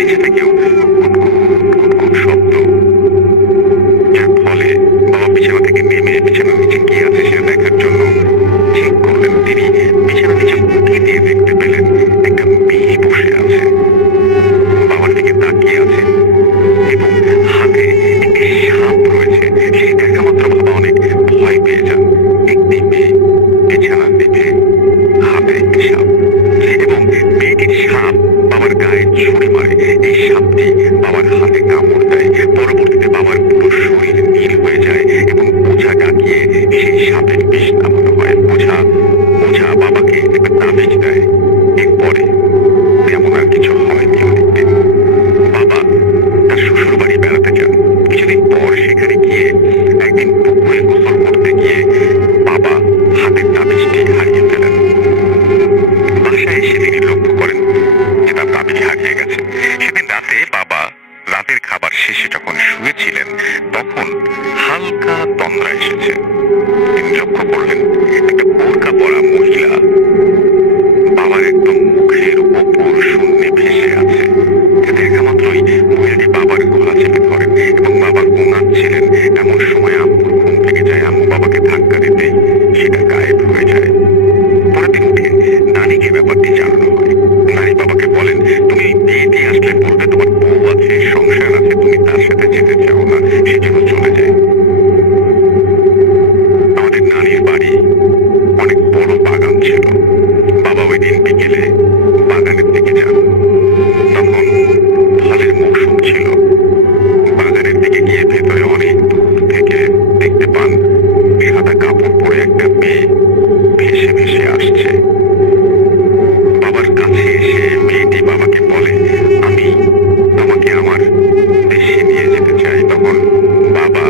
নিচে থেকেও কুটকুট শব্দ, যার ফলে বাবা বিছানা থেকে নেমে বিছানার নিচে কি আছে সেটা দেখার জন্য ঠিক করলেন। তিনি বিছানার নিচে উঁকি দিয়ে দেখতে পেলেন একটা মেয়ে বসে আছে, বাবার দিকে তাকিয়ে আছে এবং হাতে একটি সাপ রয়েছে। সেই দেখা মাত্র বাবা অনেক ভয় পেয়ে যান। একটি মেয়ে বিছানার দিকে, হাতে একটি সাপ, এবং মেয়েটির সাপ বাবার গায়ে ছুঁড়ে মারে। এই সাপটি বাবার হাতে কামড় দেয়। পরবর্তীতে বাবার পুরো শরীর নীল হয়ে যায় এবং ওঝা ডাকিয়ে সেই সাপের বিষ নামানো হয়। ওঝা বাবাকে একটা তাবিজ দেয়। এরপরে তেমন আর কিছু হয়নি। অনেকদিন বাবা তার শ্বশুর বাড়ি বেড়াতে যান। কিছুদিন পর সেখানে গিয়ে একদিন পুকুরে গোসল করতে গিয়ে বাবা হাতের তাবিজটি হারিয়ে ফেলেন। বাসায় এসে তিনি লক্ষ্য করেন যে তার তাবিজ হারিয়ে গেছে। সেদিন রাতে বাবা রাতের খাবার শেষে যখন শুয়েছিলেন তখন হালকা তন্দ্রা এসেছে। তিনি লক্ষ্য করলেন একটা বোরকা পরা মহিলা বাবার একদম মুখের ওপর শূন্যে ভেসে আছে। দেখা মাত্রই মহিলাটি বাবার গলা চেপে ধরেন এবং বাবা ঘুমাচ্ছিলেন। এমন সময় আম্মুর ঘুম ভেঙে যায়। আম্মু বাবাকে ধাক্কা দিতেই সেটা গায়েব হয়ে যায়। পরের দিন উঠে নানিকে ব্যাপারটি জানানো হয়। নানি বাবাকে বলেন, তুমি বিয়ে দিয়ে আসলে বলবে তোমার বউ আছে, সংসার আছে, তুমি তার সাথে যেতে চাও না, সেজন্য চলে যায়। আমাদের নানির বাড়ি অনেক বড় বাগান ছিল। বাবা ওই দিন বিকেলে বাগানের দিকে যান। তখন ফলের মৌসুম ছিল। বাগানের দিকে গিয়ে ভেতরে অনেক দূর থেকে দেখতে পান সাদা কাপড় পরে একটা মেয়ে ভেসে ভেসে আসছে। বাবার কাছে এসে মেয়েটি বাবাকে বলে, আমি তোমাকে আমার দেশে নিয়ে যেতে চাই। তখন বাবা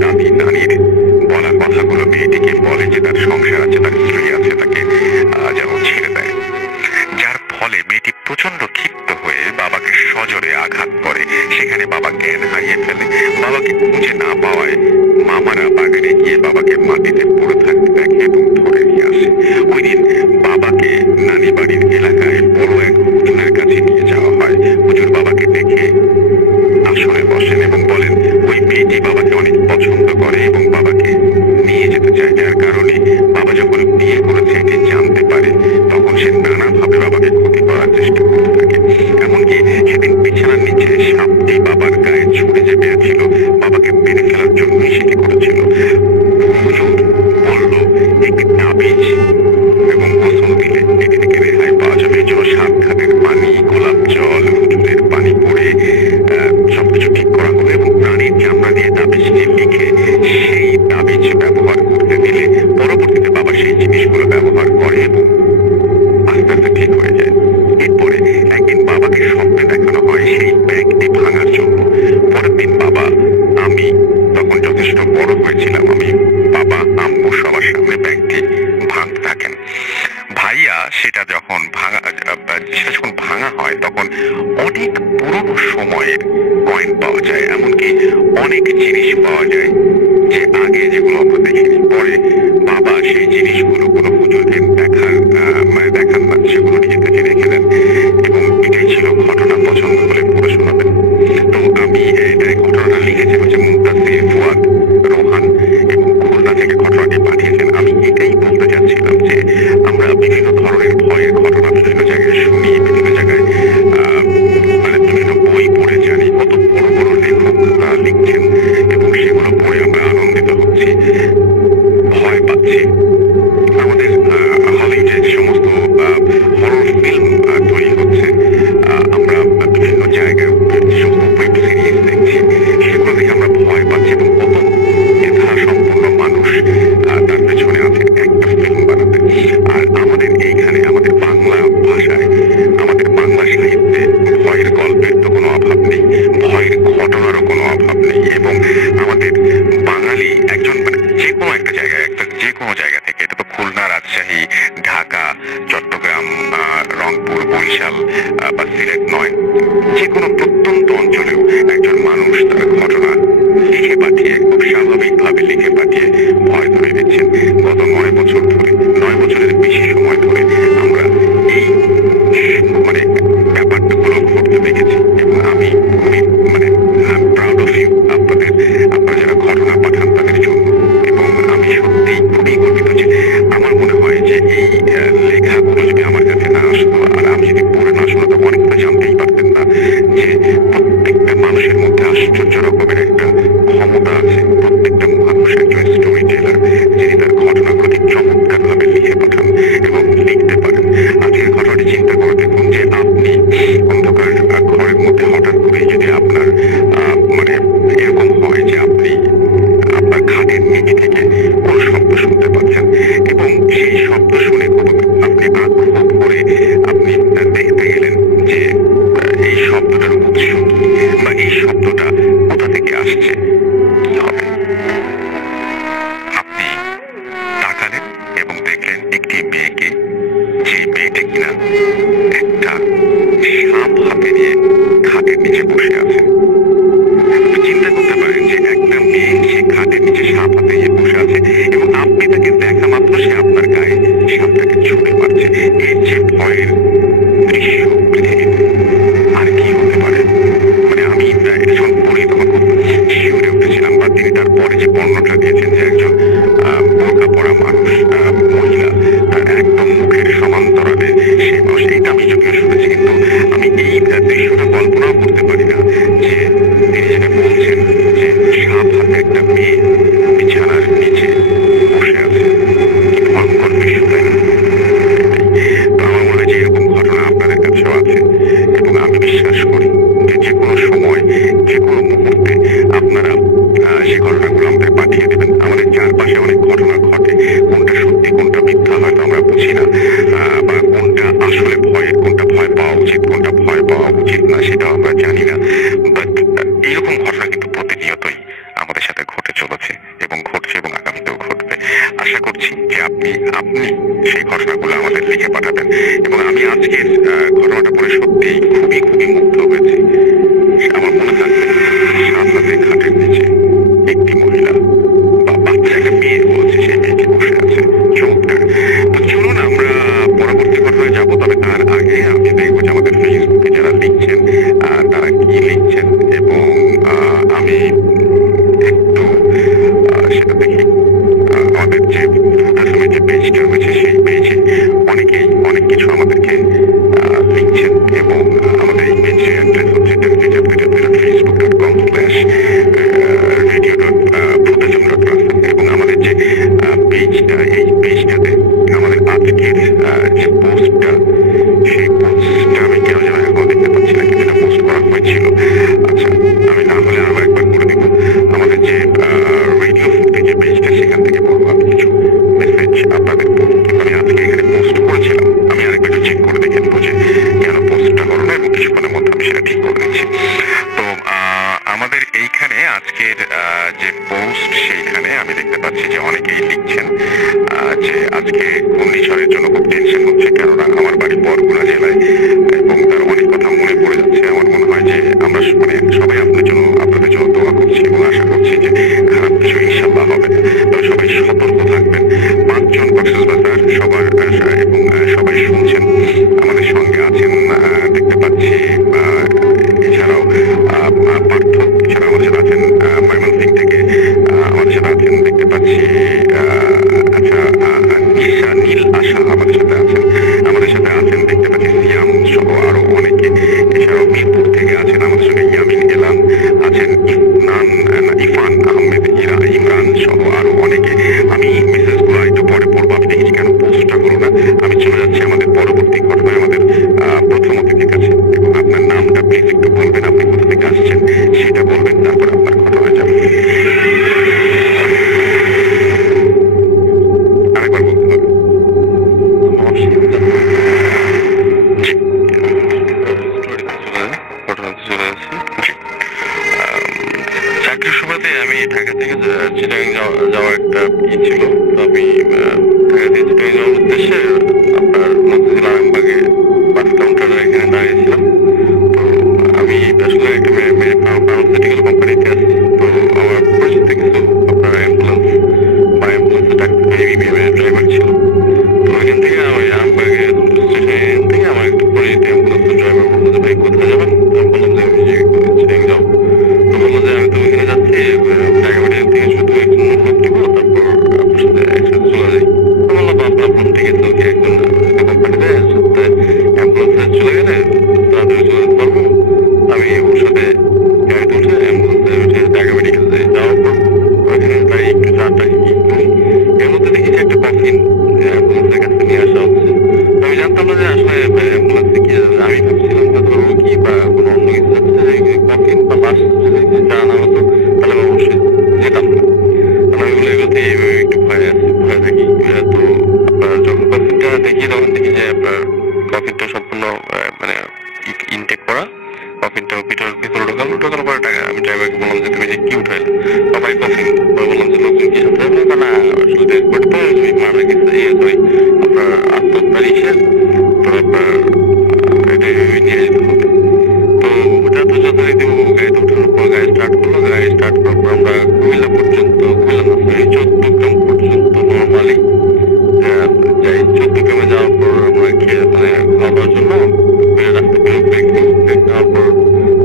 দাদি নানির বলা কথাগুলো মেয়েটিকে বলে যে তার সংসার আছে, তার স্ত্রী আছে, তাকে যেন ছেড়ে দেয়। যার ফলে মেয়েটি প্রচন্ড ক্ষিপ্ত হয়ে বাবাকে সজোরে আঘাত করে। সেখানে বাবা জ্ঞান হারিয়ে ফেলে। বাবাকে খুঁজে না পাওয়ায় মামারা বাগানে গিয়ে বাবাকে মাটিতে পড়ে থাকতে দেখে এবং ধরে নিয়ে আসে। ওই দিন বাবাকে নানি বাড়ির এলাকায় বড় এক হুজুরের কাছে নিয়ে যাওয়া হয়। হুজুর বাবাকে দেখে আসনে বসেন এবং বলেন ওই মেয়েটি বাবাকে অনেক পছন্দ করে এবং বাবাকে নিয়ে যেতে চায়। যার কারণে বাবা যখন বিয়ে করেছে এটি জানতে পারে তখন সে নানাভাবে বাবাকে ক্ষতি করার চেষ্টা করতে থাকে। এমনকি সেদিন বিছানার নিচে সাপটি বাবার গায়ে ছুঁড়ে যে পেয়েছিল, বাবাকে মেরে ফেলার জন্যই সেটি করেছিল। হুজুর বলল একটি তাবিজ এবং গোসল দিলে এটি থেকে রেহাই পাওয়া যাবে। এই জন্য 7 ঘাটের পানি, গোলাপ জল, হুজুরের পানি পড়ে সবকিছু ঠিক করা হলো এবং প্রাণীর চামড়া দিয়ে তাবিজটি লিখে সেই তাবিজ ব্যবহার করতে দিলে পরবর্তীতে বাবা সেই জিনিসগুলো ব্যবহার করে এবং আস্তে আস্তে ঠিক হয়ে যায়। এরপরে একদিন বাবাকে স্বপ্নে দেখানো হয় সেই ব্যাগটি ভাঙার জন্য। পরের দিন বাবা, আমি তখন যথেষ্ট বড় হয়েছিলাম, আমি বাবা আম্মু সবার সামনে ব্যাগটি ভাঙতে থাকেন। ভাইয়া সেটা যখন ভাঙা হয় তখন অনেক পুরনো সময়ের কয়েন পাওয়া যায়। এমনকি অনেক জিনিস পাওয়া যায় যে আগে যেগুলো আমরা দেখিনি। পরে বাবা সেই জিনিসগুলো কোনো হুজুরকে দেখান না, সেগুলো নিজের কাছে রেখে দেন এবং এটাই ছিল ঘটনা। পছন্দ হলে পড়ে শোনাবেন। তো আমি ঘটনাটা লিখেছি হচ্ছে মুনতাসির ফুয়াদ রোহান এবং খুলনা থেকে ঘটনাটি পাঠিয়েছেন। আমি এটাই বলতে চাচ্ছিলাম যে আমরা বিভিন্ন ধরনের ভয়ের ঘটনা বিভিন্ন জায়গায় শুনি, বিভিন্ন জায়গায় বিভিন্ন বই পড়ে জানি, কত বড় বড় লেখক লিখছেন এবং সেগুলো পড়ে আমরা আনন্দিত হচ্ছি, ভয় পাচ্ছি। আমাদের হলে যে সমস্ত হরর ফিল্ম তৈরি হচ্ছে, আমরা বিভিন্ন জায়গায় যে সমস্ত ওয়েব সিরিজ দেখছি, সেগুলো দেখে আমরা ভয় পাচ্ছি এবং কত মেধা সম্পন্ন মানুষ তার পেছনে আছে একটা ফিল্ম বানাতে। আর আমাদের এইখানে আমাদের বাংলা ভাষায়, আমাদের বাংলা সাহিত্যে ভয়ের গল্পের তো কোনো অভাব নেই, ভয়ের ঘটনারও কোনো অভাব নেই। এবং আমাদের বাঙালি একজন যে কোনো একটা জায়গায়, যে কোনো জায়গা থেকে, এটা তো খুলনা, রাজশাহী, ঢাকা, চট্টগ্রাম, রংপুর, বরিশাল বা সিলেট নয়, যে কোনো প্রত্যন্ত অঞ্চলেও একজন মানুষ তার ঘটনা লিখে পাঠিয়ে, খুব স্বাভাবিকভাবে লিখে পাঠিয়ে ভয় ধরে দিচ্ছেন। গত 9 বছর ধরে, 9 বছরের বেশি সময় ধরে আমরা এই ব্যাপারটা সেটাও আমরা জানি না। বাট এইরকম ঘটনা কিন্তু প্রতিনিয়তই আমাদের সাথে ঘটে চলেছে এবং ঘটছে এবং আগামীতেও ঘটবে। আশা করছি যে আপনি সেই ঘটনাগুলো আমাদের লিখে পাঠাবেন। এবং আমি আজকের ঘটনাটা পড়ে সত্যিই খুবই খুবই মুগ্ধ হয়েছি। আমার মনে থাকবে সামলাতে খাটের নিচে একটি মহিলা বা বাচ্চা একটা মেয়ে বলছে, সেই মেয়েটি বসে আছে। চমৎকার। তো চলুন আমরা পরবর্তী ঘটনায় যাবো। তবে তার আগে আমি দেখবো যে আমাদের ফেসবুকে যারা লিখছেন তারা কি লিখছেন, এবং আমি একটু সেটা দেখি। আমাদের যে ফুটাসময় যে পেজটা রয়েছে সেই পেজে অনেকেই অনেক কিছু আমাদেরকে লিখছেন, এবং আমাদের এই পেজের অ্যাড্রেস হচ্ছে www.facebook.com/radio.futajam.ras, এবং আমাদের যে পেজটা, এই পেজটাতে আমাদের আজকের যে পোস্টটা, সেই পোস্টটা আমি কেন যেন এখন দেখতে পাচ্ছি না, কিন্তু এটা পোস্ট করা হয়েছিল। আচ্ছা, আমি না হলে আরো একবার করে দিব। আমাদের যে রেডিও ফুটে যে পেজটা, সেখান থেকে বলবো আমি কিছু মেসেজ আপনাদের পড়ি। আমি আজকে এখানে পোস্ট করেছিলাম, আমি আরেকবার একটু চেক করে দেখে নেবো যে কেন পোস্টটা হলো না, এবং কিছুক্ষণের মধ্যে আমি সেটা ঠিক করে দিচ্ছি। তো আমাদের এইখানে আজকের যে পোস্ট, সেইখানে আমি দেখতে পাচ্ছি যে অনেকেই লিখছেন যে আজকে ঘূর্ণিঝড়ের জন্য খুব টেনশন হচ্ছে, কেননা আমার বাড়ি বরগুনা জেলায়, এবং তার অনেক কথা মনে পড়ে যাচ্ছে। আমার মনে হয় যে আমরা সবাই আপনাদের জন্য দোয়া করছি, এবং আশা করছি যে খারাপ কিছু ইনশাআল্লাহ হবে না। তবে সবাই সতর্ক থাকবেন। 5 জন কক্সবাজার সবার, এবং সবাই শুনছেন, আমাদের সঙ্গে আছেন দেখতে পাচ্ছি। এছাড়াও পার্থ, এছাড়া আমাদের সাথে আছেন ময়মনসিং থেকে, আমাদের সাথে আছেন দেখতে পাচ্ছি আচ্ছা নীল আশা আমাদের সাথে আছেন, দেখতে পাচ্ছি সিয়াম সহ আরো অনেকে। এছাড়াও মিরপুর থেকে আছেন আমাদের সঙ্গে ইয়ামিন এলান আছেন, ইফান আহমেদ ইমরান সহ আরো অনেকে। আমি মেসেজগুলো একটু পরে পড়বো। আমি দেখেছি কেন পোস্টটা হলো না। আমি চলে যাচ্ছি আমাদের পরবর্তী ঘটনায়, আমাদের প্রথম অতিথির কাছে, এবং আপনার নামটা প্লিজ একটু বলবেন, আপনি কোথা থেকে আসছেন সেটা বলবেন, তারপর আপনার ঘটনায় যাবেন। আরেকবার বলতে হবে। চাকরির সুবাদে আমি ঢাকা থেকে চিটাগাং যাওয়ার একটা ছিল। তো আমি ঢাকা থেকে চিটাগাং যাওয়ার উদ্দেশ্যে আপনার মতিঝিল আরামবাগে বাস কাউন্টারে এখানে দাঁড়িয়েছিলাম। তো আমি আসলে একটা ফার্মাসিউটিক্যাল কোম্পানিতে আছি। তো আমার পরিচিত কিছু আপনার অ্যাম্বুলেন্সের ড্রাইভার ছিল। তো ওইখান থেকে ওই আরামবাগের স্টেশন থেকে আমার একটা পরিচিত অ্যাম্বুলেন্সের ড্রাইভার বললো যে ভাই কোথায় যাবেন? আমি বললাম যে আমি চিটাগাং যাবো। তো বললো যে আমি তো ওইখানে যাচ্ছি, ঢাকা থেকে শুধু একজন লোক দিব, তারপর আপনার সাথে একসাথে চলে যাই। তো বললাম আপনার ঠিক আছে, ওকে একজন কোম্পানিতে সাথে অ্যাম্বুলেন্সে চলে গেলে তাড়াতাড়ি চলে যেতে পারবো। আমি ওর সাথে গাড়িতে উঠে অ্যাম্বুলেন্সে উঠে ঢাকা মেডিকেলে যাওয়ার পর ওইখানে প্রায় একটু চারটা করি। এর মধ্যে দেখি যে একটা কফিন অ্যাম্বুলেন্সের কাছে নিয়ে আসা হচ্ছে। আমি জানতাম না যে আসলে অ্যাম্বুলেন্সে কি যাবে। আমি ভাবছিলাম হয়তো রোগী বা কোনো অন্য কিছু যাচ্ছে। কফিন বা লাশ যদি জানা হতো তাহলে আমি অবশ্যই যেতাম না। কারণ এগুলোতে একটু ভয় থাকি। তো আপনার যখন কফিনটা দেখি, তখন দেখি যে আপনার কফিনটা সম্পূর্ণ মানে ইনটেক করা। কফিনটা ভিতরে ঢোকানোর পরে টাকা আমি ড্রাইভারকে বললাম যে তুমি যে কি উঠাইলে? বাবাই কফিন। বললাম যে লোকজন কি সাথে হবে না, আসলে ডেডবডি তো মারা গেছে, সরি আপনার আত্মহত্যার ইসে। তো আপনার এটা নিয়ে যেতে হবে। তো ওটা তো যথারীতি গাড়িতে উঠানোর পর গাড়ি স্টার্ট করলো। গাড়ি স্টার্ট করার পর আমরা কুমিল্লা না সরি চট্টগ্রাম পর্যন্ত নর্মালি যাই। চট্টগ্রামে যাওয়ার পর আমরা খাওয়া দাওয়ার জন্য রাস্তা ব্রেক নেওয়ার পর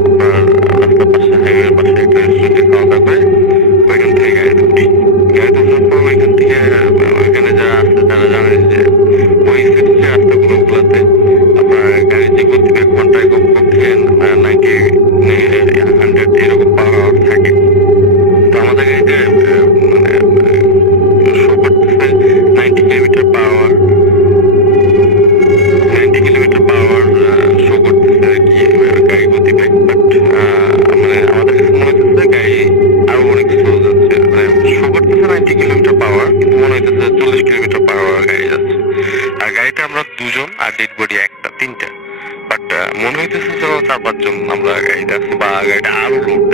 আপনার রাস্তার পাশে, হাইওয়ের পাশে একটা রেস্টুরেন্টে খাওয়া দাওয়া করে ওইখান থেকে গাড়িতে উঠি। গাড়িতে ওঠার পর ওইখান থেকে ওইখানে যারা আছে তারা জানে যে ওই রাস্তাগুলো মনে হইতেছে যেন 4-5 জন আমরা গাড়িতে আছি বা গাড়িটা আরো লোড।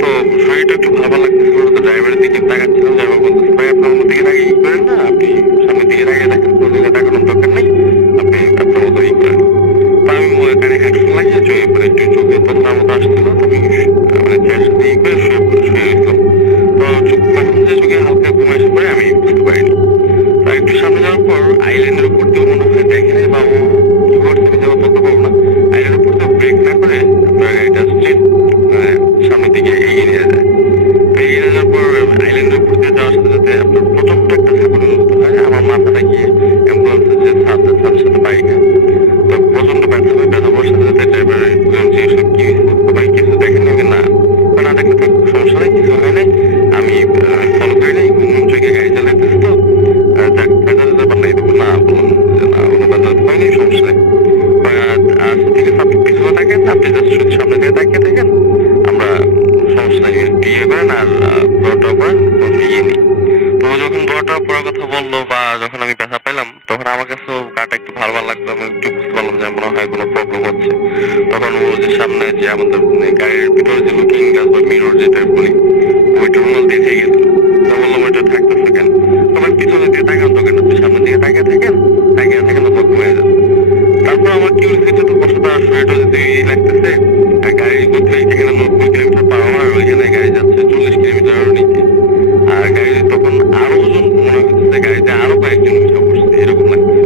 তো শরীরটা একটু ভালো লাগতেছিল, তো ড্রাইভারের দিকে তাকাচ্ছিলাম, ড্রাইভার বলতেছে ভাই আপনার মতো দিকে তাকিয়ে ই করেন না, আপনি সামনের দিকে তাকিয়ে দেখেন, কোনো দিকে তাকানোর দরকার নেই, আপনি আপনার মতো ই করেন। তো আমি কানে হেডফোন লাগিয়ে একটু চোখে তন্দ্রার মতো আসছিল, তো আমি মানে চেয়ার সাথে ই করে শুয়ে গেছিলাম। তো কখন যে চোখে হালকা ঘুম এসে পড়ে আমি বুঝতে পারিনি। তো একটু সামনে যাওয়ার পর আইল্যান্ডের উপর দিয়ে মনে হয় দেখে নেই বা ও কি করছে আমি যেমন বলতে পারবো না, আইল্যান্ডের উপর দিয়ে ব্রেক না করে আপনার গাড়িটা স্ট্রেট সামনের দিকে এগিয়ে নিয়ে যায়। এগিয়ে নিয়ে যাওয়ার পর আইল্যান্ডের উপর দিয়ে যাওয়ার সাথে সাথে আপনার প্রচন্ড একটা ঝাঁকুনি অনুভূত হয়। আমার মাথাটা গিয়ে অ্যাম্বুলেন্সের যে তার সাথে বাইক, তো প্রচন্ড ব্যথা হয়। ব্যথা হওয়ার সাথে সাথে ড্রাইভার জিজ্ঞেস কি হয়েছে, ভাই কিছু দেখেন নাকি? না দেখলে তো সমস্যা নেই, কিছু হয় নাই, আমি ফলো করি নাই, ঘুম চোখে গাড়ি চালাইতেছি তো যাক ব্যথা ব্যাপার নাই। না বললাম যে না কোনো ব্যথা হয়নি, সমস্যা নেই। আজ থেকে আপনি পিছনে থাকেন, আপনি জাস্ট শুধু সামনে দিয়ে তাকিয়ে থাকেন, আমরা সমস্যা নেই বিয়ে করেন আর দোয়াটা করেন, বিয়ে নিই। তো যখন দোয়াটা পড়ার কথা বললো বা যখন আমি ব্যথা পেলাম, তখন আমার কাছেও গাটা একটু ভালো লাগলো। আমি একটু বুঝতে পারলাম যে মনে হয় কোনো প্রবলেম হচ্ছে। তখন ও যে সামনে যে আমাদের গাড়ির ভিতরে যে লুকিং গ্লাস বা মিরর যেটা বলি, ওইটার মধ্যে দিয়ে থেকে গেল। তো বললাম ওইটা থাকতেছে কেন? তখন পিছনে দিয়ে তাকান দোকান, আপনি সামনের দিকে তাকিয়ে থাকেন, তখন ঘুমিয়ে যান। তারপর আমার কি হয়েছে, তো বসে আর শরীরটা যদি লাগতেছে, গাড়ির গতি এখানে 90 কিলোমিটার/আওয়ার, ওইখানে গাড়ি যাচ্ছে 40 কিলোমিটারের নিচে। আর গাড়ি তখন আরো ওজন মনে হচ্ছে, গাড়িতে আরো কয়েকজন উঠে বসছে, এরকম লাগতেছে।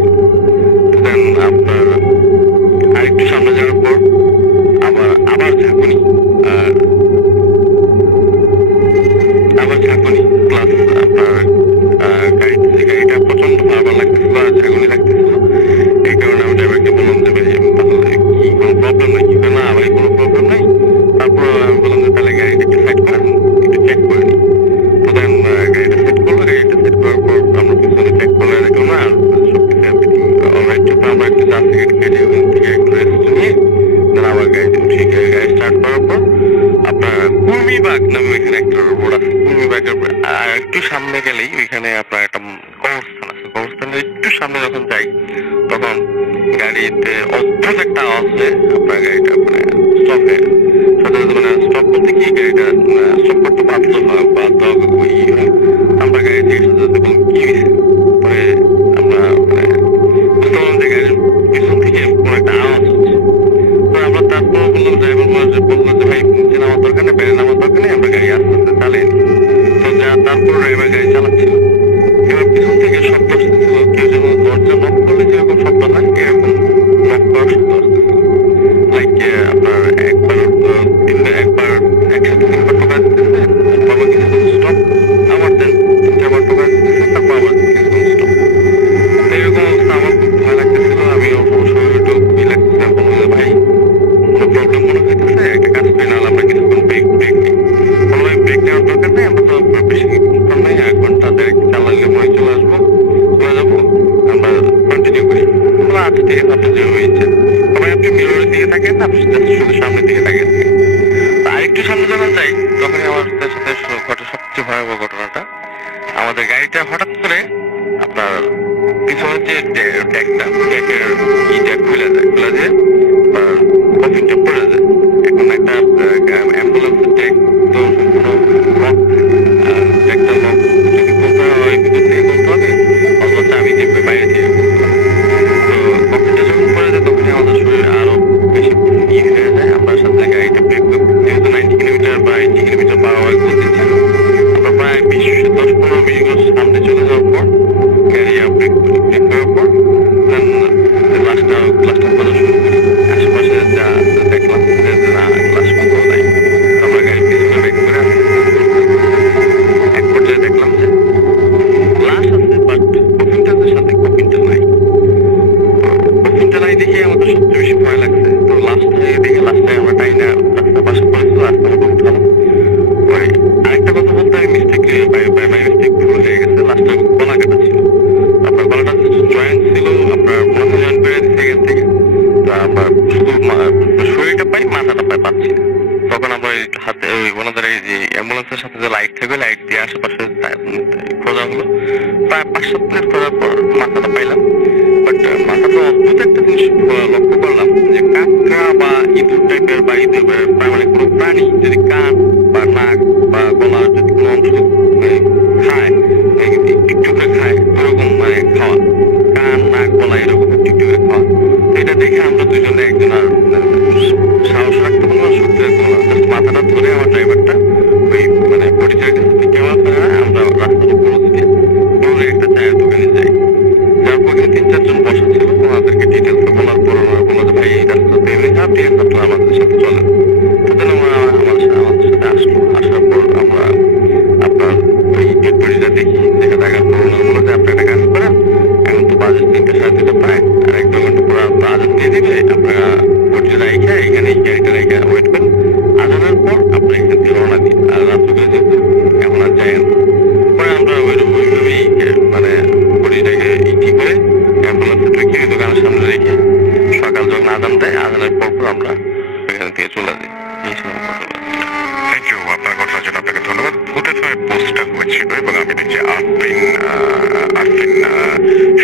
দেন আপনার আরেকটু সামনে যাওয়ার পর আবার ঝাঁকুনি, আর আবার ঝাঁকুনি প্লাস আপনার গাড়িটা প্রচন্ড ভালো লাগতেছিল আর ঝাঁকুনি লাগতেছিল। এই কারণে আমি ড্রাইভারকে বললাম যে ভাই তাহলে কি কোনো প্রবলেম নাই? কি না ভাই কোনো প্রবলেম নাই। তারপর আমি বললাম যে তাহলে গাড়িটা একটু সাইড করেন, একটু চেক করে নিই। তো দেন গাড়িটা সেট করলো, গাড়িটা সেট করার পর আমরা পিছনে চেক করলে দেখলাম না আর সবকিছু এভরিথিং অলরাইট। তো আমরা একটু 4 সেকেন্ড কেটে ওখান থেকে একটু রেস্ট নিয়ে দেন আবার গাড়িতে উঠি। গাড়ি স্টার্ট করার পর আপনার কুর্মিবাগ নামে ওইখানে একটা রোড আছে, কুর্মিবাগের আর একটু সামনে গেলেই ওইখানে আপনার একটা কবরস্থান আছে। কবরস্থানের একটু সামনে যখন যাই, তখন গাড়িতে অদ্ভুত একটা আওয়াজ হয়, আপনার গাড়িটা মানে স্টপ হয়ে মানে স্টপ বলতে কি গাড়িটা স্টপ করতে বাধ্য হয় আমরা গাড়ি থেকে সাথে সাথে কি হয়েছে। পরে আমরা মানে বুঝতে পারলাম যে গাড়ির পিছন থেকে কোনো একটা আওয়াজ হচ্ছে। তো আমরা তারপর বললাম, ড্রাইভার বললো যে ভাই নিচে নামার দরকার নেই, বাইরে নামার দরকার নেই, আমরা গাড়ি আস্তে আস্তে চালাই। তো তারপর ড্রাইভার গাড়ি চালাচ্ছিল। এবার পিছন থেকে শব্দ আসতেছিল, কেউ যেন দরজা নক করলে যেরকম শব্দ হয় এরকম নক করার শব্দ আসতেছিল। লাইক আপনার একবার একসাথে 3বার টোকা দিতেছে, বাবা কিছুক্ষণ স্টপ, আবার দেন 3-4বার টোকা দিতেছে, তারপর আবার কিছুক্ষণ স্টপ। এরকম অবস্থা আমার খুব ভয় লাগতেছিল। আমি শরীরটাও খুবই লাগতেছে, বললাম যে ভাই কোনো প্রবলেম মনে হইতেছে, একটা কাজ করি, নাহলে আমরা কিছুক্ষণ ব্রেক নিই। বললো ভাই ব্রেক নেওয়ার দরকার নেই, আমরা তো বেশি কিছুক্ষণ নেই, 1 ঘন্টা 1.5 চালাইলে মনে চলে যাবো, আমরা কন্টিনিউ করি। বললাম আচ্ছা ঠিক আছে, আপনি যেভাবে ইচ্ছেন। তবে আপনি মিররের দিকে থাকেন, আপনি জাস্ট শুধু সামনের দিকে থাকেন। আরেকটু সামনে যখন যাই, তখনই আমাদের সাথে ঘটে সবচেয়ে ভয়াবহ ঘটনাটা। আমাদের গাড়িটা হঠাৎ করে আপনার পিছনের যে ট্যাগের ইটা খুলে যায় কফিনটা পড়ে যায়। এখন একটা অ্যাম্বুলেন্সের ট্যাগ তো সম্পূর্ণ লক, আর ট্যাগটা লক যদি খুলতে হয় ভিতর থেকে খুলতে হবে, অথবা চাবি দিয়ে বাইরে থেকে খুলতে হবে। তো কফিনটা যখন পড়ে যায়, তখনই আমাদের শরীর আরো বেশি ই হয়ে যায়। আমরা সাথে গাড়িটা ব্রেক, যেহেতু 90 কিলোমিটার বা 80 কিলোমিটার/আওয়ার গতি ছিল, আমরা প্রায় 10-15 মিনিট সামনে চলে যাওয়ার পর গাড়ি ব্রেক করি। ব্রেক করার পর গ্লাসটা খোলা শুরু করি। আশেপাশে যা আছে দেখলাম যে না গ্লাস কোথাও নাই। আমরা গাড়ি পিছনে ব্রেক করে এক পর্যায়ে দেখলাম যে গ্লাস আছে, বাট কফিনটার সাথে কফিনটা নাই দেখে আমাদের সবচেয়ে বেশি ভয় লাগছে। তো লাস্টে আমরা টাইনা রাস্তার পাশে পড়েছিল, রাস্তার মতো উঠালাম। ওই আরেকটা কথা বলতে আমি মিস্টেকলি বাই মিস্টেক ভুল হয়ে গেছে, লাস্টে গলা কাটা ছিল। আপনার গলাটা জয়েন্ট ছিল, আপনার মনে হয় জয়েন্ট বেড়ে দিচ্ছে এখান থেকে। তো আমরা শুধু শরীরটা পাই, মাথাটা পাচ্ছি না। তখন আমরা হাতে ওনাদের এই যে অ্যাম্বুলেন্সের সাথে যে লাইট থাকবে, লাইট দিয়ে আশেপাশে খোঁজা হলো। প্রায় 5-7 মিনিট খোঁজার পর মাথাটা পাইলাম। বাট মাথাটা অদ্ভুত একটা জিনিস লক্ষ্য করলাম যে কাঁকড়া ইঁদুর টাইপের বা ইঁদুর মানে কোনো প্রাণী যদি কান বা নাক বা গলার যদি কোনো অংশ খায়, একটু করে খায়, ওরকম মানে খাওয়া, কান নাক গলা এরকম একটু করে খাওয়া। এটা দেখে আমরা দুজনে একজন আর সাহস রাখতে পারবো না, শক্তি রাখতে পারবো না, মাথাটা ধরে আমার ড্রাইভারটা ওই মানে পরিচয় থেকে আমরা রাস্তার উপর থেকে দৌড়ে একটা চায়ের দোকানে যাই। যার পর 3-4 জন বসা ছিল, ওনাদেরকে ডিটেলস বলার পর ওনারা বললো যে ভাই এই রাস্তাতে এমনি ঠিক আছে, আপনারা আমাদের সাথে চলেন। তাদের আমাদের সাথে আসলো। আসার পর আমরা আপনার ওই গেটপরিটা দেখি, দেখা দেখার পর ওনারা বললো যে আপনি একটা কাজ করেন, এখন তো বাজে 3:30 প্রায়, আর 1-2 ঘন্টা পর আজান দিয়ে দিবে, আপনারা পরিচয় রাইখা এখানে গাড়িটা রাইখা ওয়েট করেন, আজানের পর আপনি এখান থেকে রওনা দিন। আর রাত্রে যেহেতু এখন আর যাই পরে আমরা ওইভাবেই মানে পরিচয়টাকে ইটি করে অ্যাম্বুলেন্সে ঢুকিয়ে দোকানের সামনে রেখে সকাল যখন আজান দেয়, আজানের পর আমরা এখান থেকে চলে যাই। থ্যাংক ইউ আপনার কথার জন্য, আপনাকে ধন্যবাদ। ফুটেজে পোস্টটা হয়েছিল এবং আমি দেখছি আরফিন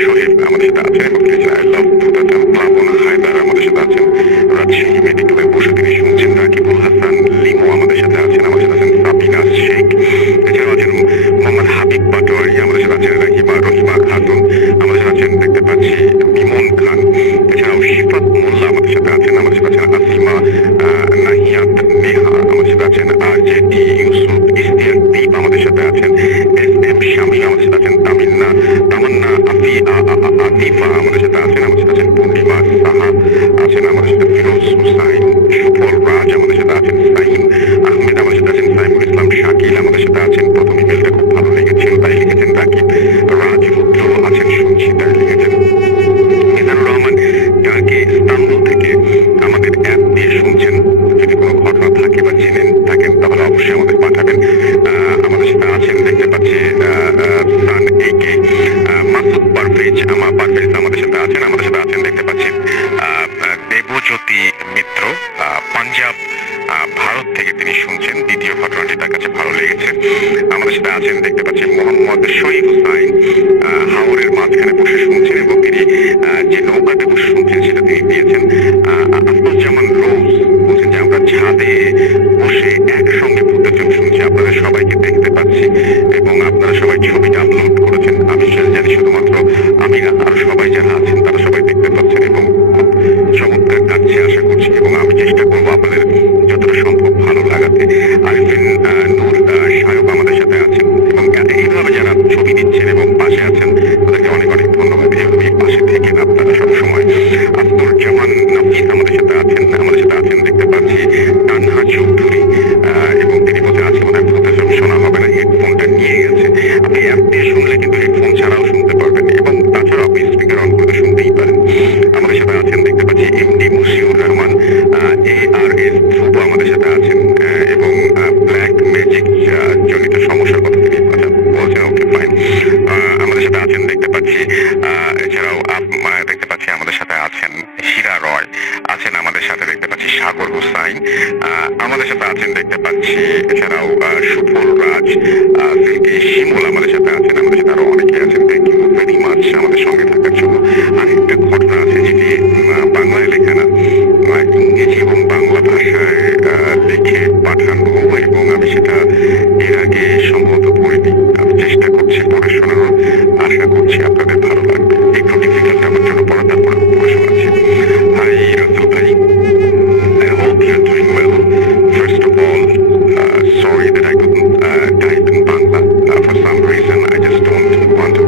শহীদ আমাদের সাথে আছেন এবং লিখেছেন আই লাভ ফুটেজ, প্লাবন হায়দার আমাদের সাথে আছেন, রাজশাহী মেডিকেলে বসে তিনি শুনছেন, রাকিবুল হাসান লিমো আমাদের সাথে আছেন, আমাদের সাথে আছেন সাবিনা শেখ, এছাড়াও আছেন মোহাম্মদ হাবিব পাটোয়ারি, আমাদের সাথে আছেন রহিমা খাতুন, আমাদের সাথে আছেন দেখতে পাচ্ছি বিমন খান, এছাড়াও শিফাত মোল্লা আমাদের সাথে আছেন, আমাদের সাথে আছেন আসিমা নাহিয়াত নেহা, আমাদের সাথে আছেন RJD ইউসুফ, ইস্তিয়াক দ্বীপ আমাদের সাথে আছেন, SM শামী আমাদের সাথে আছেন, তামান্না আতিফা আমাদের সাথে আছেন, আমাদের সাথে আছেন পূর্ণিমা সাহা আছেন, আমাদের সাথে ফিরোজ হুসাইন, সুফল রাজ আমাদের সাথে আছেন, সাইম আহমেদ আমাদের সাথে আছেন, সাইমুল ইসলাম শাকিল আমাদের সাথে আছেন, প্রথম ইমেলটা খুব ভালো লেগেছিল তাই লিখেছেন, রাকিব রাজরুদ্র আছেন শুনছি তাই লিখেছেন, মিজানুর রহমান টার্কি ইস্তাম্বুল থেকে আমাদের অ্যাপ দিয়ে শুনছেন, যদি কোনো ঘটনা থাকে বা জেনে থাকেন তাহলে অবশ্যই আমাদের পাঠাবেন। আমাদের সাথে আছেন দেখতে পাচ্ছি সান একে মাসুদ পারভেজ আমাদের সাথে আছেন, আমাদের সাথে আছেন দেখতে পাচ্ছি দেবজ্যোতি মিত্র পাঞ্জাব ভারত থেকে তিনি শুনছেন, দ্বিতীয় ঘটনাটি তার কাছে ভালো লেগেছে। আমাদের সাথে আছেন দেখতে পাচ্ছি মোহাম্মদ শহীদ হুসাইন, হাওরের মাঝখানে বসে শুনছেন এবং তিনি যে নৌকাতে বসে শুনছেন সেটা তিনি দিয়েছেন। আফরুজ্জামান রোজ বলছেন যে আমরা ছাদে বসে একসঙ্গে ফুটেজ শুনছি, আপনাদের সবাইকে দেখতে পাচ্ছি এবং আপনারা সবাই ছবিটা আপলোড করেছেন, আমি জানি শুধুমাত্র আমি না আরো সবাই যারা আছেন তারা সবাই দেখতে পাচ্ছেন এবং খুব চমৎকার কাছে আশা করছি এবং আমি চেষ্টা করবো আপনাদের যতটা সম্ভব ভালো লাগাতে। আরিফিন নূর সায়ক আমাদের সাথে আছেন এবং এইভাবে যারা ছবি দিচ্ছেন এবং পাশে আছেন তাদেরকে অনেক অনেক ধন্যবাদ, এইভাবে পাশে থেকেন আপনারা সবসময়। আব্দুল জামান নাফিস আমাদের সাথে আছেন দেখতে পাচ্ছি তানহা চৌধুরী এবং তিনি বলতে আছে মনে হয় ফুটেজ শোনা হবে না, হেডফোনটা নিয়ে গেছে। আপনি অ্যাপ দিয়ে শুনলে কিন্তু হেডফোন ছাড়াও শুনতে পারবেন এবং তাছাড়াও আপনি স্পিকার অন করে শুনতেই পারেন। আমাদের সাথে আছেন দেখতে পাচ্ছি এমডি মুশিউর রহমান, ARS ধ্রুব আমাদের সাথে আছেন এবং ব্ল্যাক ম্যাজিক জনিত সমস্যার কথা তিনি বলছেন, ওকে ফাইন। আমাদের সাথে আছেন দেখতে পাচ্ছি, এছাড়াও দেখতে পাচ্ছি আমাদের সাথে আছেন হীরা রয় আছেন, আমাদের সাথে দেখতে পাচ্ছি সাগর হুসাইন আমাদের সাথে আছেন দেখতে পাচ্ছি, এছাড়াও সুফল রাজ, সিলকি শিমুল আমাদের সাথে আছেন, আমাদের সাথে আরো অনেকে আছেন। থ্যাংক ইউ ভেরি মাচ আমাদের সঙ্গে থাকার জন্য। আরেকটা ঘটনা আছে যেটি বাংলায় লেখা না, ইংরেজি এবং বাংলা ভাষায় লিখে পাঠানো এবং আমি সেটা এর আগে সম্ভবত পড়িনি, আমি চেষ্টা করছি পড়ে শোনানোর, আশা করছি আপনাদের ভালো লাগবে। একটু ডিফিকাল্ট আমার জন্য পড়া, তারপরে পড়ে শোনাচ্ছি। হাই রাসেল ভাই, I hope you're doing well. First of all, sorry that I couldn't type in Bangla. For some reason, I just don't want to.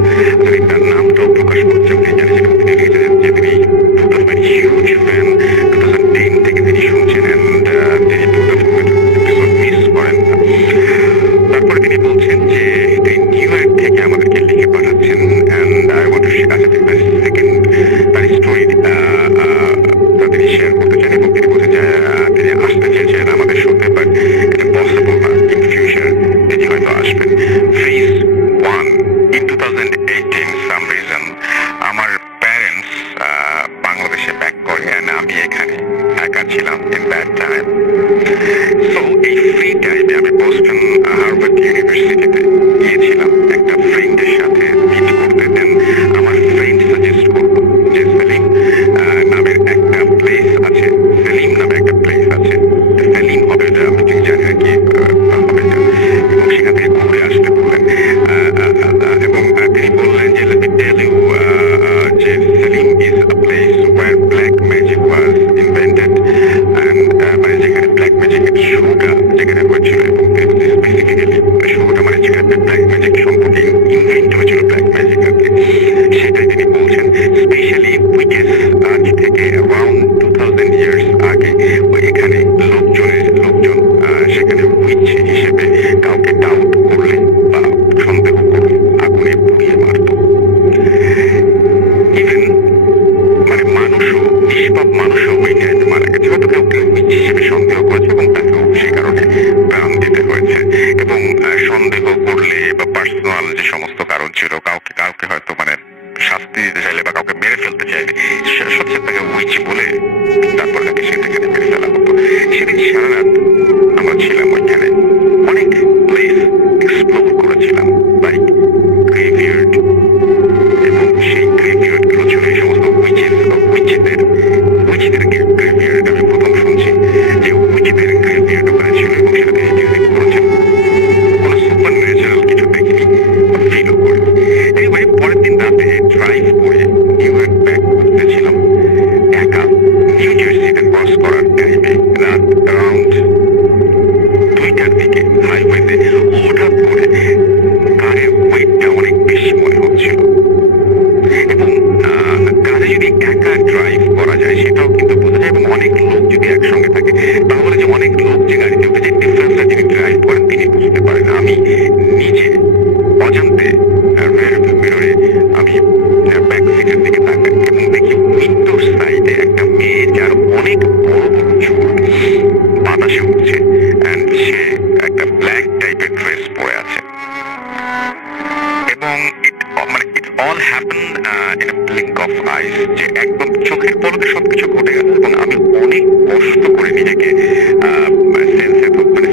তার নামটাও প্রকাশ করছে, আপনি জানি যেটা তিনি লিখেছেন যে তিনি ফুটেজ ভেরি হিউজ ফ্যান, 2010 থেকে তিনি শুনছেন অ্যান্ড তিনি ফুটেজ এপিসোড মিস করেন না। তারপরে তিনি বলছেন যে তিনি নিউ ইয়র্ক থেকে আমাদেরকে লিখে পাঠাচ্ছেন and I want to share second তার স্টোরি তিনি শেয়ার করতে চান এবং তিনি বলছেন যে তিনি আসতে চেয়েছেন আমাদের শোতে, বাট এটা পসিবল না, ইন ফিউচার তিনি হয়তো আসবেন। ফেজ 1 in 2018 সাম রিজন আমার প্যারেন্টস বাংলাদেশে ব্যাক করে অ্যান্ড আমি এখানে একা ছিলাম ইন দ্যাট টাইম। সো এই ফ্রি টাইমে আমি বোস্টন হার্ভার্ড ইউনিভার্সিটিতে গিয়েছিলাম একটা ফ্রেন্ডের সাথে মিট করতে। দেন আমার ফ্রেন্ড সাজেস্ট করলো যে সেলিম নামের একটা প্লেস আছে, সেলিম নামে একটা যদি একসঙ্গে থাকে, তাহলে যে অনেক লোক যে গাড়িতে উঠে যে ডিফারেন্সটা যিনি ড্রাইভ করেন তিনি বুঝতে পারেন। আমি নিজে অজান্তে মিররে আমি ব্যাক সিটের দিকে তাকাই এবং দেখি উইন্ডোর সাইডে একটা মেয়ে, যার অনেক বড় বড় চুল, বাতাসে উঠছে, অ্যান্ড সে একটা ব্ল্যাক টাইপের ড্রেস পরে আছে। এবং it all happen in a blink of eyes, যে একদম চোখের পলকে সবকিছু ঘটে গেল। এবং আমি অনেক কষ্ট করে নিজেকে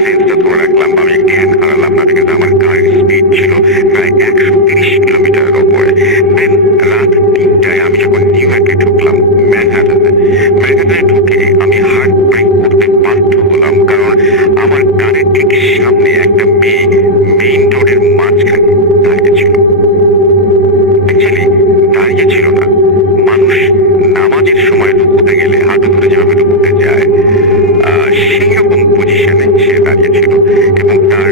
সেন্সটা ধরে রাখলাম। আমি জ্ঞান হারালাম না, কিন্তু আমার গাড়ির স্পিড ছিল প্রায় 130 কিলোমিটারের ওপরে। দেন রাত 3টায় আমি যখন নিউ ইয়র্কে ঢুকলাম, ম্যানহাটনে ঢুকে আমি হার্ট ব্রেক করতে বাধ্য হলাম, কারণ আমার গাড়ির ঠিক সামনে একটা মেয়ে মেইন রোডের মাঝখানে দাঁড়িয়েছিল। অ্যাকচুয়ালি দাঁড়িয়ে ছিল না, মানুষ নামাজের সময় রুকুতে গেলে হাঁটু ধরে যেভাবে রুকুতে যায় সেই রকম পজিশনে সে দাঁড়িয়েছিল। এবং তার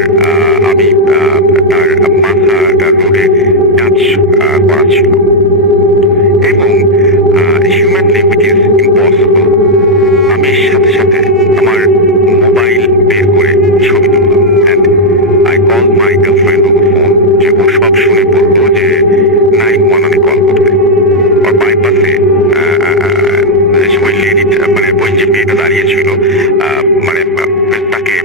মাথাটা রোডে টাচ করা ছিল। এবং হিউম্যানলি হুইচ ইজ ইম্পসিবল, আমি সাথে সাথে আমার মোবাইল বের করে ছবি তুললাম। And I call my girlfriend over phone, যে ও সব শুনে পড়লো যে 911 কল করতে। আর বাইপাসে ওই লেডি, ওই যে মেয়েটা দাঁড়িয়েছিল, তাকে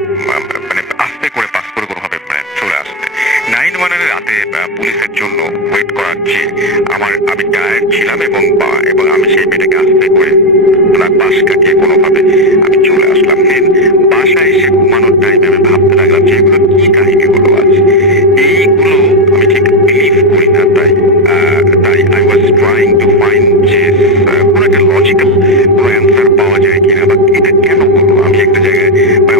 আস্তে করে পাস করে কোনোভাবে চলে আসতে। 911 রাতে পুলিশের জন্য ওয়েট করার চেয়ে আমি টায়ার্ড ছিলাম এবং আমি সেই মেয়েটাকে আস্তে করে ওনার পাশ কাটিয়ে কোনোভাবে আমি চলে আসলাম। দেন বাসায় এসে ঘুমানোর টাইমে আমি ভাবতে লাগলাম যে এগুলো কি কাহিনীগুলো আছে, এইগুলো আমি ঠিক বিলিভ করি না। তাই I was trying to find যে কোনো একটা লজিক্যাল কোনো অ্যান্সার পাওয়া যায় কিনা, বা এটা কেন হলো। আমি একটা জায়গায়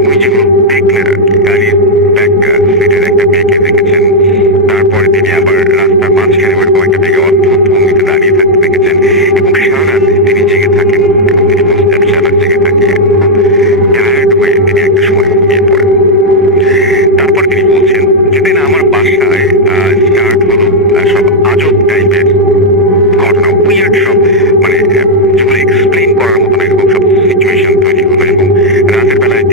উনি যেগুলো দেখলেন আর কি, গাড়ির ব্যাক সিটের একটা মেয়েকে দেখেছেন, তারপরে তিনি আবার রাস্তার মাঝখানে ওরকম একটা মেয়েকে অদ্ভুত ভঙ্গিতে দাঁড়িয়ে থাকতে দেখেছেন, এবং সারা রাত তিনি জেগে থাকেন এবং তিনি সারা জেগে থাকে, টায়ার্ড হয়ে তিনি একটা সময় ঘুমিয়ে পড়েন। তারপর তিনি বলছেন যে দিন আমার বাসায় স্টার্ট হলো সব আজব টাইপের ঘটনা, উইয়ার্ড সব, যেগুলো এক্সপ্লেইন করার মতো না, এরকম সব সিচুয়েশন তৈরি হলো। এবং রাতের বেলায়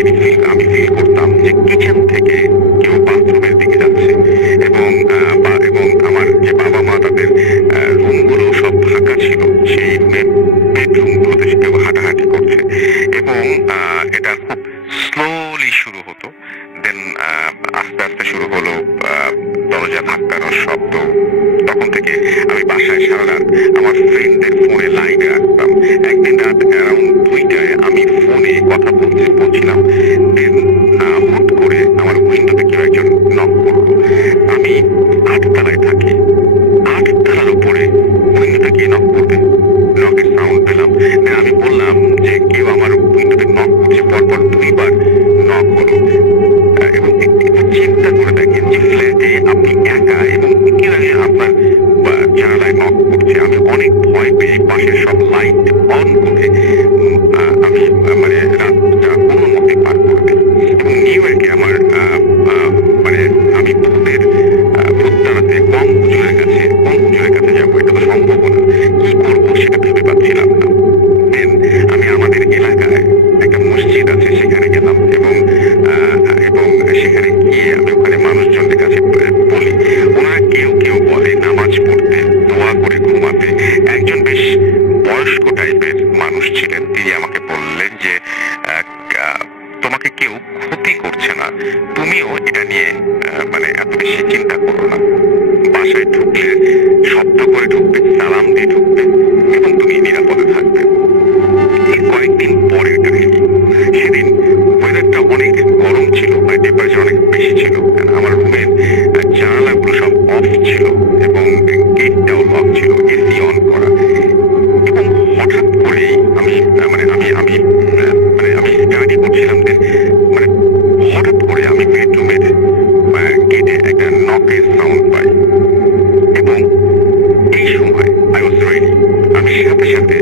আমি ফিল করতাম যে কিচেন থেকে কেউ বাথরুমের দিকে যাচ্ছে, এবং আমার যে বাবা মা তাদের রুমগুলো সব ফাঁকা ছিল, সেই বেডরুমগুলোতে কেউ হাঁটাহাঁটি করছে। এবং এটা খুব স্লোলি শুরু হতো। দেন আস্তে আস্তে শুরু হলো দরজা ধাক্কানোর শব্দ। তখন থেকে আমি বাসায় সারা রাত আমার ফ্রেন্ডদের ফোনে লাইনে রাখতাম। একদিন রাত অ্যারাউন্ড 2টায় আমি ফোনে কথা বলছিলাম। দেন হুট করে আমার উইন্ডোতে কেউ একজন নক করলো। আমি 8 তলায় থাকি, 8 তলার উপরে উইন্ডোতে গিয়ে নক করবে, নকের সাউন্ড পেলাম। আমি বললাম যে কেউ আমার উইন্ডোতে নক করছে, পরপর 2বার নক হলো। এবং একটু চিন্তা করে দেখেন যে ফ্ল্যাটে আপনি একা এবং কেউ আপনার জানালায় নক করছে। আমি অনেক ভয় পেয়ে পাশের সব লাইট অন করে আমি রাতটা কোনো মতে পার করে দিই। এবং নিউ ইয়র্কে আমার আমি ভূত তাড়াতে কম হুজুরের কাছে যাবো, এটা তো সম্ভব না। কি করবো সেটা ভেবে পাচ্ছিলাম না। দেন আমি আমাদের এলাকায় একটা মসজিদ আছে, সেখানে গেলাম। এবং সেখানে গিয়ে আমি ওখানে মানুষজনদের কাছে বলি, ওনারা কেউ কেউ বলে নামাজ পড়তে, দোয়া করে ঘুমাতে। একজন বেশ বয়স্ক টাইপের মানুষ ছিলেন, তিনি আমাকে বললেন যে তোমাকে কেউ ক্ষতি করছে না, তুমিও এটা নিয়ে এত বেশি চিন্তা করো না। বাসায় ঢুকলে শব্দ করে ঢুকবে, সালাম দিয়ে ঢুকবে, এবং তুমি নিরাপদে থাকবে। এর কয়েকদিন পরের কাহিনী। সেদিন ওয়েদারটা অনেক গরম ছিল, টেম্পারেচার অনেক বেশি ছিল। আমার রুমের জানালাগুলো সব অফ ছিল এবং গেটটাও লক ছিল, এসি অন করা। এবং হঠাৎ করেই আমি স্টাডি করছিলাম। হঠাৎ করে আমি বেডরুমের গেটে একটা নকের সাউন্ড পাই। এবং এই সময় আই ওয়াজ রেডি। আমি সাথে সাথে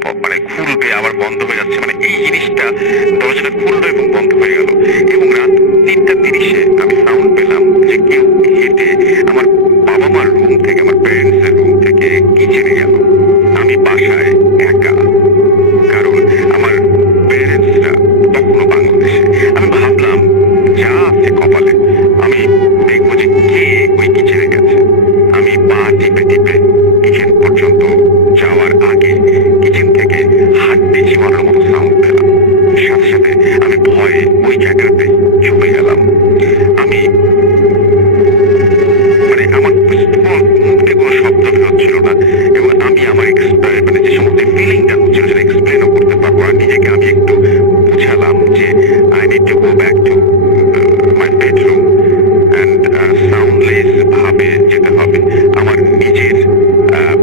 অসম্ভব, মানে খুলবে আবার বন্ধ হয়ে যাচ্ছে, মানে এই জিনিসটা দরজাটা খুললো এবং বন্ধ হয়ে গেল। এবং রাত 3:30 আমি সাউন্ড পেলাম যে কেউ হেঁটে আমার বাবা মার রুম থেকে, আমার প্যারেন্টস এর রুম থেকে কিচেনে গেল। আমি বাসায় একা, কারণ আমার প্যারেন্টসরা তখনও বাংলাদেশে। আমি ভাবলাম যা আছে কপালে, আমি দেখবো যে কে ওই কিচেনে গেছে। আমি পা টিপে টিপে কিচেন পর্যন্ত যাওয়ার আগে কিচেন থেকে হাড্ডি চিবানোর মতো সাউন্ড পেলাম। সাথে সাথে আমি ভয়ে ওই জায়গাতে চলে গেলাম। আমি মানে আমার মুখে কোনো শব্দ বেরোচ্ছিল না, এবং আমি আমার মানে যে সমস্ত ফিলিংটা হচ্ছিল সেটা এক্সপ্লেনও করতে পারবো না। নিজেকে আমি একটু বুঝালাম যে I need to go back to my bedroom and soundless ভাবে যেতে হবে। আমার নিজের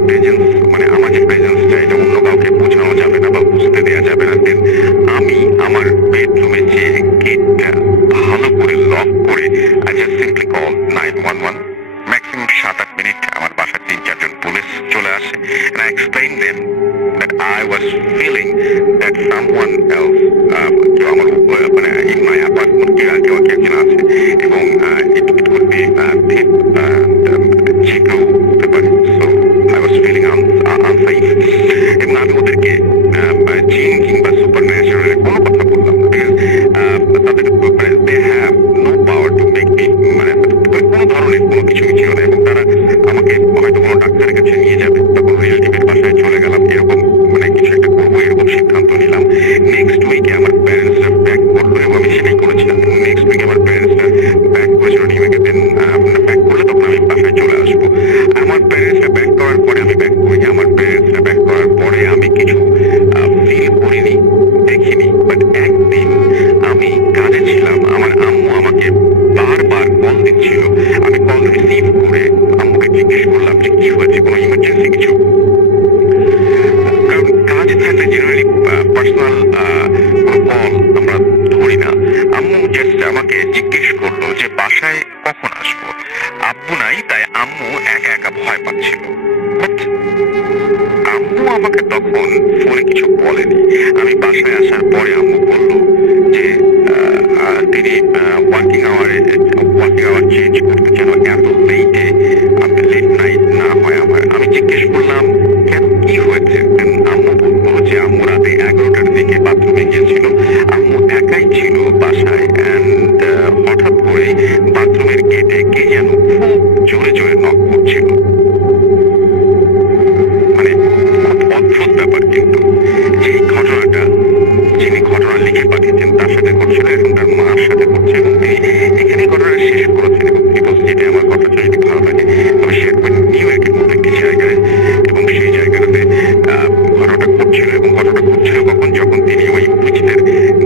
প্রেজেন্স, মানে আমার যে প্রেজেন্সটা, এটা অন্য কাউকে বোঝানো যাবে না বা বুঝতে দেওয়া যাবে না। দেন আমি আমার বেডরুমে যে গেটটা ভালো করে লক করে I just simply call 911। Maximum 7-8 minute আমার বাসার 3-4 জন পুলিশ চলে আসে। and I explained them that I was feeling that someone else কেউ আমার মানে in my apartment কেউ একজন আছে, এবং it could be thief, যে কেউ হতে পারে। So I was feeling unsafe, এবং আমি ওদেরকে জিন কিংবা সুপার ন্যাচারালের কোনো কথা বললাম না, তাদের they have no power to make me, মানে কোনো ধরনের কোনো কিছুই ছিল না। এবং তারা আমাকে হয়তো কোনো ডাক্তারের কাছে নিয়ে যাবে বা কোনো রিলেটিভের বাসায় চলে গেলাম, এরকম মানে কিছু একটা করবো এরকম সিদ্ধান্ত নিলাম। নেক্সট উইকে আমার প্যারেন্টসরা ব্যাক করলো, এবং আমি সেটাই করেছিলাম। নেক্সট উইকে আমার প্যারেন্টসরা ব্যাক করেছিল নিউইয়র্কে। দেন ব্যাক করলে তখন আমি বাসায় চলে আসবো। আমার প্যারেন্টসরা ব্যাক করার পরে আমি ব্যাক করি। আমার প্যারেন্টসরা ব্যাক করার পরে আমি কিছু ফিল করিনি, দেখিনি। বাট একদিন আমি কাজে ছিলাম, আমার আম্মু আমাকে বারবার কল দিচ্ছিল। আমি কল রিসিভ করে আম্মুকে জিজ্ঞেস করলাম যে কি হয়েছে, কোনো ইমার্জেন্সি কিছু। কারণ কাজে থাকলে জেনারেলি পার্সোনাল কোনো কল আমরা ধরি না। আম্মু জাস্ট আমাকে জিজ্ঞেস করলো যে বাসায় কখন আসবো। আব্বু নাই, তাই আম্মু একা একা ভয় পাচ্ছিল। বাট আম্মু আমাকে তখন ফোনে কিছু বলেনি। আমি বাসায় আসার পরে আম্মু বলল যে তিনি ওয়ার্কিং আওয়ার চেঞ্জ করতে চান, এত লেটে লেট নাইট না হয় আমার। আমি জিজ্ঞেস করলাম কেন, কি হয়েছে। আম্মু বললো যে আম্মু রাতে 11টার দিকে বাথরুমে গিয়েছিল। আম্মু একাই ছিল বাসায়, অ্যান্ড হঠাৎ করে বাথরুমের গেটে কে যেন খুব জোরে জোরে নক করছিল। মানে খুব অদ্ভুত ব্যাপার, কিন্তু যেই ঘটনাটা যিনি ঘটনা লিখে পাঠিয়েছেন তার সাথে ঘটছিল, এখন তার মার সাথে ঘটছে, এবং তিনি এখানে ঘটনাটা শেষ করেছেন। এবং যেটা আমার কথাটা যদি ভালো লাগে তবে শেয়ার করবেন নিউইয়র্কের মতো একটি জায়গায়, এবং সেই জায়গাটাতে ঘটনাটা ঘটছিল। এবং ঘটনাটা ঘটছিল কখন, যখন তিনি ওই ব্রিজের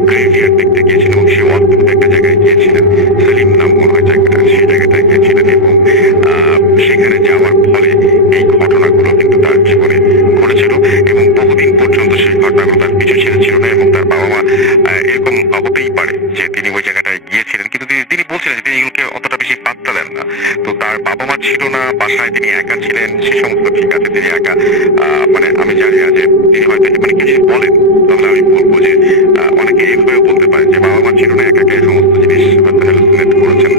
গ্রেভিয়ার্ড দেখতে গিয়েছিলেন, এবং সে অদ্ভুত একটা জায়গায় গিয়েছিলেন, সেলিম নাম মনে হয় জায়গাটা, সেই জায়গাটায় গিয়েছিলেন। এবং সেখানে যাওয়ার ফলে এই ঘটনাগুলো কিন্তু তার জীবনে ঘটেছিল, এবং বহুদিন পর্যন্ত সেই ঘটনাগুলো তার পিছু ছেড়েছিল না। এবং তার বাবা মা এরকম হতেই পারে যে তিনি ওই জায়গাটায় গিয়েছিলেন, কিন্তু তিনি বলছিলেন যে তিনি এগুলোকে অতটা বেশি পাত্তা দেন না। তো তার বাবা মা ছিল না বাসায়, তিনি একা ছিলেন, সে সমস্ত ঠিক আছে, তিনি একা। মানে আমি জানি না যে তিনি হয়তো মানে কিছু বলেন, তাহলে আমি বলবো যে অনেকে এইভাবেও বলতে পারেন যে বাবা মা ছিল না, একাকে সমস্ত জিনিস হয়তো হ্যালুসিনেট করেছেন,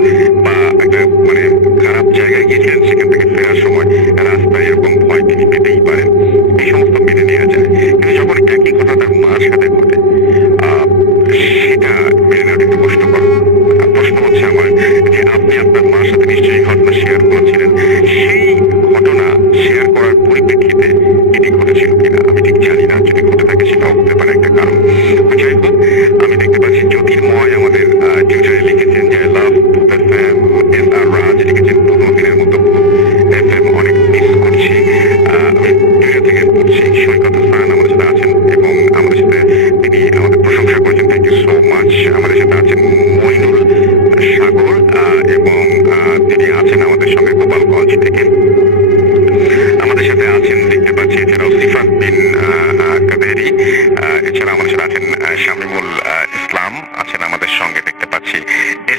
বা একটা মানে খারাপ জায়গায় গিয়েছিলেন, সেখান থেকে ফেরার সময় রাস্তায় এরকম ভয় তিনি পেতেই পারেন। এই সমস্ত মেনে নেওয়া যায়। কিন্তু যখন একই কথা তার মার সাথে ঘটে, সেটা মেনে নেওয়াটা একটু কষ্টকর। প্রশ্ন হচ্ছে আমার যে আপনি আপনার মার সাথে নিশ্চয়ই ঘটনা শেয়ার করেছিলেন, সেই ঘটনা শেয়ার করার পরিপ্রেক্ষিতে এটি ঘটেছিল কিনা আমি ঠিক জানি না। যদি ঘটে থাকে সেটাও হতে পারে একটা কারণ। যাই হোক, আমি দেখতে পাচ্ছি জ্যোতির্ময় আমাদের টুইটারে লিখেছেন যে লাভ FM SR রাজ লিখেছেন পুরোনো দিনের মতো FM অনেক মিস করছি। আমি টুইটার থেকে পড়ছি। সৈকত হাসান আমাদের সাথে আছেন, এবং আমাদের সাথে তিনি আমাদের প্রশংসা করেছেন, থ্যাংক ইউ সো মাচ। আমাদের সাথে আছেন মইনুল সাগর, এবং তিনি আছেন আমাদের সঙ্গে গোপালগঞ্জ থেকে। আমাদের সাথে আছেন দেখতে পাচ্ছি এছাড়াও সিফাত বিন কাদেরি, এছাড়া আমাদের সাথে আছেন শামিমুল ইসলাম আছেন আমাদের সঙ্গে দেখতে পাচ্ছি,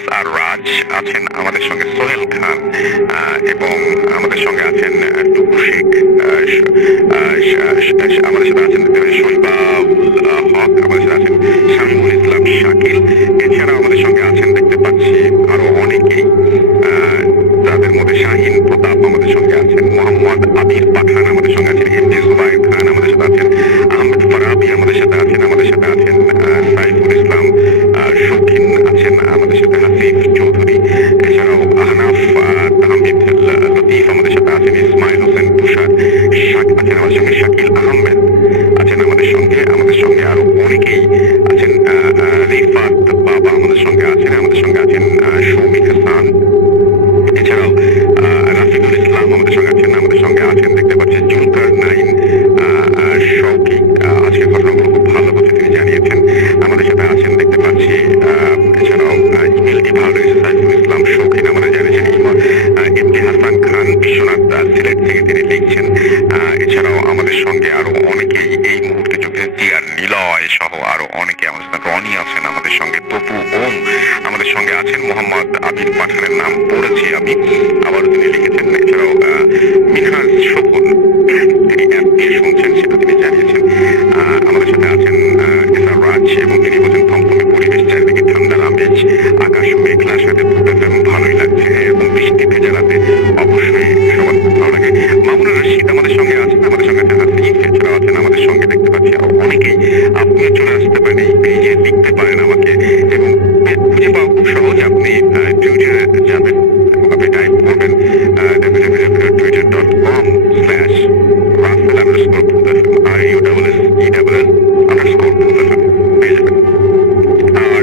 SR রাজ আছেন আমাদের সঙ্গে, সোহেল খান, এবং আমাদের সঙ্গে আছেন টুকু শেখ, আমাদের সাথে আছেন দেখতে পাচ্ছি শৈবাউল হক, আমাদের সাথে আছেন শামীমুল ইসলাম শাকিল। এছাড়াও আমাদের সঙ্গে আছেন দেখতে পাচ্ছি আরো অনেকেই, তাদের মধ্যে শাহিন প্রতাপ আমাদের সঙ্গে আছেন, মোহাম্মদ আবির পাঠান আমাদের সঙ্গে আছেন, এমডি জুবাইর খান আমাদের সাথে আছেন, আহমেদ ফারাবি আমাদের সাথে আছেন, সাইফুল ইসলাম শৌখিন আছেন আমাদের সাথে, হাসিফ চৌধুরী, এছাড়াও আহনাফ তাহমিদ লতিফ আমাদের সাথে আছেন, ইসমাইল হোসেন তুষার আছেন আমাদের সঙ্গে, শাকিল আহমেদ আছেন আমাদের সঙ্গে আরো অনেকেই আছেন, রিফাত বাবা আমাদের সঙ্গে আছেন সৌমিক হাসান, এছাড়াও রাফিদুল ইসলাম আমাদের সঙ্গে আছেন দেখতে পাচ্ছেন, জুলকার নাইন শৌকি আজকের ঘটনাগুলো খুব ভালো কথা তিনি জানিয়েছেন, আমাদের সাথে আছেন দেখতে পাচ্ছি। এছাড়াও ইমেলটি ভালো হয়েছে, সাইফুল ইসলাম শৌখিন আমাদের জানিয়েছেন, এমডি হাসান খান বিশ্বনাথ সিলেট থেকে তিনি লিখছেন। এছাড়াও আমাদের সঙ্গে আরো অনেকেই এই মুহূর্তে যোগেন, জিয়ার নিলয় সহ আরো অনেকে আমাদের সাথে, রনি আছেন আমাদের সঙ্গে, তপু ওম আমাদের সঙ্গে আছেন, মোহাম্মদ আবির পাঠানের নাম পড়েছি আমি, আবারও তিনি লিখেছেন। এছাড়াও মিনহাজ শোভন তিনি অ্যাপ দিয়ে শুনছেন সেটা তিনি জানিয়েছেন। আমাদের সাথে আছেন এসআর রাজ এবং তিনি বলছেন থমথমে পরিবেশ, চারিদিকে ঠান্ডার আমেজ, আকাশ মেঘলার সাথে ভালোই লাগছে এবং বৃষ্টি ভেজা রাতে অবশ্যই সবার খুব ভালো লাগে। মামুনুর রশিদ আমাদের সঙ্গে আছেন হাসিফ, এছাড়াও আছেন আমাদের সঙ্গে দেখতে পাচ্ছি আরো অনেকেই। আপনিও চলে আসতে পারেন এই পেজে, লিখতে পারেন আমাকে এবং খুঁজে পাওয়া খুব সহজ। আপনি টুইটারে যাবেন এবং আপনি টাইপ করবেন www.twitter.com/russell_RUSSESS_FM পেয়ে যাবেন। আর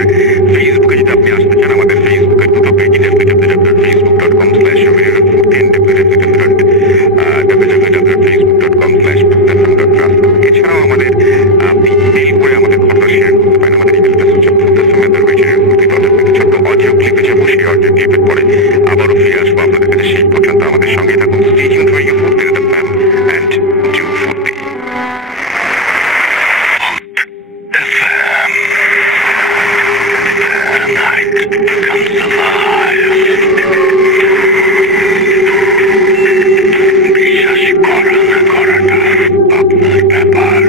ফেসবুকে যদি আপনি আসতে চান, আমাদের ফেসবুকের দুটো পেজ, www.facebook.com/www.facebook.com/russell। এছাড়াও আমাদের আপনি ইমেল করে আমাদের ঘটনা শেয়ার করতে পারেন। আমাদের ইমেল অ্যাড্রেস হচ্ছে ছোট্ট অডিও ক্লিপ যাবো, সেই অডিও ক্লিপের পরে আবারও ফিরে আসবো আপনাদের কাছে। সেই পর্যন্ত আমাদের সঙ্গে থাকুন। Stay tuned for your Food FM and do Foodie. FM. The night comes alive. বিশ্বাস করা না করাটা আপনার ব্যাপার।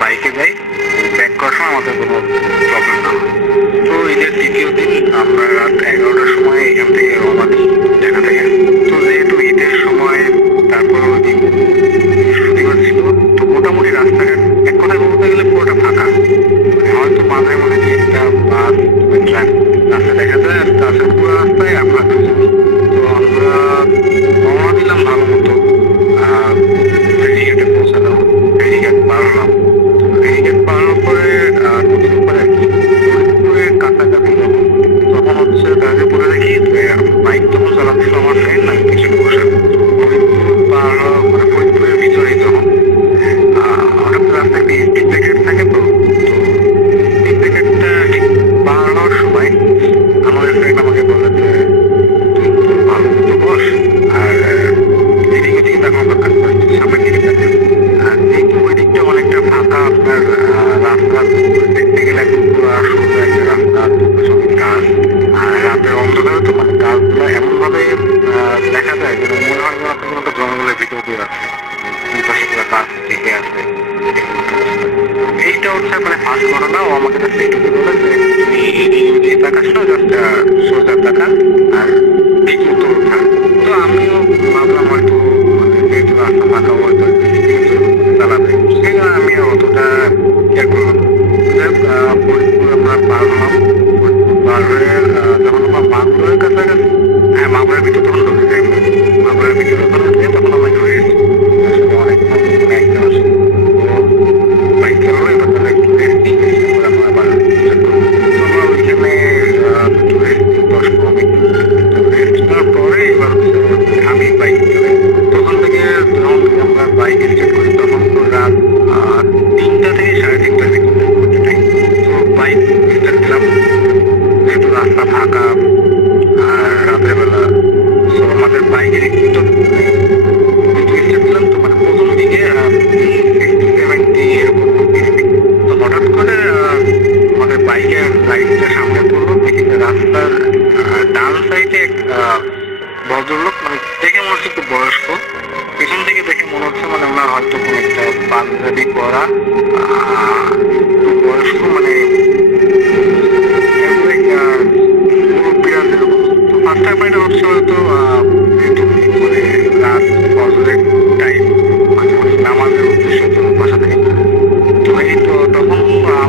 বাইকে যাই, ব্যাক করার সময় আমাদের কোনো প্রবলেম না। তো ঈদের দ্বিতীয় দিন আমরা রাত 11টার সময় এখান থেকে রওনা দিই ঢাকা থেকে। তো যেহেতু ঈদের সময়, তারপর ওই দিন বৃহস্পতিবার ছিল, তো মোটামুটি রাস্তাঘাট এক কথায় বলতে গেলে পুরোটা ফাঁকা। হয়তো মাঝে মনে একটা বাস ট্রাক রাস্তা দেখা যায়, আর তাছাড়া পুরো রাস্তায় আমরা দুজনই। তো আমরা রওনা দিলাম ভালো মতো, ফেরিঘাটে পৌঁছালাম, ফেরিঘাট পার হলাম। ফেরিঘাট পার হওয়ার পরে নদীর উপরে আর কি ফরিদপুরের কাছাকাছি তখন হচ্ছে গাজীপুরে দেখি বাইক তখন চালাচ্ছিল আমার ফ্রেন্ড, আমি পিছনে বসে। ফরিদপুর পার হওয়া মানে ফরিদপুরের ভিতরেই তখন হঠাৎ রাস্তায় একটা স্পিড ব্রেকার থাকে, তো স্পিড ব্রেকারটা ঠিক পার হওয়ার সময় আমার ফ্রেন্ড আমাকে বলে যে তুই ভালো মতো বস, আর এদিক ওদিকে তাকানো দরকার, সামনের দিকে থাকে। আর যেহেতু ওই দিকটা অনেকটা ফাঁকা, আপনার রাস্তা দেখতে গেলে একদম পুরো সোজা একটা রাস্তা, সঙ্গে গাছ, আর রাতের অন্ধকারে তো মানে গাছগুলো এমনভাবে দেখা যায় যেন মনে হয় যেন আপনি কোনো একটা জঙ্গলের ভিতর দিয়ে আছে, দুই পাশে পুরো গাছ ঢেকে আছে। এইটা হচ্ছে মানে ফার্স্ট ঘটনা। ও আমাকে কাছে এইটুকু বলে যে তুমি এদিকে তাকাস না, জাস্ট সোজা তাকা আর ঠিক মতো ওঠা। তো আমিও ভাবলাম হয়তো মানে যেহেতু রাস্তা ফাঁকা হয়তো চালাবে, সেই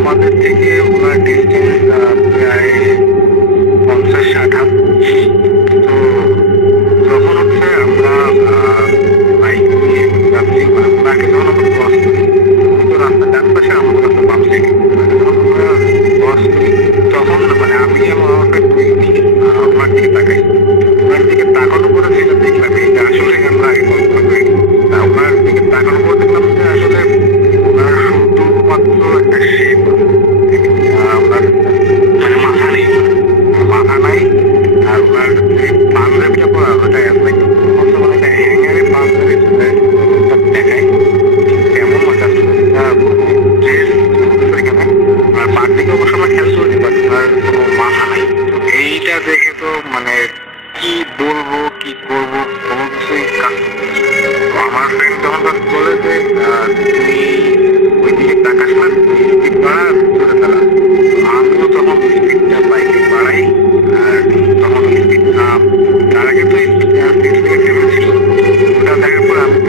আমাদের থেকে ওনার ডিস্টেন্স প্রায় 50-60 হাত। তো যখন হচ্ছে আমরা বাইক নিয়ে যাচ্ছি, মানে ওনাকে যখন আমরা ক্রস করি, উনি তো রাস্তা ডান পাশে, আমাদের রাস্তা বাম সাইডে, যখন আমরা ক্রস করি তখন মানে আমি এবং আমার ফ্রেন্ড ওনার দিকে তাকাই। ওনার দিকে তাকানোর পরে যেটা দেখলাম, এইটা আসলে আমরা আগে কল্পনা করিনি। ওনার দিকে তাকানোর পর দেখলাম যে আসলে ওনার শুধুমাত্র একটা শেপ, ওনার মানে মাথা নেই, মাথা নাই। আর ওনার যে পাঞ্জাবিটা পরা, ওটা বর্তমানে একটা হ্যাঙ্গারে পাঞ্জাবি দেখায় তেমন ড্রেস এখানে। আর পার দিকে অবশ্য আমরা খেয়াল করি, বাট ওনার কোনো মাথা নাই। এইটা দেখে তো মানে কি বলবো কি করবো কোনো কিছুই কাজ করছে না। তো আমার ফ্রেন্ড তখন বলে যে তুই ওই দিকে তাকাস না, স্পিড বাড়া, চলে তারা। আমিও তখন স্পিডটা বাইকে বাড়াই। আর তখন স্পিড তার আগে তো স্পিড 6 থেকে 7 ছিল, ওটা দেখার পর আমি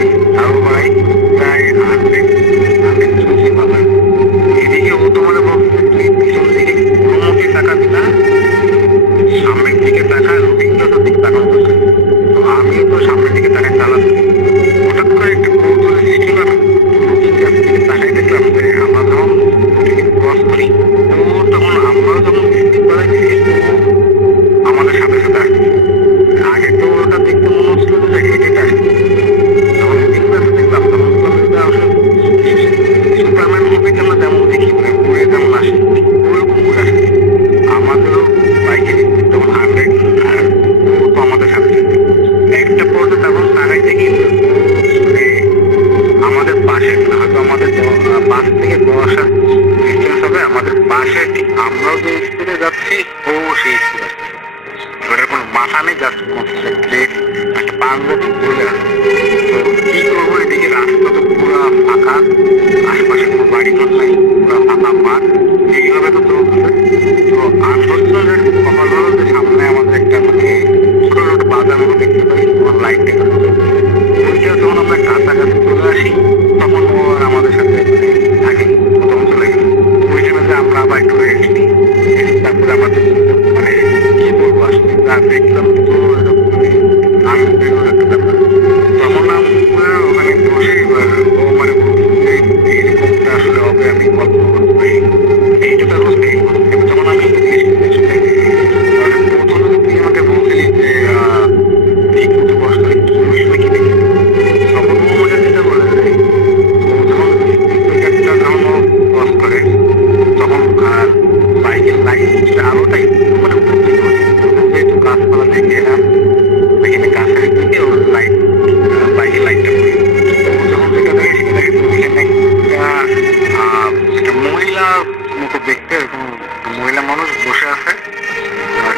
আরো বাড়াই, প্রায় 100 চলছি বাবার। এদিকে ও তোমার বলছে তুই পিছন দিকে কোনো মতেই তাকাবি না, সামনের দিকে তাকা, রবীন্দ্রনাথের দিকে তাকানো দরকার। তো আমিও তো সামনের দিকে তাকাই চালাচ্ছি। হঠাৎ করে একটা কৌতূহলী সৃষ্টি হলো, রবীন্দ্রনাথের দিকে তাকাই দেখলাম যে আমরা যখন ক্রস করি, তো তখন আমরাও যখন স্পিড বাড়াইছি আমাদের সাথে সাথে আসছে। আগে তো ওটা দেখতে মনে হচ্ছিল যে হেঁটে আসছে। যখন রবীন্দ্রনাথ দেখলাম তখন আসলে সুপারম্যান মুভিতে আমরা যেমন দেখি, মানে উড়ে যেমন আসে, ওরকম উড়ে আসে। আমাদেরও বাইকের স্পিড তখন 100, আর ও তো আমাদের সাথে সাথে একটা পর্যায়ে তখন তারাই দেখি মানে আমাদের পাশে, হয়তো আমাদের বাস থেকে 10 হাত ডিস্টেন্স হবে, আমাদের পাশে ঠিক আমরাও যে স্পিডে যাচ্ছি ও সেই স্পিডে আসছে। ওটার কোনো মাথা নেই, জাস্ট ড্রেস একটা পাঞ্জাবি চলে আসছে। তো কি করবো, এদিকে রাস্তা তো পুরো ফাঁকা, আশেপাশে কোনো বাড়ি ঘর নাই, পুরো ফাঁকা মাঠ, এইভাবে তো চলছে। তো আনফর্চুনেট কপাল হলো যে সামনে আমাদের একটা মানে ছোট ছোট বাজার মতো দেখতে পাই, ওর লাইট থেকে ওইটা যখন আমরা কাছাকাছি চলে আসি তখন ও আর আমাদের সাথে থাকে, তখন চলে গেল। ওই জন্য যে আমরা আবার একটু রেস্ট নিই, তারপরে আমরা মানে কি বলবো আসলে যা দেখলাম তো এরকম মানে আনন্দের একটা ব্যাপার। তখন আমরা ওখানে বসে এবার ও মানে এরকমটা আসলে হবে আমি কল্পনা করতে পারি। এইটা তার তখন আমি প্রথমে তুই আমাকে বলছিলি যে ঠিক মতো কষ্ট কি হয়েছিল কি দেখি তখন ও মনে যেটা বলে যে ও যখন একটা যখন ও ক্রস করে তখন বাইকের লাইট আলোটাই মানে যেহেতু গাছপালা দেখে না, এখানে গাছের দিকে ওর লাইট বাইকের লাইটটা পড়ে। ও যখন যেটা দেখে সেটা দেখে ওইখানে একটা মহিলা মতো দেখতে, এরকম মহিলা মানুষ বসে আছে,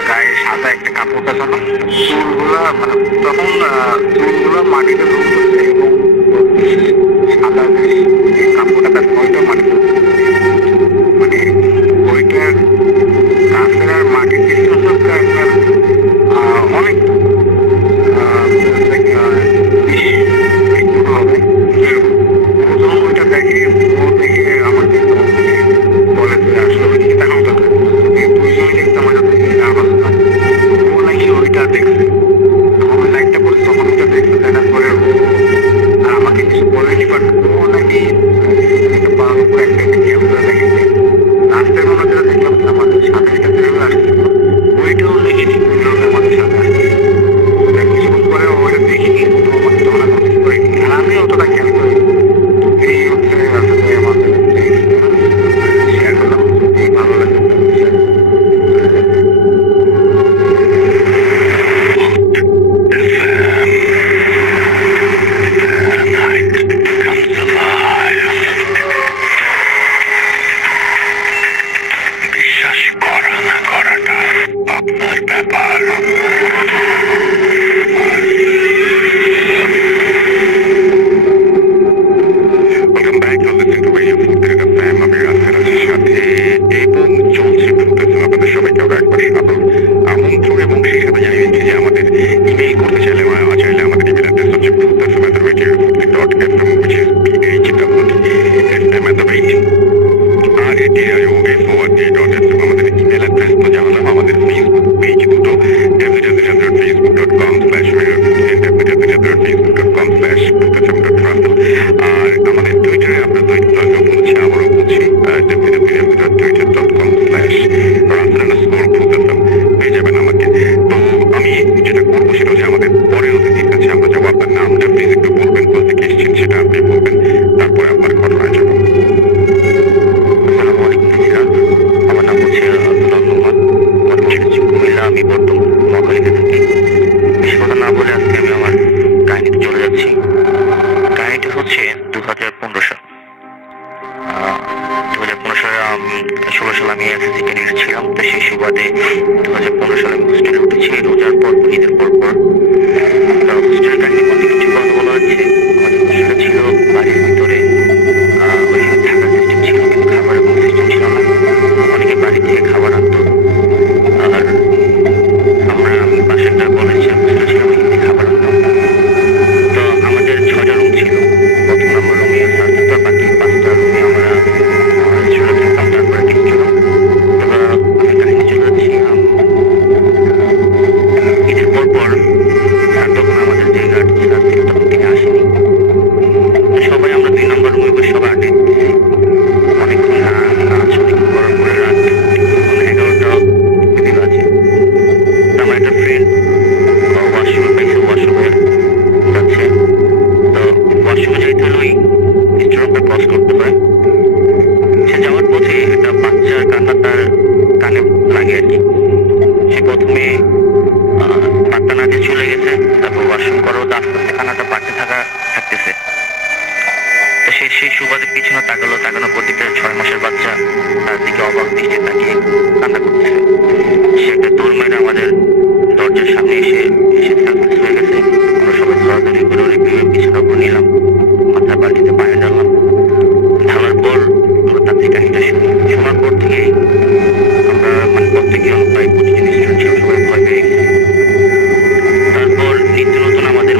গায়ে সাদা একটা কাপড় পেঁচানো, চুলগুলা মানে তখন চুলগুলা মাটিতে ঢুকতেছে এবং সাদা যে কাপড়টা পেঁচানো ওইটা মাটিতে মানে ওইটার গাছের আর মাটির ডিস্টেন্স আপনার অনেক 20 ফুট হবে। ও যখন ওইটা দেখে ও দেখে আমাকে বলে যে আসলে ওইদিকে দেখানো দরকার, দুইজনে দেখতে আমার নার্ভাস না। ও নাকি ওইটা দেখছে, যখন ওই লাইটটা পড়ছে তখন ওইটা দেখছে, দেখার পরে ও আর আমাকে কিছু বলেনি, বাট ও নাকি একটা পাওয়ার উপরে একটা ক্যামেরা দেখেছে। রাস্তায় আমরা যেটা দেখলাম আমাদের সাথে একটা ট্রেভেল আসছিল, ওইটাও দেখিনি, ওইটাও আমাদের সাথে আসছে। কিছুক্ষণ পরে ওইটা দেখিনি, আমাকে তখন আর নোটিস করিনি, আর আমি অতটা খেয়াল করিনি। এই হচ্ছে আসলে আমাদের শেয়ার করলাম, যদি ভালো লাগে বিশ্বাস করা না করাটা আপনার ব্যাপার। Welcome back to listening to Radio Future FM. আমি রাসেল আজির সাথে এবং চলছে ফুটেজ। আপনাদের সবাইকে আরো একবার স্বাগত আমন্ত্রণ এবং সেই সাথে জানিয়ে দিচ্ছি যে আমাদের ইমেইল করতে চাইলে আমাদের ইমেল অ্যাড্রেস হচ্ছে futurefm@radio.fm, which is PHWTFM@radiofm.com. আমি এসএসসি ক্যাডেট ছিলাম, তো সেই সুবাদে 2015 সালে আমি হোস্টেলে উঠেছি রোজার পর, ঈদের পর। তো হোস্টেলের কাহিনী বলতে কিছু কথা বলা হচ্ছে। আমাদের হোস্টেলটা ছিল বাড়ির ভিতরে, ওইখানে থাকার সিস্টেম ছিল কিন্তু খাবারের কোনো সিস্টেম ছিল না। অনেকে বাড়ি থেকে খাবার আনতো, আর আমি পাশে একটা কলেজ হোস্টেল ছিল, ওইখান থেকে খাবার আনতাম। তো আমাদের 6টা রুম ছিল। প্রথম নম্বর রুমে স্যার থাকতো, বাকি 5টা রুমে আমরা স্টুডেন্ট থাকতাম। তারপরে টিম ছিল। তবে আমি কাহিনী চলে যাচ্ছি। ঈদের পর স্যার তখন আমাদের যে গার্ড স্যার ছিল তখন তিনি আসেনি। তো সবাই আমরা 2 নম্বর রুমে বসে সবাই আড্ডা দিতেছি। অনেকক্ষণ নাচ অনেকক্ষণ করার পরে রাত 11টা বেজে গেছে। আমার একটা ফ্রেন্ড ওয়াশরুমে পাইছে, ওয়াশরুমে যাচ্ছে। তো ওয়াশরুমে যাইতে হলে ওই স্টোরটা ক্রস করতে হয়। সে যাওয়ার পথে একটা বাচ্চার কান্না তার কানে লাগে আর কি। সে প্রথমে পাত্তা না দিয়ে চলে গেছে, তারপর ওয়াশরুম করো, আস্তে আস্তে কান্নাটা বাড়তে থাকতেছে। তো সেই সুবাদে পিছনে তাকানোর পর দেখতে 6 মাসের বাচ্চা তার দিকে অবাক দৃষ্টি তাকিয়ে কান্না করতেছে। সে একটা দৌড় মেরে আমাদের দরজার সামনে এসে সাকসেস হয়ে গেছে। আমরা সবাই ধরাধরি করে ওর বিছানার উপর নিলাম, মাথার বালতিতে পানি ঢালার পর আমরা তার থেকে কাহিনীটা শোনার পর থেকেই আমরা প্রত্যেকে প্রায় প্রতিদিন স্টুডেন্ট ছিল, সবাই ভয় পেয়ে গেছি। তারপর নিত্য নতুন আমাদের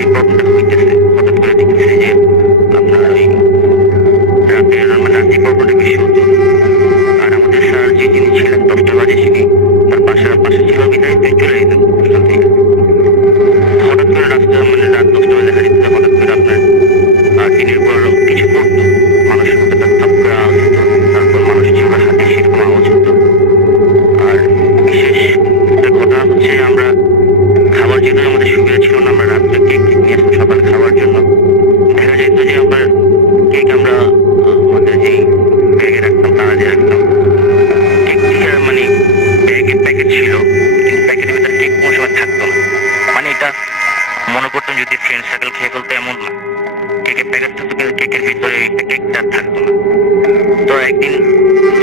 এই প্রবলেমটা হইতেছে। হঠাৎ করে দেখতেছে যে আপনার ওই রাতের প্রবলেমটা বেশি হতো। আর আমাদের স্যার যিনি ছিলেন 10টা বাজে তিনি তার পাশে ছিল বিদায় চলে যেতেন হোস্টেল থেকে। হঠাৎ করে রাত 10টা বাজে দেখা যেত হঠাৎ করে আপনার টিনের পর কিছু পড়তো, মানুষের মতো একটা থাপ করে আওয়াজ হতো। তারপর মানুষ যেগুলো হাতে সেরকম আওয়াজ হতো। আর বিশেষ একটা ঘটনা হচ্ছে আমরা খাবার যেহেতু আমাদের সুবিধা ছিল না, আমরা রাত্রে কেক নিয়ে আসতাম সকালে খাওয়ার জন্য। দেখা যেত যে আমরা কেক আমরা আমাদের যেই ব্যাগে রাখতাম তারা দিয়ে রাখতাম। কেক ব্যাগের প্যাকেট ছিল কিন্তু প্যাকেটের ভিতরে কেক কোনো সময় থাকতো না। এটা মনে করতাম যদি ফ্রেন্ড সার্কেল খেয়ে ফেলতো এমন না, কেকের প্যাকেট থাকতো কিন্তু কেকের ভিতরে কেকটা থাকতো না। তো একদিন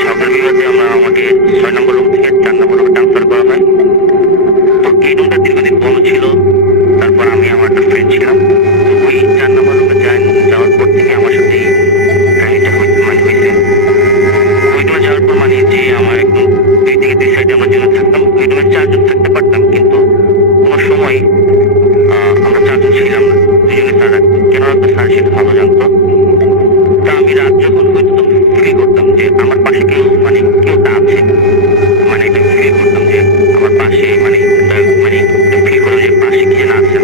ঝগড়ার বিবাদে আমাকে 6 নম্বর রুম থেকে 4 নম্বর রুমে ট্রান্সফার করা হয়। তো এই রুমটা দীর্ঘদিন বন্ধ ছিল। তারপর আমি আমার একটা ফ্রেন্ড ছিলাম, ওই 4 নম্বর রুমে যাওয়ার পর থেকে আমার সাথে কাহিনীটা হয়েছে। ওই রুমে যাওয়ার পর যে আমার একদম 2 থেকে 2 সাইডে আমরা যেন থাকতাম, ওই রুমে 4 জন থাকতে পারতাম কিন্তু কোনো সময় আমরা 4 জন ছিলাম না, 2 জনে স্যার রাখতাম। কেন রাখতো স্যার সেটা ভালো জানতো। তা আমি রাত যখন হইতো ফিল করতাম যে আমার পাশে কেউ তা আছে। এটা ফিল করতাম যে আমার পাশে ফিল করলাম যে পাশে কি যেন আছে।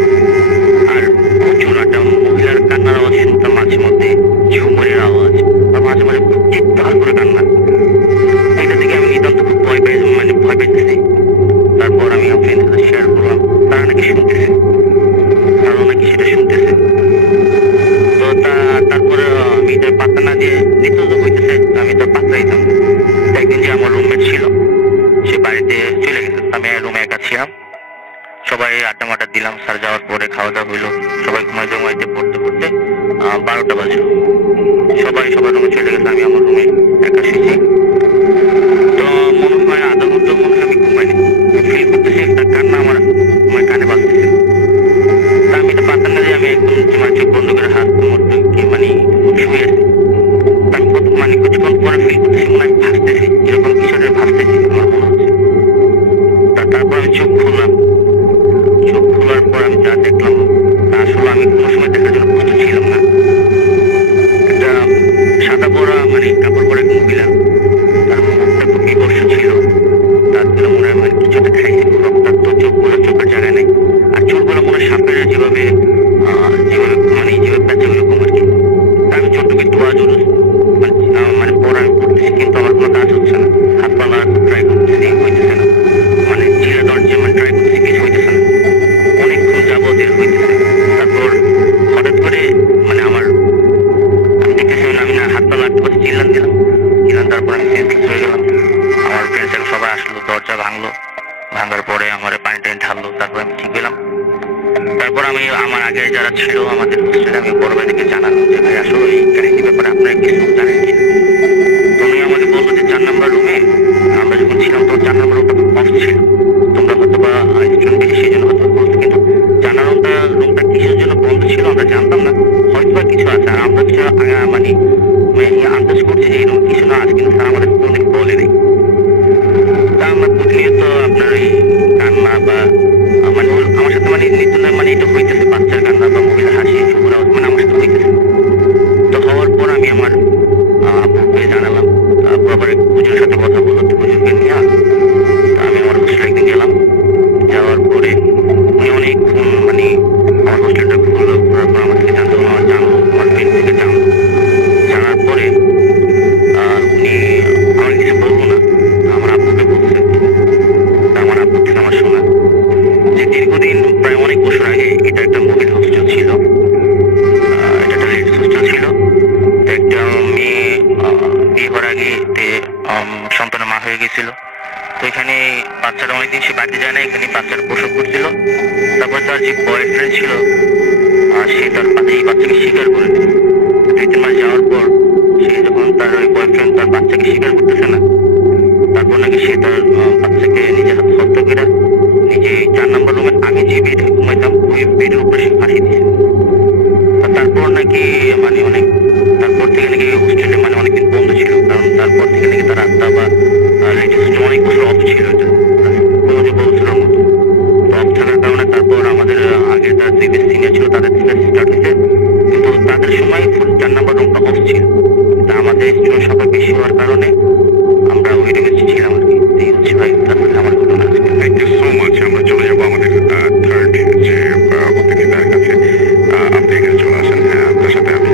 আর প্রচুর একটা মহিলার কান্নার আওয়াজ শুনতাম মাঝে মধ্যে, ঝুমুরের আওয়াজ, বা মাঝে মাঝে খুব চিৎকার করে কান্না। এটা থেকে আমি নিতান্ত খুব ভয় পাইতেছি। তারপর আমি আমার ফ্রেন্ডের সাথে শেয়ার করলাম, তারা নাকি শুনতেছে। তো তারপরে আমি তার পাত্তা না দিয়ে নিত্য হইতেছে, আমি তার পাত্তা দিতাম। একদিন যে আমার রুমমেট ছিল সে বাড়িতে চলে গেছে, আমি রুমে একা ছিলাম। সবাই আড্ডা মাড্ডা দিলাম, স্যার যাওয়ার পরে খাওয়া দাওয়া হইলো। সবাই ঘুমাইতে পড়তে 12টা বাজলো। সবাই রুমে চলে গেছে, আমি আমার রুমে একা শুয়েছি। তো মনে হয় আধা ঘন্টা আমি ঘুমাইনি, ফিল করতেছি একটা কান্না আমার কানে বাজতেছে। আমি তো পাত্তা না দিয়ে আমি একদম চোখ বন্ধ করে হাত শুয়ে আছি। আমি কিছুক্ষণ পরে ফিল করতেছি মনে হয় ভাসতেছি, এরকম কিছু ভাসতেছি আমার মনে হচ্ছে। তারপর আমি চোখ খুললাম। চোখ খোলার পর আমি যা দেখলাম আসলে আমি কোনো সময় দেখার জন্য প্রস্তুত ছিলাম না। একটা সাদা পরা কাপড় পরে আছে, কিন্তু স্যার আমাদের কোনোদিন বলে নেই। তা আমরা প্রতিনিয়ত আপনার এই কান্না বা মানে আমার সাথে মানে নিত্য নয় মানে এটা হইতেছে, বাচ্চার কান্না বা মহিলা হাসি ওরা মানে আমার সাথে হইতেছে। তো হওয়ার পর আমি আমার আব্বুকে জানালাম। আব্বু আবার হুজুরের সাথে কথা বললো, হুজুরকে নিয়ে আমি আমার হোস্টেলে একদিন গেলাম। যাওয়ার পরে উনি অনেকক্ষণ মানে আমার হোস্টেলটা ঘুরলো, ঘোরার পর আমার থেকে জানতো, আমার জানলো, আমার ফ্রেন্ড থেকে জানলো। জানার পরে উনি আমার কিছু বলবো না, আমার আব্বুকে বলছে। আমার আব্বু থেকে আমার শোনা যে দীর্ঘদিন প্রায় অনেক বছর আগে এটা একটা মহিলা হোস্টেল ছিল, এটা একটা লেডিস হোস্টেল ছিল। একটা মেয়ে বিয়ে করার আগে সন্তানের মা হয়ে গেছিল। তো এখানে বাচ্চারা অনেকদিন সে বাড়িতে যায় না, এখানে বাচ্চারা প্রসব করছিল। তারপর তার যে বয়ফ্রেন্ড ছিল সে তার এই বাচ্চাকে স্বীকার করে নেয়। 2-3 মাস যাওয়ার পর সে যখন তার ওই বয়ফ্রেন্ড তার বাচ্চাকে স্বীকার করতেছে না, তারপর নাকি সে তার বাচ্চাকে নিজের হাতে হত্যা করে নিজে 4 নম্বর রুমে আমি যে বেডে ঘুমাইতাম ওই বেডের উপরে সে ফাঁসি দিয়েছে। তারপর নাকি মানে অনেক তারপর থেকে নাকি হোস্টেলে মানে অনেকদিন বন্ধ ছিল, কারণ তারপর থেকে নাকি তার আত্মা বা অনেক বছর অফ ছিল, এটা 15 বছরের মতো অফ থাকার কারণে তারপর আমাদের আগে তার যে সিনিয়র ছিল তাদের থেকে স্টার্ট হয়েছে, কিন্তু তাদের সময় 4 নম্বর রুমটা অফ ছিল। তা আমাদের স্টুডেন্ট সংখ্যা বেশি হওয়ার কারণে আমরা ওই রুমে ছিলাম আর কি। এই হচ্ছে ভাই তারপরে আমার ঘটনা। Thank you so much. আমরা চলে যাবো আমাদের থার্ড যে অতিথিদের কাছে। আপনি এখানে চলে আসেন। হ্যাঁ, আপনার সাথে আমি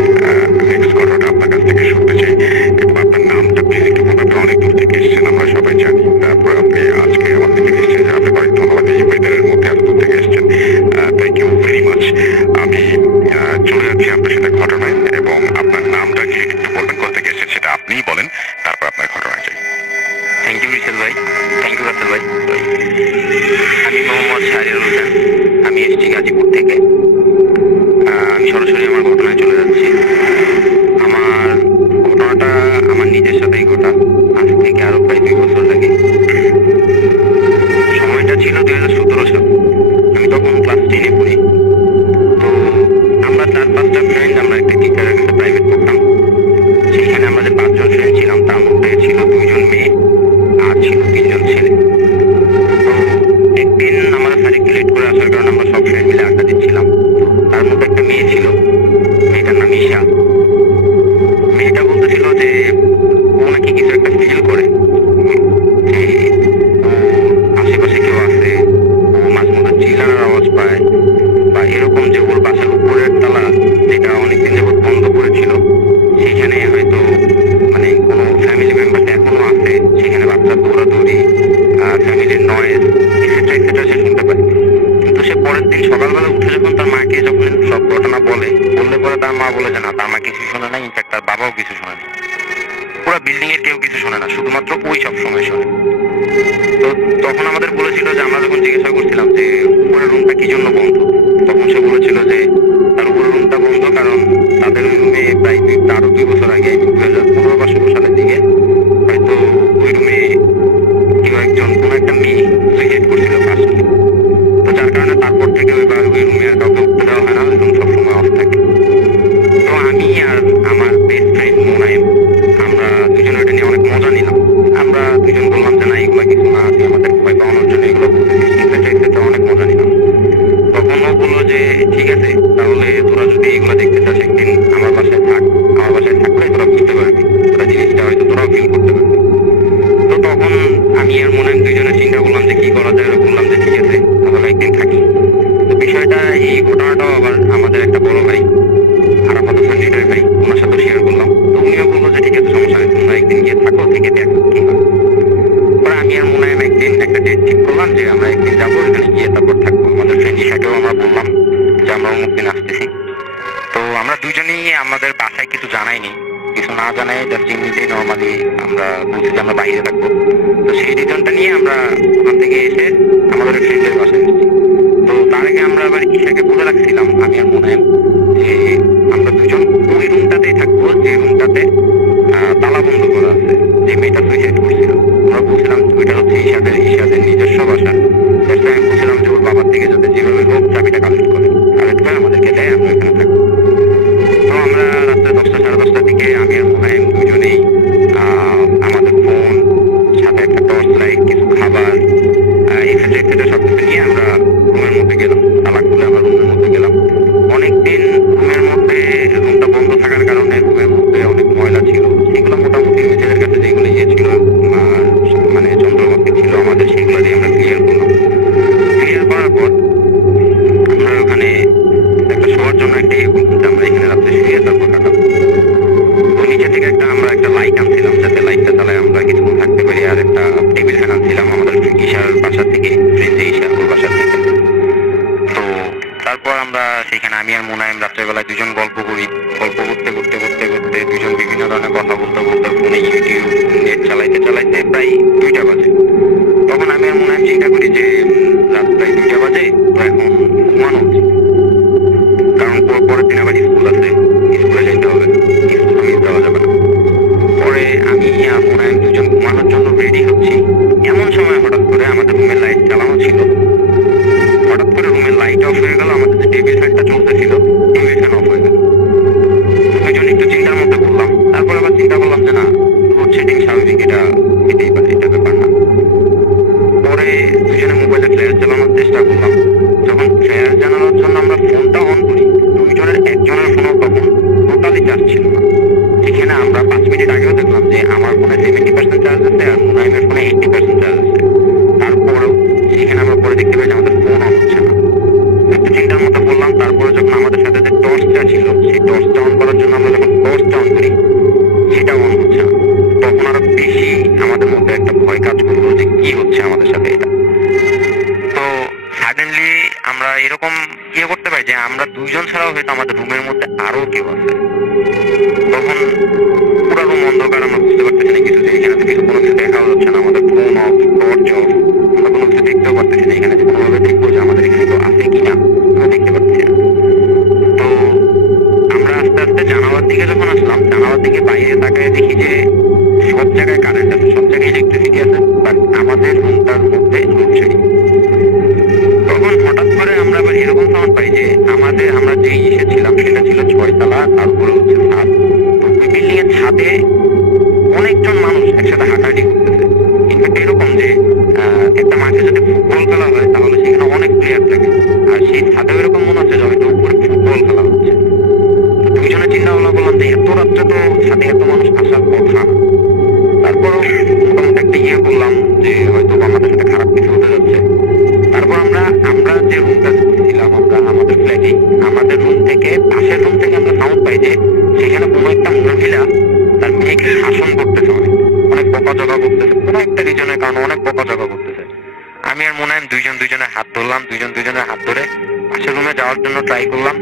নেক্সট ঘটনাটা আপনার কাছ থেকে শুনতে চাই এবং আপনার নামটা প্লিজ একটু বলবেন। আপনি অনেক দূর থেকে এসেছেন, আমরা সবাই জানি। তারপর আপনি আজকে আমাদের থেকে এসেছেন, আপনাকে অনেক ধন্যবাদ। এই ওয়েদারের মধ্যে এত দূর থেকে এসেছেন, থ্যাংক ইউ ভেরি মাচ। আমি চলে যাচ্ছি আপনার সাথে ঘটনায় এবং আপনার নামটা কি একটু বলবেন, কোথা থেকে এসেছেন সেটা আপনিই বলেন, তারপর আপনার ঘটনায় যাই। থ্যাংক ইউ রিসেল ভাই, থ্যাংক ইউ রাসেল ভাই। আমি মোহাম্মদ শাহরিয়ার হোসেন, আমি এসেছি গাজীপুর থেকে। আমি সরাসরি আমার ঘটনায় চলে যাচ্ছি। আমার ঘটনাটা আমার নিজের সাথেই ঘটা, আজ থেকে আরো প্রায় 2 বছর লাগে। সময়টা ছিল 2017 সাল। আমি তখন ক্লাস 10-এ পড়ি। তো আমরা 4-5টা ফ্রেন্ড, আমরা একটা টিচারের কাছে প্রাইভেট পড়তাম। সেইখানে আমরা যে 5 জন ফ্রেন্ড ছিলাম তার মধ্যে ছিল 2 জন মেয়ে আর ছিল 3 জন ছেলে। তো একদিন আমাদের স্যার একটু লেট করে আসার কারণে আমরা সব ফ্রেন্ড মিলে আড্ডা দিচ্ছিলাম। তার মধ্যে একটা মেয়ে ছিল, মেয়েটার নাম ঈশা। মেয়েটা বলতেছিল যে ও নাকি কিছু একটা ফিল করে, যে আশেপাশে কেউ আছে, ও মাঝে মধ্যে চিল্লানোর আওয়াজ পায়, বা এরকম যে ওর বাসার উপরের তালা যেটা অনেকদিন যাবৎ বন্ধ করেছিল সেখানে হয়তো মানে কোনো ফ্যামিলি মেম্বার এখনো আছে, সেখানে বাচ্চার দৌড়াদৌড়ি, ফ্যামিলির নয়েজ এক্সেট্রা এক্সেট্রা সে শুনতে পায়। কিন্তু সে পরের দিন সকালবেলা উঠে যখন তার মাকে যখন সব ঘটনা বললে পরে তার মা বলে যে না, তার মা কিছু শোনে না, ইনফ্যাক্ট তার বাবাও কিছু শোনে না, পুরো বিল্ডিং এর কেউ কিছু শোনে না, শুধুমাত্র ওই সব সময় শোনে। তো তখন আমাদের বলেছিল যে আমরা যখন জিজ্ঞাসা করছিলাম যে উপরের রুমটা কি জন্য বন্ধ, তখন সে বলেছিল যে তার উপরের রুমটা বন্ধ কারণ তাদের ওই রুমে প্রায় আরো 2 বছর আগে 2015 বা 16 সালের দিকে হয়তো ওই রুমে কেউ একজন কোনো একটা মেয়ে সুইসাইড করছিল ফার্স্ট। তো যার কারণে তারপর থেকে ওই রুমে আর কাউকে উঠতে দেওয়া হয় না, ওই রুম সবসময় অফ থাকে। তো আমি আর আমার বেস্ট ফ্রেন্ড মোনায়েম আমরা দুজন ওটা নিয়ে অনেক মজা নিলাম। আমরা দুজন বললাম যে না এগুলো কিছু না, তুই আমাদের ভয় পাওয়ানোর জন্য এগুলো বলতেছিস, এক্সেট্রা অনেক মজা নিলাম। তখন ও বললো যে ঠিক আছে, তাহলে তোরা যদি এগুলো দেখতে চাস একদিন আমার বাসায় থাক, আমার বাসায় থাকলে তোরা বুঝতে পারবি, তোরা জিনিসটা হয়তো তোরাও ফিল করতে পারবি। তো তখন আমি আর মোনায়েম দুজনে চিন্তা করলাম যে কি করা যায়, বললাম যে ঠিক আছে তাহলে একদিন থাকি। তো বিষয়টা এই ঘটনাটাও আবার আমাদের একটা বড় ভাই আরাফাত হোসেন হৃদয় ভাই, ওনার সাথে শেয়ার করলাম। তো উনিও বললো যে ঠিক আছে সমস্যা নেই, তোমরা একদিন গিয়ে থাকো, থেকে দেখো কি হয়। পরে আমি আর মোনায়েম একদিন একটা ডেট ঠিক করলাম যে আমরা একদিন যাবো, এখানে গিয়ে তারপর থাকবো। আমাদের ফ্রেন্ড ঈশাকেও আমরা বললাম যে আমরা অমুক দিন আসতেছি। তো আমরা দুজনেই আমাদের বাসায় কিছু জানাইনি, কিছু না জানাই জাস্ট এমনিতেই নর্মালি আমরা বলছি যে আমরা বাইরে থাকবো। তো সেই রিজনটা নিয়ে আমরা ওখান থেকে এসে আমাদের ফ্রেন্ডের বাসায় এসেছি। তো তার আগে আমরা আবার ঈশাকে বলে রাখছিলাম আমি আর মোনায়েম যে আমরা দুজন ওই রুমটাতেই থাকবো যে রুমটাতে তালা বন্ধ করা আছে, যে মেয়েটা সুইসাইড করছিল। আমরা বলছিলাম ওইটা হচ্ছে ঈশাদের নিজস্ব বাসা। আমি বলছিলাম যে ওর বাবার থেকে যাতে যেভাবে হোক চাবিটা কালেক্ট করে আমাদেরকে দেয়, আমরা এখানে থাকবো। তো আমরা রাত্রে 10টা সাড়ে 10টার দিকে আমি আর মোনায়েম দুজনেই এটা হইতেই পারে, এটা ব্যাপার না। পরে দুজনে মোবাইলে ফ্ল্যাশ চালানোর চেষ্টা করলাম। যখন ফ্ল্যাশ জানানোর জন্য আমরা ফোনটা অন করি, দুইজনের একজনের ফোনও তখন টোটালি চার্জ ছিল না। সেখানে আমরা 5 মিনিট আগেও দেখলাম যে আমার ফোনে 70% চার্জ আছে আর মুনাইমের ফোনে 80% চার্জ আছে। তারপরেও সেখানে আমরা পরে দেখতে পাই যে আমাদের ফোন অন হচ্ছে না। একটু চিন্তার মতো বললাম। তারপরে যখন আমাদের সাথে যে টর্চটা ছিল, সেই টর্চটা অন করার জন্য আমরা যখন টর্চটা অন করি, সেটা অন হচ্ছে না। তখন আরো বেশি আমাদের মধ্যে একটা ভয় কাজ করলো যে কি হচ্ছে আমাদের সাথে এটা। তো সাডেনলি আমরা এরকম করতে পারি যে আমরা দুইজন ছাড়াও হয়তো আমাদের রুমের মধ্যে আরো কেউ আছে। তখন পুরো রুম অন্ধকার, আমরা বুঝতে পারতেছি না কিছু, যে এখানে তো কিছু কোনো কিছু দেখাও যাচ্ছে না, আমাদের ফোন অফ, টর্চ অফ, আমরা কোনো কিছু দেখতেও পারতেছি না। এখানে যে কোনোভাবে দেখবো যে আমাদের এখানে কেউ আছে কিনা, আমরা দেখতে পাচ্ছি না। তো আমরা আস্তে আস্তে জানালার দিকে যখন আসলাম, জানালার দিকে বাইরে তাকায় দেখি যে সব জায়গায় কারেন্ট আছে, সব জায়গায় ইলেকট্রিসিটি আছে, বাট আমাদের রুমটার মধ্যে লোডশেডিং। তখন হঠাৎ করে আমরা আবার এরকম সাউন্ড পাই যে আমরা যে ছিলাম সেটা ছিল 6 তলা, তার উপরে হচ্ছে ছাদ। তো ওই বিল্ডিং এর ছাদে অনেকজন মানুষ একসাথে হাঁটাহাঁটি করতেছে। ইনফ্যাক্ট এরকম যে একটা মাঠে যদি ফুটবল খেলা হয় তাহলে সেখানে অনেক প্লেয়ার থাকে, আর সেই ছাদেও এরকম মনে হচ্ছে যে হয়তো উপরে ফুটবল খেলা হচ্ছে। তো দুইজনে চিন্তা ভাবনা করলাম যে এত রাত্রে তো ছাদে এত মানুষ আসার কথা। তারপরও মোটামুটি একটা করলাম যে হয়তো আমাদের সাথে খারাপ কিছু হতে যাচ্ছে। তারপর আমরা যে রুমটা ছিলাম, আমাদের ফ্ল্যাটে, আমাদের রুম থেকে পাশের রুম থেকে আমরা সাউন্ড পাই যে সেখানে কোনো একটা মহিলা তার মেয়েকে শাসন করতেছে, অনেক বকাঝকা করতেছে, কোনো একটা রিজনের কারণে অনেক বকাঝকা করতেছে। আমি আর মুনায়েম দুইজনের হাত ধরলাম, দুইজনের হাত ধরে পাশের রুমে যাওয়ার জন্য ট্রাই করলাম।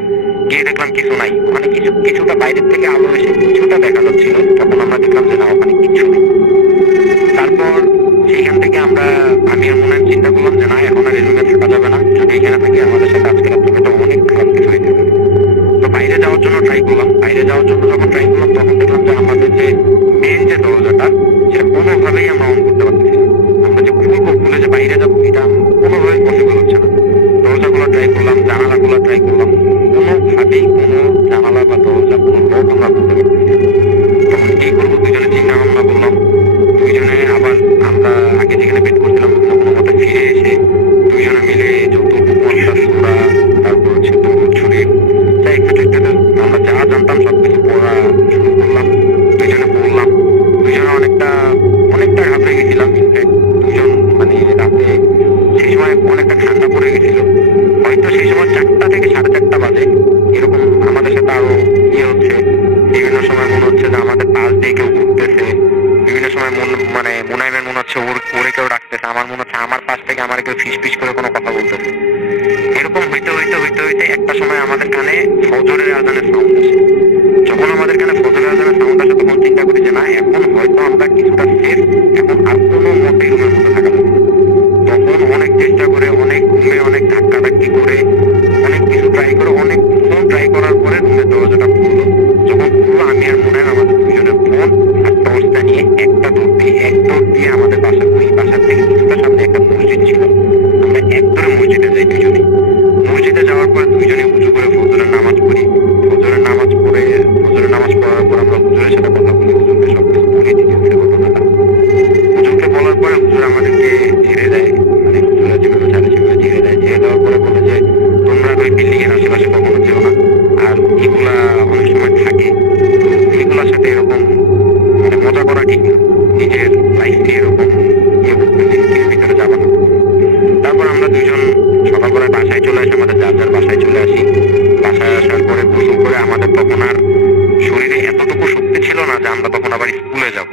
গিয়ে দেখলাম কিছু নাই, মানে কিছুটা বাইরের থেকে আলো এসে কিছুটা দেখা যাচ্ছিল। তখন আমরা দেখলাম যে না, ওখানে কিছু নেই। তারপর সেইখান থেকে আমি আর মুনায়েম চিন্তা করলাম যে না, এখন আর এই রুমে থাকা যাবে না, যদি এখানে থাকি আমাদের সাথে আজকে রাত্রে অনেক খারাপ কিছু হয়ে যাবে। তো বাইরে যাওয়ার জন্য ট্রাই করলাম। যখন ট্রাই করলাম তখন দেখলাম যে আমাদের যে মেন যে দরজাটা, সেটা কোনোভাবেই আমরা অন করতে পারতেছি না। আমরা যে খুলে যে বাইরে যাবো, এটা কোনোভাবেই পসিবল হচ্ছে না। দরজাগুলো ট্রাই করলাম, জানালাগুলো ট্রাই করলাম, কোনোভাবেই কোনো জানালা বা দরজা কোনো লক আমরা করতে পারতেছি না। তখন কি করবো, দুজনে চিন্তা ভাবনা করলাম। দুইজনে আবার আমরা আগে যেখানে বেড করছিলাম কোনো মতে ফিরে এসে দুইজনে মিলে যতটুকু সোরা, তারপর হচ্ছে দৌড় ছুরি, আমরা যা জানতাম সবকিছু পড়া শুরু করলাম। দুইজনে পড়লাম। দুইজনে অনেকটা ঘাবড়ে গেছিলাম। দুজন মানে রাতে সেই সময় অনেকটা ঠান্ডা পড়ে গেছিল। হয়তো সেই সময় 4টা থেকে 4:30 বাজে। এরকম আমাদের সাথে আরো হচ্ছে, বিভিন্ন সময় মনে হচ্ছে যে আমাদের পাশ দিয়ে কেউ ঘুরতেছে, বিভিন্ন সময় মুনাইমের মনে হচ্ছে ওরে কেউ ডাকতেছে, আমার মনে হচ্ছে আমার পাশ থেকে আমার কেউ ফিস করে কোনো কথা বলতেছে। এরকম হইতে একটা সময় আমাদের কানে ফজরের আজানের সাউন্ড আসে। যখন আমাদের কানে ফজরের আজানের সাউন্ড আসে তখন চিন্তা করি যে না, এখন হয়তো আমরা কিছুটা সেফ, এখন আর কোনো মতেই রুমের মধ্যে থাকা যাবে না। তখন অনেক চেষ্টা করে, অনেক ঘুমে, অনেক ধাক্কাধাক্কি করে, অনেক কিছু ট্রাই করে, অনেক ফোন ট্রাই করার পরে রুমের দরজাটা খুললো। যখন খুললো, আমি আর মুনায়েম আমাদের দুজনের ফোন আর টর্চটা নিয়ে এক দৌড় দিয়ে আমাদের বাসার থেকে কিছুটা সামনে একটা মসজিদ ছিল, আমরা এক দৌড়ে মসজিদে যাই দুজনে। মসজিদে যাওয়ার পর দুইজনে উঁচু করে ফজরের নামাজ পড়ি। ফজরের নামাজ পড়ার পর আমরা হুজুরের সাথে কথা বলি, হুজুরকে সবকিছু বলে দিয়েছে ঘটনাটা। হুজুরকে বলার পরে হুজুর আমাদেরকে ছেড়ে দেয়, মানে হুজুরা যেভাবে ছাড়ে সেভাবে ছেড়ে দেয়। ছেড়ে দেওয়ার পরে বলে যে তোমরা ওই বিল্ডিং এর আশেপাশে কখনো যেও না, আর এগুলা অনেক সময় থাকে, তো এগুলার সাথে এরকম মানে মজা করা ঠিক না, নিজের লাইফ নিয়ে এরকম ভিতরে যাবা না। তারপর আমরা দুজন সকালবেলায় বাসায় চলে আসি, আমাদের যার বাসায় চলে আসি। বাসায় আসার পরে গোসল করে আমাদের তখন আর শরীরে এতটুকু শক্তি ছিল না যে আমরা তখন আবার স্কুলে যাব।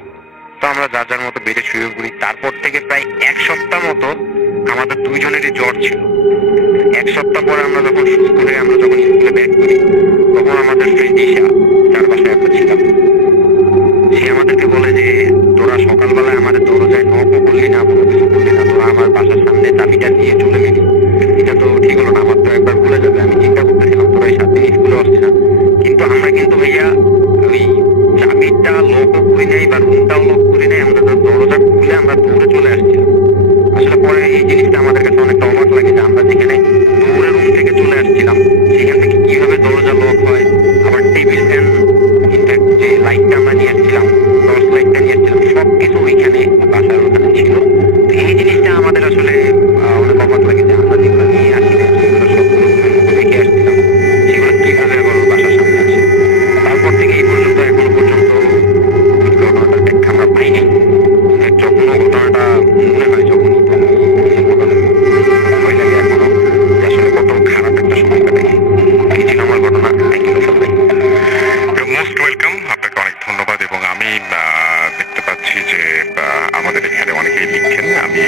তো আমরা যার মতো বেডে শুয়ে পড়ি। তারপর থেকে প্রায় 1 সপ্তাহ মতো আমাদের দুইজনেরই জ্বর ছিল। 1 সপ্তাহ পরে আমরা যখন সুস্থ হয়ে আমরা যখন স্কুলে ব্যাক করি, তখন আমাদের ফ্রেন্ড ঈশা, যার বাসায় আমরা ছিলাম, সে আমাদেরকে বলে যে তোরা সকালবেলায় আমাদের দরজায় নকও করলি না, কোনো কিছু করলি না, তোরা আমার বাসার সামনে চাবিটা দিয়ে চলে গেলি। এটা তো ঠিক হলো না, আমার তো একবার ভুলে যাবে। আমি চিন্তা করতেছিলাম তোরা এই 7 দিন স্কুলে আসছি না, কিন্তু আমরা কিন্তু ভাইয়া ওই চাবিটা লকও করি নাই বা রুমটাও লক করি নাই, আমরা দরজা খুলে আমরা দৌড়ে চলে আসছিলাম। আসলে পরে এই জিনিসটা আমাদের কাছে অনেকটা অবাক লাগে যে আমরা যেখানে দৌড়ে রুম থেকে চলে আসছিলাম, সেখান থেকে কিভাবে দরজা লক হয়। আবার টেবিল ফ্যান, ইনফ্যাক্ট যে লাইটটা আমরা নিয়ে আসছিলাম, টর্চ লাইটটা নিয়ে আসছিলাম, সব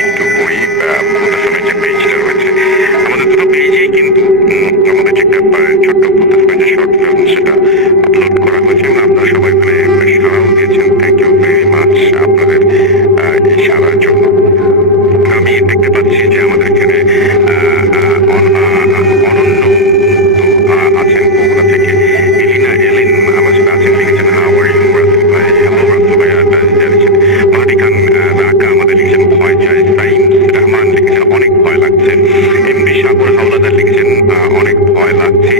একটু পড়ি ভূতাশ্রমের যে পেজটা রয়েছে, আমাদের দুটো পেজেই কিন্তু আমাদের যে একটা ছোট্ট ভূতাশ্রমের যে শর্ট ফিল্ম সেটা আপলোড করা হয়েছে এবং আপনারা সবাই ওখানে সাড়াও দিয়েছেন। থ্যাংক ইউ ভেরি মাচ আপনাদের এই সাড়ার জন্য। আমি দেখতে পাচ্ছি যে আমাদের এখানে অনন্য তো আছেন বগুড়া থেকে। এলিনা এলিন আমার সাথে আছেন, লিখেছেন হাউ আর ইউ রাসেল ভাই। হ্যালো রাসেল ভাই জানিয়েছেন। মাহদি খান রাকা আমাদের লিখেছেন ভয় যায়। সাইম রহমান লিখেছেন অনেক ভয় লাগছে। এমডি সাগর হাওলাদার লিখেছেন অনেক ভয় লাগছে।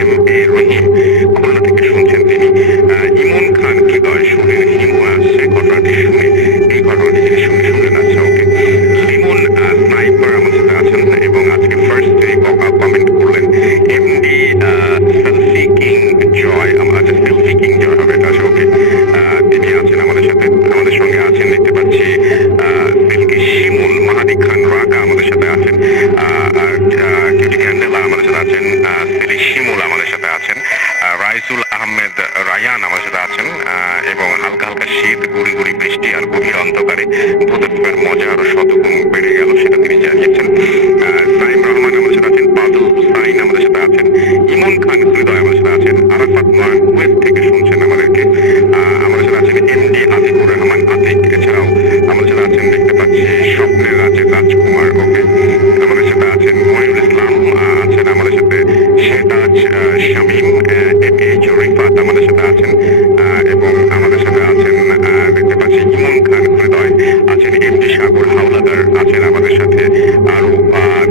এম এ রহিম খুলনা থেকে শুনছেন তিনি। ইমন খান হৃদয় শুনে হিমু আসছে ঘটনাটি শুনে, এই ঘটনাটি তিনি শুনলেন। আচ্ছা ওকে। লিমন স্নাইপার আমার সাথে আছেন এবং আজকে ফার্স্ট কমেন্ট করলেন। এমডি সেলফি কিং জয়, আচ্ছা সেলফি কিং জয় হবে এটা। আচ্ছা ওকে, তিনি আছেন আমাদের সাথে, আমাদের সঙ্গে আছেন দেখতে পাচ্ছি। সিল্কি শিমুল, মাহাদি খান রাকা আমাদের সাথে আছেন। কিউটি ক্যান্ডেলা আমাদের সাথে আছেন। সেলি শিমুল আমাদের সাথে আছেন। রাইসুল আহমেদ রায়ান আমাদের সাথে আছেন। এবং হালকা হালকা শীত, গুড়ি গুড়ি বৃষ্টি আর গভীর অন্ধকারে ভূতাশ্রমের মজা আরো শতগুণ বেড়ে গেল, সেটা তিনি জানিয়েছেন। সাইম রহমান আমাদের সাথে আছেন। বাদল হুসাইন আমাদের সাথে আছেন। ইমন খান হৃদয় আমাদের সাথে আছেন। আরাফাত নয়ন কুয়েত থেকে শুনছেন আমাদেরকে। আমাদের সাথে আছেন এমডি আজিকুর রহমান আতিক। এছাড়াও আমাদের সাথে আছেন দেখতে পাচ্ছি স্বপ্নের রাজ্যের রাজকুমার। ওকে, আমাদের সাথে আছেন মহিউল ইসলাম আছেন আমাদের সাথে। শেহতাজ শামীম, এম এ জরিফাত আমাদের সাথে আছেন এবং আমাদের সাথে আছেন দেখতে পাচ্ছি ইমন খান হৃদয় আছেন। এমডি সাগর হাওলাদার আছেন আমাদের সাথে। আরো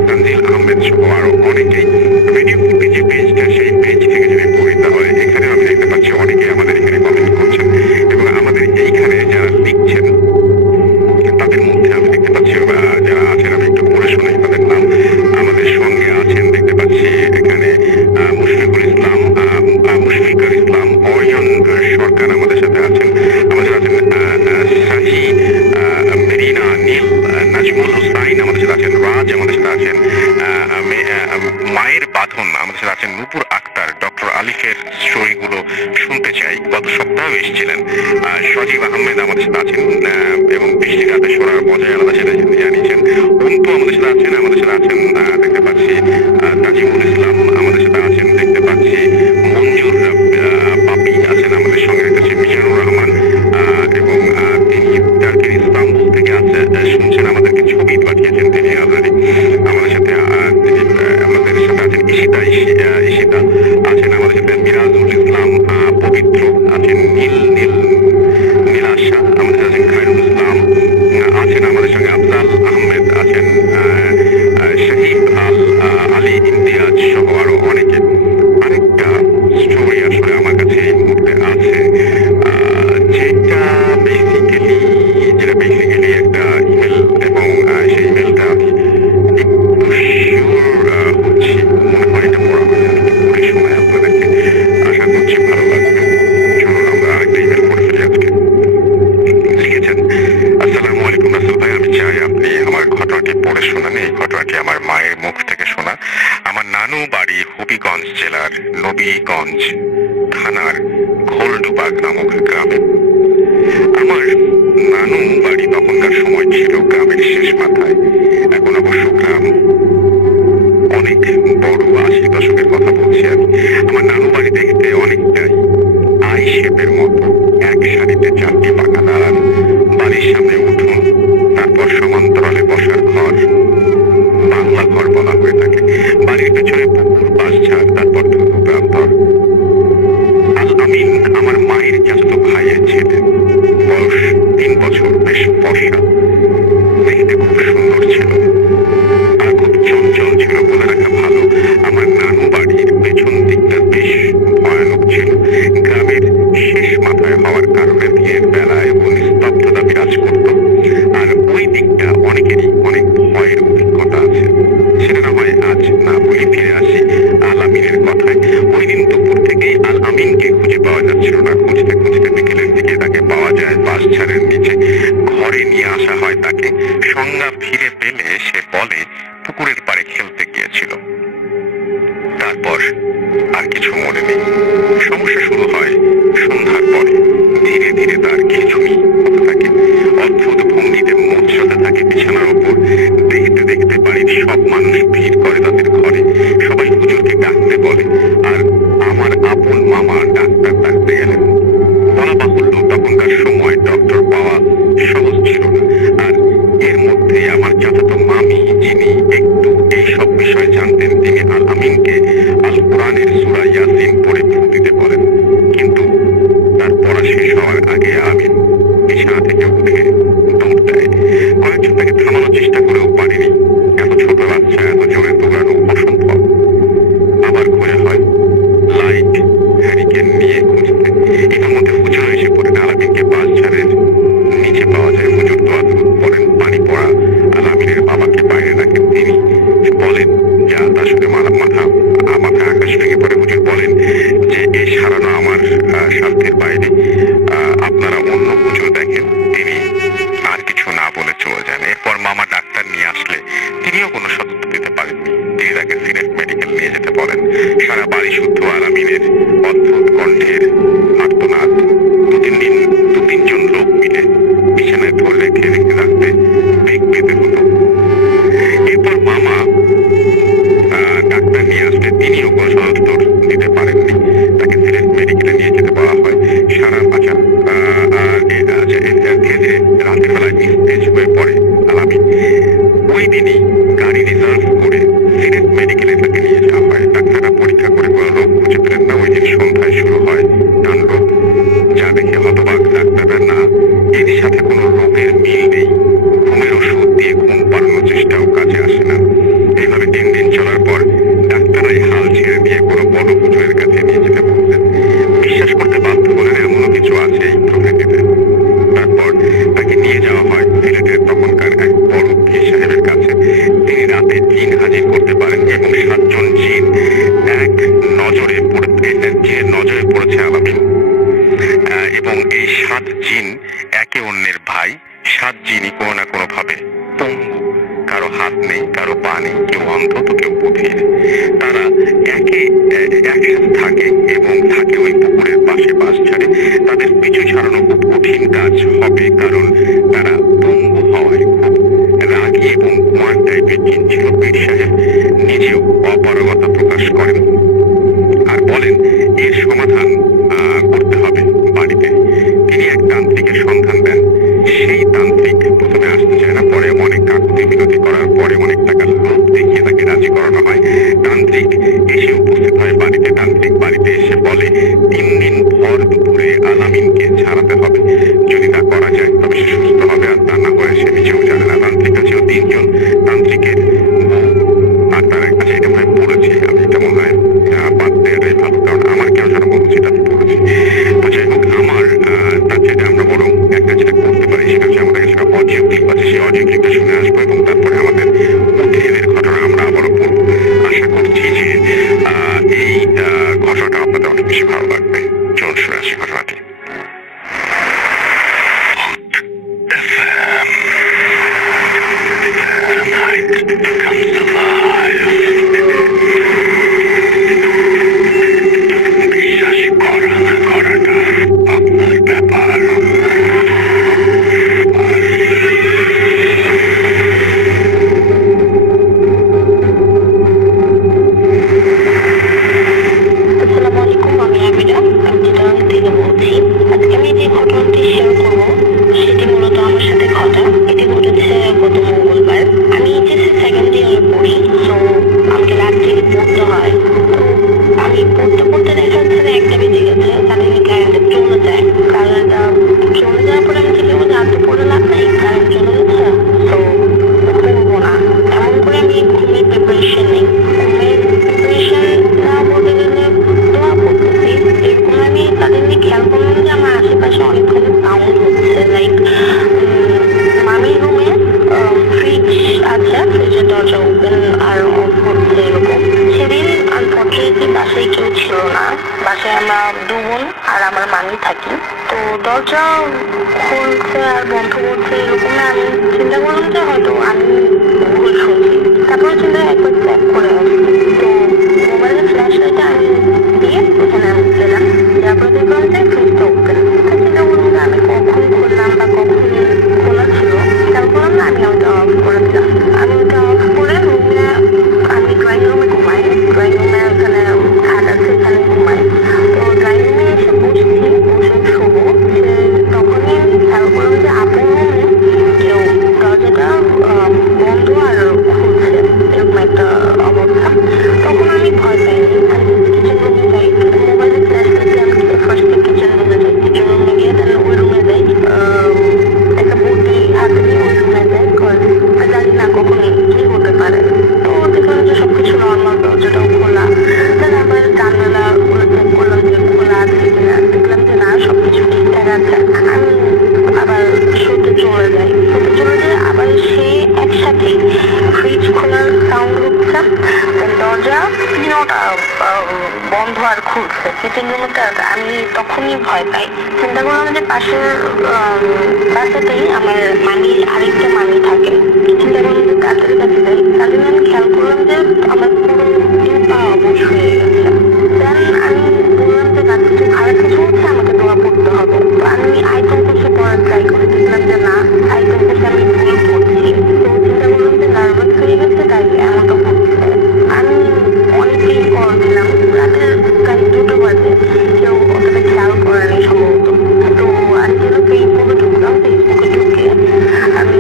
তানজিল আহমেদ সহ আরো অনেকেই। ভিডিও ফুটেজ যে পেজটা, সেই পেজ থেকে যদি পড়ি তাহলে এখানে আমি দেখতে পাচ্ছি অনেকেই আমাদের এখানে কমেন্ট করছেন এবং আমাদের এইখানে যারা লিখছেন তাদের মধ্যে আমি দেখতে পাচ্ছি যারা আছেন, আমি একটু পড়ে শোনাই তাদের নাম। আমাদের সঙ্গে আছেন দেখতে পাচ্ছি এখানে মুশফিকুল ইসলাম, মুশফিকুল ইসলাম, অয়ন সরকার আমাদের সাথে আছেন। আমাদের আছেন শাহি, মেরিনা নীল, নাজমুল হুসাইন আমাদের সাথে আছেন। রাজ আমাদের সাথে আছেন। মায়ের বাঁধন আমাদের সাথে আছেন। নূপুর আক্তার, ডক্টর আলিফের স্টোরিগুলো শুনতে চাই, গত সপ্তাহে এসেছিলেন। সজীব আহমেদ আমাদের সাথে আছেন এবং বৃষ্টি রাতে শোনার মজাই আলাদা, সেটা জানিয়েছেন। অন্তু আমাদের সাথে আছেন। আমাদের সাথে আছেন দেখতে পাচ্ছি তাজিমুল ইসলাম আমাদের সাথে আছেন দেখতে পাচ্ছি। মঞ্জুর পাপি আছেন আমাদের সঙ্গে দেখতে পাচ্ছি। মিজানুর রহমান এবং তিনি টার্কির ইস্তাম্বুল থেকে শুনছেন, আমাদেরকে ছবি পাঠিয়েছেন তিনি অলরেডি। আমাদের সাথে আমাদের সাথে আছেন ঈশিতা আছেন আমাদের সাথে। মিরাজুল ইসলাম পবিত্র আছেন। নীলাশা আমাদের সাথে আছেন। খায়রুল ইসলাম আছেন আমাদের সঙ্গে। আফজাল আহমেদ আছেন। শহীদ আলী ইমতিয়াজ সহ আরো অনেকে। আরেকটা স্টোরি আসলে আমার কাছে এই মুহূর্তে আছে যেটা বেসিক্যালি একটা ইমেল এবং সেই ইমেলটা আমি একটু শিওর হচ্ছি, মনে হয় এটা পড়া হয়, আমি একটু পড়ে শোনাই আপনাদেরকে, আশা করছি ভালো লাগবে। চলুন আমরা আরেকটা ইমেল পড়ে ফেলি আজকে। লিখেছেন, আসসালামু আলাইকুম রাসেল ভাই, আমি চাই আপনি আমার ঘটনাটি পড়ে শোনান। এই ঘটনাটি আমার মায়ের মুখ থেকে শোনা। আমার নানু বাড়ি হবিগঞ্জ জেলার নবীগঞ্জ থানার ঘোলডুবাগ নামক গ্রামে। আমার নানু বাড়ি তখনকার সময় ছিল গ্রামের শেষ মাথায়। এখন অবশ্য গ্রাম অনেক বড়, 80 দশকের কথা বলছি আমি। আমার নানু বাড়ি দেখতে অনেকটাই আই শেপের মতো। এক সারিতে 4টি পাকা দালান, বাড়ির সামনে উঠোন, তারপর সমান্তরালে বসার ঘর, বাংলা ঘর বলা হয়ে থাকে। বাড়ির পেছনে পুকুর, বাঁশঝাড়, তারপর ধুধু প্রান্তর। আল আমিন আমার মায়ের চাচাতো ভাইয়ের ছেলে, বয়স 3 বছর, বেশ ফর্সা, দেখতে খুব সুন্দর ছিল আর খুব চঞ্চল ছিল বলে রাখা ভালো। আমার নানু বাড়ির পেছন দিকটা বেশ ভয়ানক ছিল। গ্রামের শেষ মাথায় হওয়ার কারণে দিনের বেলায় ও নিস্তব্ধতা বিরাজ করত। আর ওই দিকটা অনেকেরই অনেক ভয়ের অভিজ্ঞতা আছে। সেটা না হয় আজ না বলি, ফিরে আসি আল আমিনের কথায়। ওই দিন দুপুর থেকেই আল আমিনকে খুঁজে পাওয়া যাচ্ছিল না। খুঁজতে খুঁজতে বিকেলের দিকে তাকে পাওয়া যায় বাঁশঝাড়ের নিচে। ঘরে নিয়ে আসা হয় তাকে। সংজ্ঞা ফিরে পেলে সে বলে পুকুরের পাড়ে খেলতে গিয়েছিল। তারপর আর কিছু মনে নেই। সমস্যা শুরু হয় সন্ধ্যার পরে। ধীরে ধীরে তার কিছুই হতে থাকে। অদ্ভুত ভঙ্গিতে মূর্ছতে থাকে। এর সাথে কোনো রোগের মিল নেই। ঘুমের ওষুধ দিয়ে ঘুম পাড়ানোর চেষ্টাও কাজে আসে না। এইভাবে 3 দিন চলার পর ডাক্তাররাই হাল ছেড়ে দিয়ে কোনো বড় হুজুরের কাছে নিয়ে যেতে বলতেন। বিশ্বাস করতে বাধ্য হলেন এমনও কিছু আছে এই প্রকৃতিতে। তারপর তাকে নিয়ে যাওয়া হয় সিলেটের তখনকার এক বড় পীর সাহেবের কাছে। তিনি রাতে জিন হাজির করতে পারেন এবং 7 জন জিন নজরে পড়েছে আলামিন, এবং এই 7 জিন একে অন্যের ভাই। 7 জিনই কোনো না কোনো ভাবে পঙ্গু, কারো হাত নেই, কারো পা নেই, কেউ অন্ধ তো কেউ বধির। তারা একসাথে থাকে এবং থাকে ওই পুকুরের পাশে বাস ছাড়ে। তাদের পিছু ছাড়ানো খুব কঠিন কাজ হবে, কারণ তারা পঙ্গু হওয়ায় খুব রাগী এবং কুমার টাইপের জিন ছিল। পীর সাহেব নিজেও অপারগতা প্রকাশ করেন আর বলেন এর সমাধান করতে হবে বাড়িতে। তিনি এক তান্ত্রিকের সন্ধান দেন। সেই তান্ত্রিক প্রথমে আসতে চায় না, পরে অনেক কাকুতি মিনতি করার পরে অনেক টাকার লোভ দেখিয়ে তাকে রাজি করানো হয়। তান্ত্রিক এসে উপস্থিত হয় বাড়িতে। তান্ত্রিক বাড়িতে এসে বলে 3 দিন ভর দুপুরে আলামিনকে ছাড়াতে হবে। যদি তা করা যায় তবে সে সুস্থ হবে, আর তা না করে সে নিজেও জানে না। তান্ত্রিক ছিল 3 জন। তান্ত্রিকের বউ আর তার কাছে এটা মনে পড়েছে, আমি এটা মনে হয় বাদ দেওয়াটাই ভালো, কারণ আমার কেন যেন মনে হচ্ছে এটা আমি পড়েছি। তো যাই হোক, আমার তার যেটা আমরা বরং একটা যেটা করতে পারি সেটা হচ্ছে আমাদের কাছে অডিও ক্লিপ আছে, সেই অডিও ক্লিপটা শুনে আসবো এবং তারপরে আমাদের উদ্ভিদের ঘটনা আমরা আবারও পড়ব। আশা করছি যে এই ঘটনাটা আপনাদের অনেক বেশি ভালো লাগবে। চলুন শুনে আসি ঘটনাটি। আমরা 2 বোন আর আমার মামি থাকি। তো দরজা খুলছে আর বন্ধ করছে এরকম, আমি চিন্তা করলাম যে হয়তো আমি ভুল শুনছি। তারপরে চিন্তা একবার চেক করে আসি। তো মোবাইলের ফ্ল্যাশ লাইটটা আমি দিয়ে ওখানে আমি গেলাম, তারপরে দেখলাম যে ফ্রিজটা ওপেন। চিন্তা করলাম যে আমি কখন খুললাম বা কখন খোলা ছিল, খেয়াল করলাম না, আমি ওটা অফ করে দিলাম। আমি ওটা অফ করে রুমে, আমি ড্রয়িং রুমে ঘুমাই। ড্রয়িং রুমে ওখানে খাট আছে, এখানে ঘুমাই। তো ড্রয়িং রুমে এসে বসে শোবো, তখনই আমি খেয়াল করলাম যে আপন রুমে কেউ দরজাটা বন্ধ আর খুলছে, এরকম একটা অবস্থা। তখন আমি ভয় পাইনি, আমি কিচেন রুমে যাই। মোবাইলের ফ্ল্যাশ লাইটে আমি ফার্স্টে কিচেন রুমে যাই। কিচেন রুমে গিয়ে তাহলে ওই রুমে যাই, একটা বুদ্ধি হাতে নিয়ে ওই রুমে যাই। জানি না কখন কি হতে পারে। তো দেখলাম যে সবকিছু নর্মাল, দরজাটাও খোলা। তাহলে আবার জানালা চেক করলাম যে খোলা আছে কিনা, দেখলাম যে না, সবকিছু ঠিকঠাক আছে। আমি আবার শুতে চলে যাই। আবার সে একসাথে ফ্রিজ খোলার সাউন্ড হচ্ছে, দরজা তিনোটা বন্ধ আর খুলছে। কিচেন রুমটা আমি তখনই ভয় পাই। চিন্তা করলাম যে পাশেতেই আমার মামির আরেকটা মামি থাকে। চিন্তা করলাম যে তাদের কাছে যাই। তাদের আমি খেয়াল করলাম যে আমার পুরো পা অবশ হয়ে গেছে। দেন আমি বললাম যে রাত্রে খারাপ কিছু হচ্ছে, আমাকে দোয়া পড়তে হবে। তো আমি আইটেম কোর্সে পড়ার ট্রাই করে দেখলাম যে না, আইটেম কোর্সে আমি ভুল পড়ছি। তো চিন্তা করলাম যে নার্ভাস হয়ে গেছে, তাই এমনটা হচ্ছে। আমি অনেকেই কল দিলাম, রাতের প্রায় 2টো বাজে, কেউ অতটা খেয়াল করেনি সম্ভবত। তো আজকে ফেসবুকে ঢুকলাম। ফেসবুকে ঢুকে আমি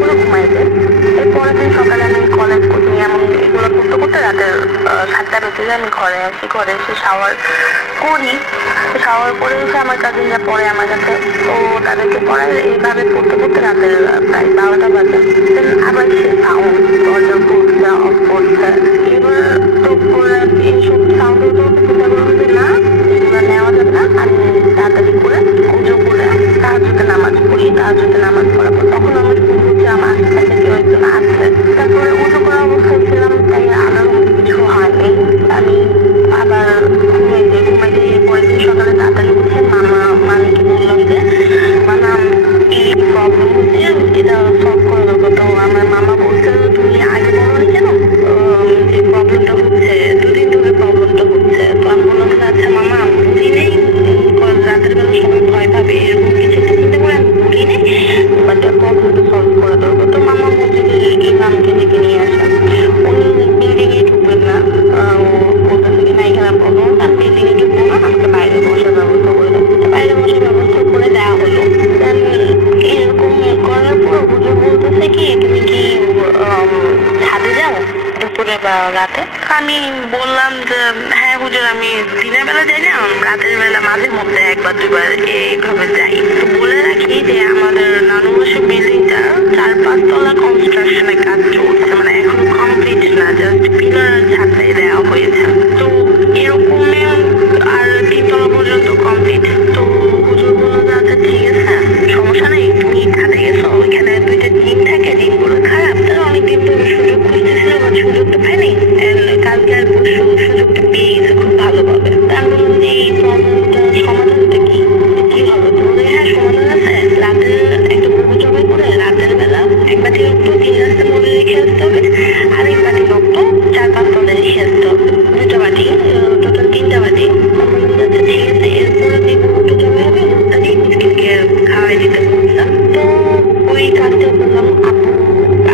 করে ঘুমাই যায়। এর পরের দিন সকালে আমি কলেজ কোচিং এমন এগুলো করতে করতে রাতের 7টা বেজে যায়। আমি ঘরে আসি, ঘরে এসে শাওয়ার করি। শাওয়ার করে এসে আমার কাজিনরা পড়ে আমার কাছে, তো তাদেরকে পড়ায়। এইভাবে পড়তে পড়তে রাতের প্রায় 12টা বাজে। আবার সে সাউন্ড, দরজা খুলছে, অফ করছে। এবার তো এইসব সাউন্ডের জন্য চিন্তা করবো যে না, এগুলো নেওয়া যাবে না। আমি তাড়াতাড়ি করে উজু করে তাহাজ্জুদের নামাজ পড়ি। তাহাজ্জুদের নামাজ পড়ার পর তখন আমার মনে হচ্ছে আমার আশেপাশে কেউ একজন আছে। তারপরে উজু করা অবস্থায় ছিলাম, তাই আলাদা কিছু হয়নি। আমি আবার ঘুমাইতে পরের দিন সকালে তাড়াতাড়ি উঠে মামিকে বললাম যে মামা এই প্রবলেম হচ্ছে, এটা সলভ করে দেবো। তো আমার মামা বলছে তুমি আগে বলো কেন যে প্রবলেমটা হচ্ছে, 2 দিন ধরে প্রবলেমটা হচ্ছে। তো আমি বললাম যে আচ্ছা মামা, বুঝি নেই, রাতের বেলা সবাই ভয় পাবে এরকম কিছু চিন্তা করে আমি বুঝি নেই, বাট প্রবলেমটা সলভ করে দেবো। তো মামা মসজিদে ইমামকে ডেকে নিয়ে আসেন। উনি বিল্ডিং এ ঢুকবেন না, বলতেছে কি না এখানে বলো, আর বিল্ডিং এ ঢুকবো না, আমাকে বাইরে বসার ব্যবস্থা করে দেবো। বাইরে বসার ব্যবস্থা করে দেওয়া হলো। এরকম করার পর হুজুর বলতেছে কি তুমি কি ছাদে যাও দুপুরে বা রাতে? আমি বললাম যে হ্যাঁ হুজুর, আমি দিনের বেলা যাই না, রাতের বেলা মাঝে মধ্যে 1 বা 2 বার এইভাবে যাই। তো বলে রাখি যে আমাদের নানু বাসার বিল্ডিংটা 4-5 তলা কনস্ট্রাকশনের কাজ চলছে, মানে এখন কমপ্লিট না, জাস্ট পিলার ছাদটাই দেওয়া হয়েছে। তো এরকমই আর 3 তলা পর্যন্ত কমপ্লিট। তো হুজুর বললো যে আচ্ছা ঠিক আছে, সমস্যা নেই, তুমি ছাদে গেছো, ওইখানে 2টা জিন থাকে, জিনগুলো খারাপ, তারা অনেকদিন ধরে সুযোগ খুঁজতেছিল, বাট সুযোগটা পায়নি। কালকে আর পরশু সুযোগটা পেয়ে গেছে খুব ভালোভাবে। আমি বললাম যে এই প্রবলেমটা সমাধানটা কি হবে? তো বলে হ্যাঁ সমাধান আছে, রাতের একটা গরু জবাই করে রাতের বেলা 1 বাটি রক্ত 3 রাস্তা মধ্যে রেখে আসতে হবে, আর 1 বাটি রক্ত 4-5 তলে রেখে আসতে হবে, 2টা বাটি, টোটাল 3টা বাটি। আমার মনে হচ্ছে ঠিক আছে, এরপরে যে গরুটা জবাই হবে ওটাই মিসকিনকে খাওয়াই দিতে বললাম। তো ওই কাজটা করলাম।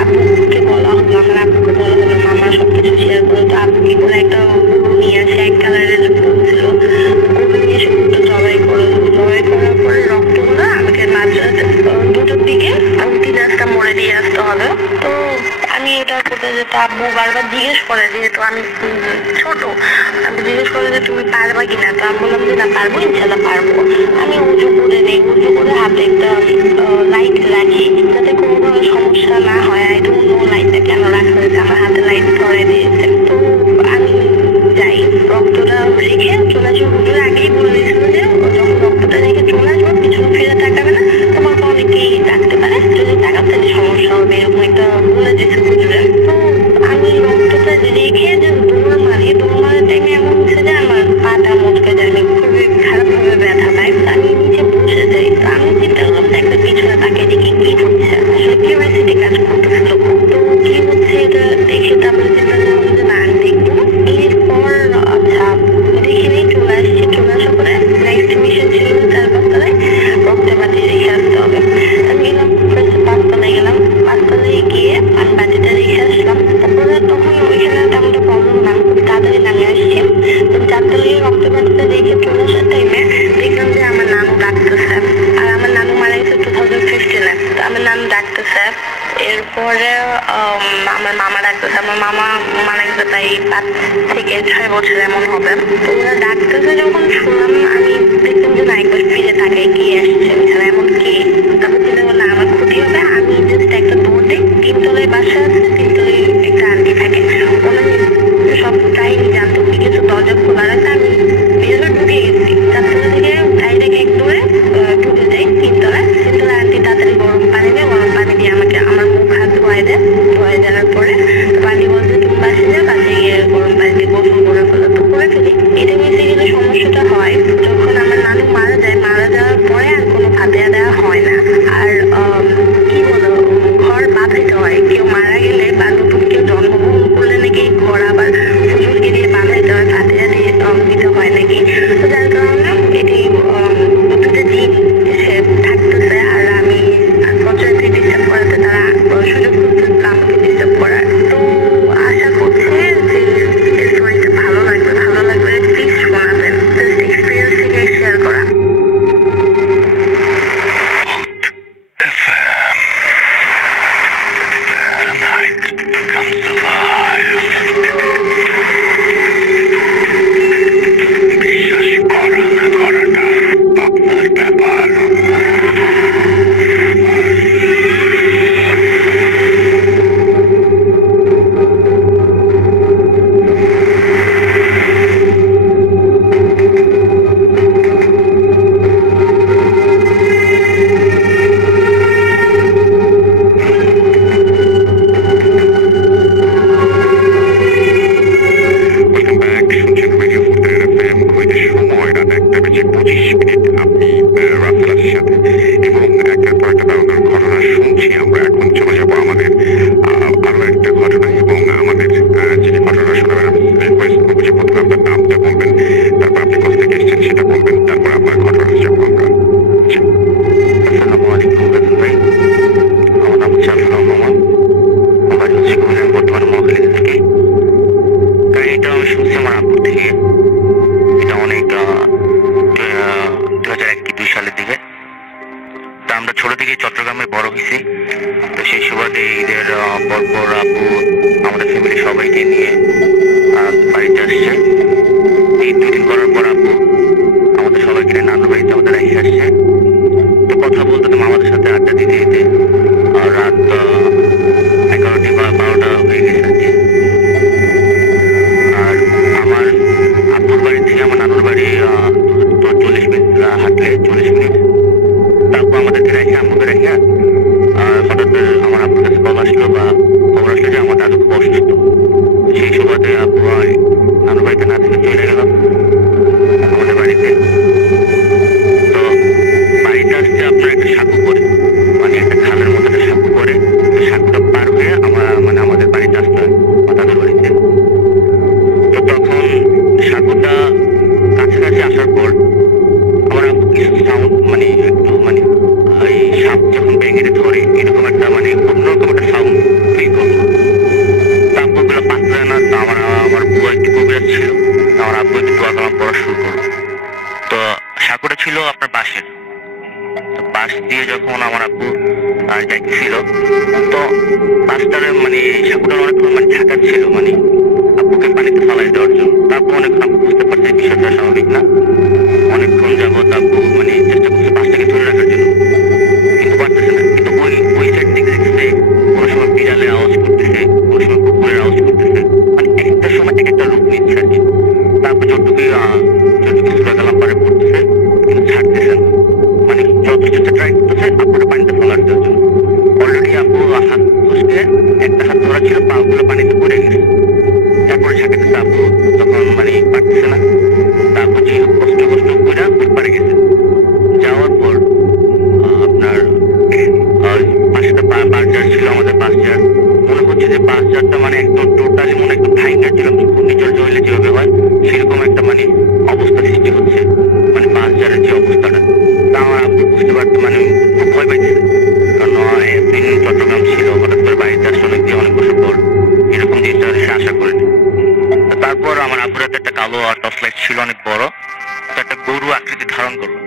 আপুকে বলা হলো, আমার আপুকে বলা হলো মামা সবকিছু শেয়ার করে। তো আপু কি করে একটা গরু নিয়ে আসে, 1 কালারের গরু ছিল, গরু নিয়ে এসে গরুটা জবাই করে। জবাই করার পরে রক্তগুলো আমাকে মাঝরাতে 2টার দিকে আমি 3 রাস্তা মোড়ে দিয়ে আসতে হবে। তো আমি এটা করতে যেতে আব্বু বারবার জিজ্ঞেস করে, যেহেতু আমি ছোট, আমি জিজ্ঞেস করে যে তুমি পারবা কিনা। তো আমি বললাম যে না পারবো, ইনশাল্লাহ পারবো। আমি উজু করে নেই, উজু করে হাতে একটা লাইট রাখি যাতে কোনো ধরনের সমস্যা না হয়। আই ডোন্ট নো লাইটটা কেন রাখা হয়েছে, আমার হাতে লাইট ধরে দিয়েছে। তো আমি যাই, রক্তটা রেখে চলে আসবো। হুজুর আগেই বলে দিয়েছিল যে যখন রক্তটা রেখে চলে আসবো পিছনে ফিরে তাকাবে না, তোমাকে অনেকেই ডাকতে পারে, যদি তাকাতে সমস্যা হবে, এরকম একটা বলে দিয়েছে হুজুরে। তো আমি রক্তটা রেখে যে দৌড় মারি, দৌড় মারার টাইমে এমন হচ্ছে যে আমার পাটা মচকে যায়, আমি খুবই খারাপভাবে ব্যথা পাই। আমি নিচে বসে যাই। তো আমি চিন্তা করলাম যে একটা পিছনে তাকে দেখি কি হচ্ছে, আসলে কিউরিওসিটি কাজ করতেছিল। তো কি হচ্ছে এটা দেখে তারপরে চিন্তা করলাম যে না আমি দেখবো। এরপর আচ্ছা দেখে নিই, চলে আসছি। চলে আসার পরে নেক্সট মিশন ছিল 4-5 তলায় রক্তের বাটি রেখে আসতে হবে। আমি গেলাম, ফার্স্টে 5 তলায় গেলাম। 5 তলায় গিয়ে আমি বাটিটা রেখে আসলাম। তারপরে তখন ওইখানে তেমন একটা প্রবলেম না, আমি খুব তাড়াতাড়ি নামিয়ে আসছি। তো 4 তলায় রক্তের বাটিটা রেখে চলে আসার টাইমে দেখলাম যে আমার নানু ডাকতেছে। আর আমার নানু মারা গেছে 2015-এ। তো আমার নানু ডাকতেছে। এরপরে আমার মামা ডাকতেছে। আমার মামা মারা গেছে প্রায় 5 থেকে 6 বছর এমন হবে। তো ওরা ডাকতেছে যখন শুনলাম, আমি দেখলাম যে না একবার ফিরে তাকাই কি আসছে, এছাড়া এমন কি। তারপর চিন্তা করলাম আমার ক্ষতি হবে, আমি জাস্ট একটা দৌড় দিই। 3 তলায় বাসা আছে, 3 তলায় একটা আন্টি থাকে, ওনার সব কাহিনী জানতো, কি কিছু দরজা খোলা রাখে। আমি ভেতরে ঢুকে গেছি, 4 তলা থেকে ডাইরেক্ট এক দৌড়ে ঢুকে যাই 3 তলায়। 3 তলায় আন্টি তাড়াতাড়ি গরম পানি দেয়, গরম পানি দিয়ে আমাকে আমার মুখ হাত ধোয়াই দেয়। ধোয়াই দেওয়ার পরে পানি বলতে তুমি বাসে যাও, বাসে গিয়ে গরম পানি দিয়ে গোসল করে ফেলো। তো করে ফেলি। এটা বেসিক্যালি সমস্যাটা হয় যখন আমার নানু মারা যায়। মারা যাওয়ার পরে আর কোনো ফাতেহা দেওয়া হয় না। আর ঈদের পরপর আপু আমাদের ফ্যামিলি সবাইকে নিয়ে বাড়িতে আসছে। ঈদ 2 দিন করার পর আপু আমাদের সবাইকে নিয়ে নানুর বাড়িতে আমাদের রেখে আসছে। তো কথা বলতে তো মামাদের সাথে আড্ডা দিতে দিতে রাত 11টা বা 12টা হয়ে গেছে আর কি। আর আমার আব্বুর বাড়ি থেকে আমার নানুর বাড়ি তো 40 মিনিট হাঁটলে 40 মিনিট। তারপর আমাদেরকে রেখে আম্মুকে রেখে হঠাৎ আমার আব্বুর কাছে কল আসলো বা খবর আসলো যে আমার দাদু খুব অসুস্থ। সেই সুবাদে আব্বু নানুর বাড়িতে না থেকে চলে গেল আমাদের বাড়িতে। তো বাড়িতে আসছে আপনার একটা সাঁকু করে, মানে একটা খালের মধ্যে একটা সাঁকু করে, সাঁকুটা পার হয়ে আমাদের বাড়িতে আসতে হয় আমার দাদুর বাড়িতে। তো তখন সাঁকুটা কাছাকাছি আসার পর আমার আব্বু কিছু সাউন্ড একটু এই সাপ যখন ব্যাঙেরে ধরে এরকম একটা অন্যরকম একটা সাউন্ড ফিল করলো। আব্বুগুলো পাত্রে না, তো আমার বুয়া একটু কবিরাজ ছিল, আমার আব্বু একটু দোয়া কালাম পড়া শুরু করলো। তো সাঁকুটা ছিল আপনার বাঁশের। তো বাঁশ দিয়ে যখন আমার আব্বু যাইতেছিল, তো বাঁশটার সাঁকুটার অনেকক্ষণ ঝাঁকা ছিল আব্বুকে পানিতে ফালাই দেওয়ার জন্য। তারপর অনেকক্ষণ আব্বু বুঝতে পারছে বিষয়টা স্বাভাবিক না। অনেকক্ষণ যাবত আব্বু চেষ্টা করছে বাঁশটাকে ধরে রাখার জন্য, কিন্তু পারতেছে না। কিন্তু ওই সাইড থেকে দেখতেছে কোনো সময় বিড়ালের আওয়াজ করতেছে, কোনো সময় কুকুরের আওয়াজ করতেছে, একটা সময় এক একটা রূপ নিচ্ছে আর কি। তারপর যতটুকু সুরা কালাম পারে পড়তেছে কিন্তু ছাড়তেছে না, যত চেষ্টা ট্রাই করতেছে আব্বুটা পানিতে ফেলার জন্য। অলরেডি আব্বু হাত ফসকে একটা হাত ধরা ছিল, পা গুলো পানিতে পড়ে গেছে। তারপরে ঝাঁকাতেছে আব্বু, তখন পারতেছে না। তারপর যে কষ্ট করে ওই পারে গেছে। যাওয়ার পর আপনার পাশে বাসজার ছিল, আমাদের বাসজার। মনে হচ্ছে যে বাসজারটা একদম টোটালি একদম ভাইঙ্গা ছিল, ঘূর্ণিঝড় জলে যেভাবে হয় সেরকম একটা অবস্থা সৃষ্টি হচ্ছে, বাসজারের যে অবস্থাটা। তা আমার আব্বু বুঝতে পারতো, খুব ভয় পাইছে। কারণ একদিন চট্টগ্রাম ছিল, হঠাৎ করে বাড়িতে আসলে অনেক বছর পর এরকম জিনিসটা সে আশা করেনি। তারপর আমার আব্বুর হাতে একটা কালো টর্চ লাইট ছিল, অনেক বড়, একটা গরু আকৃতি ধারণ করলো।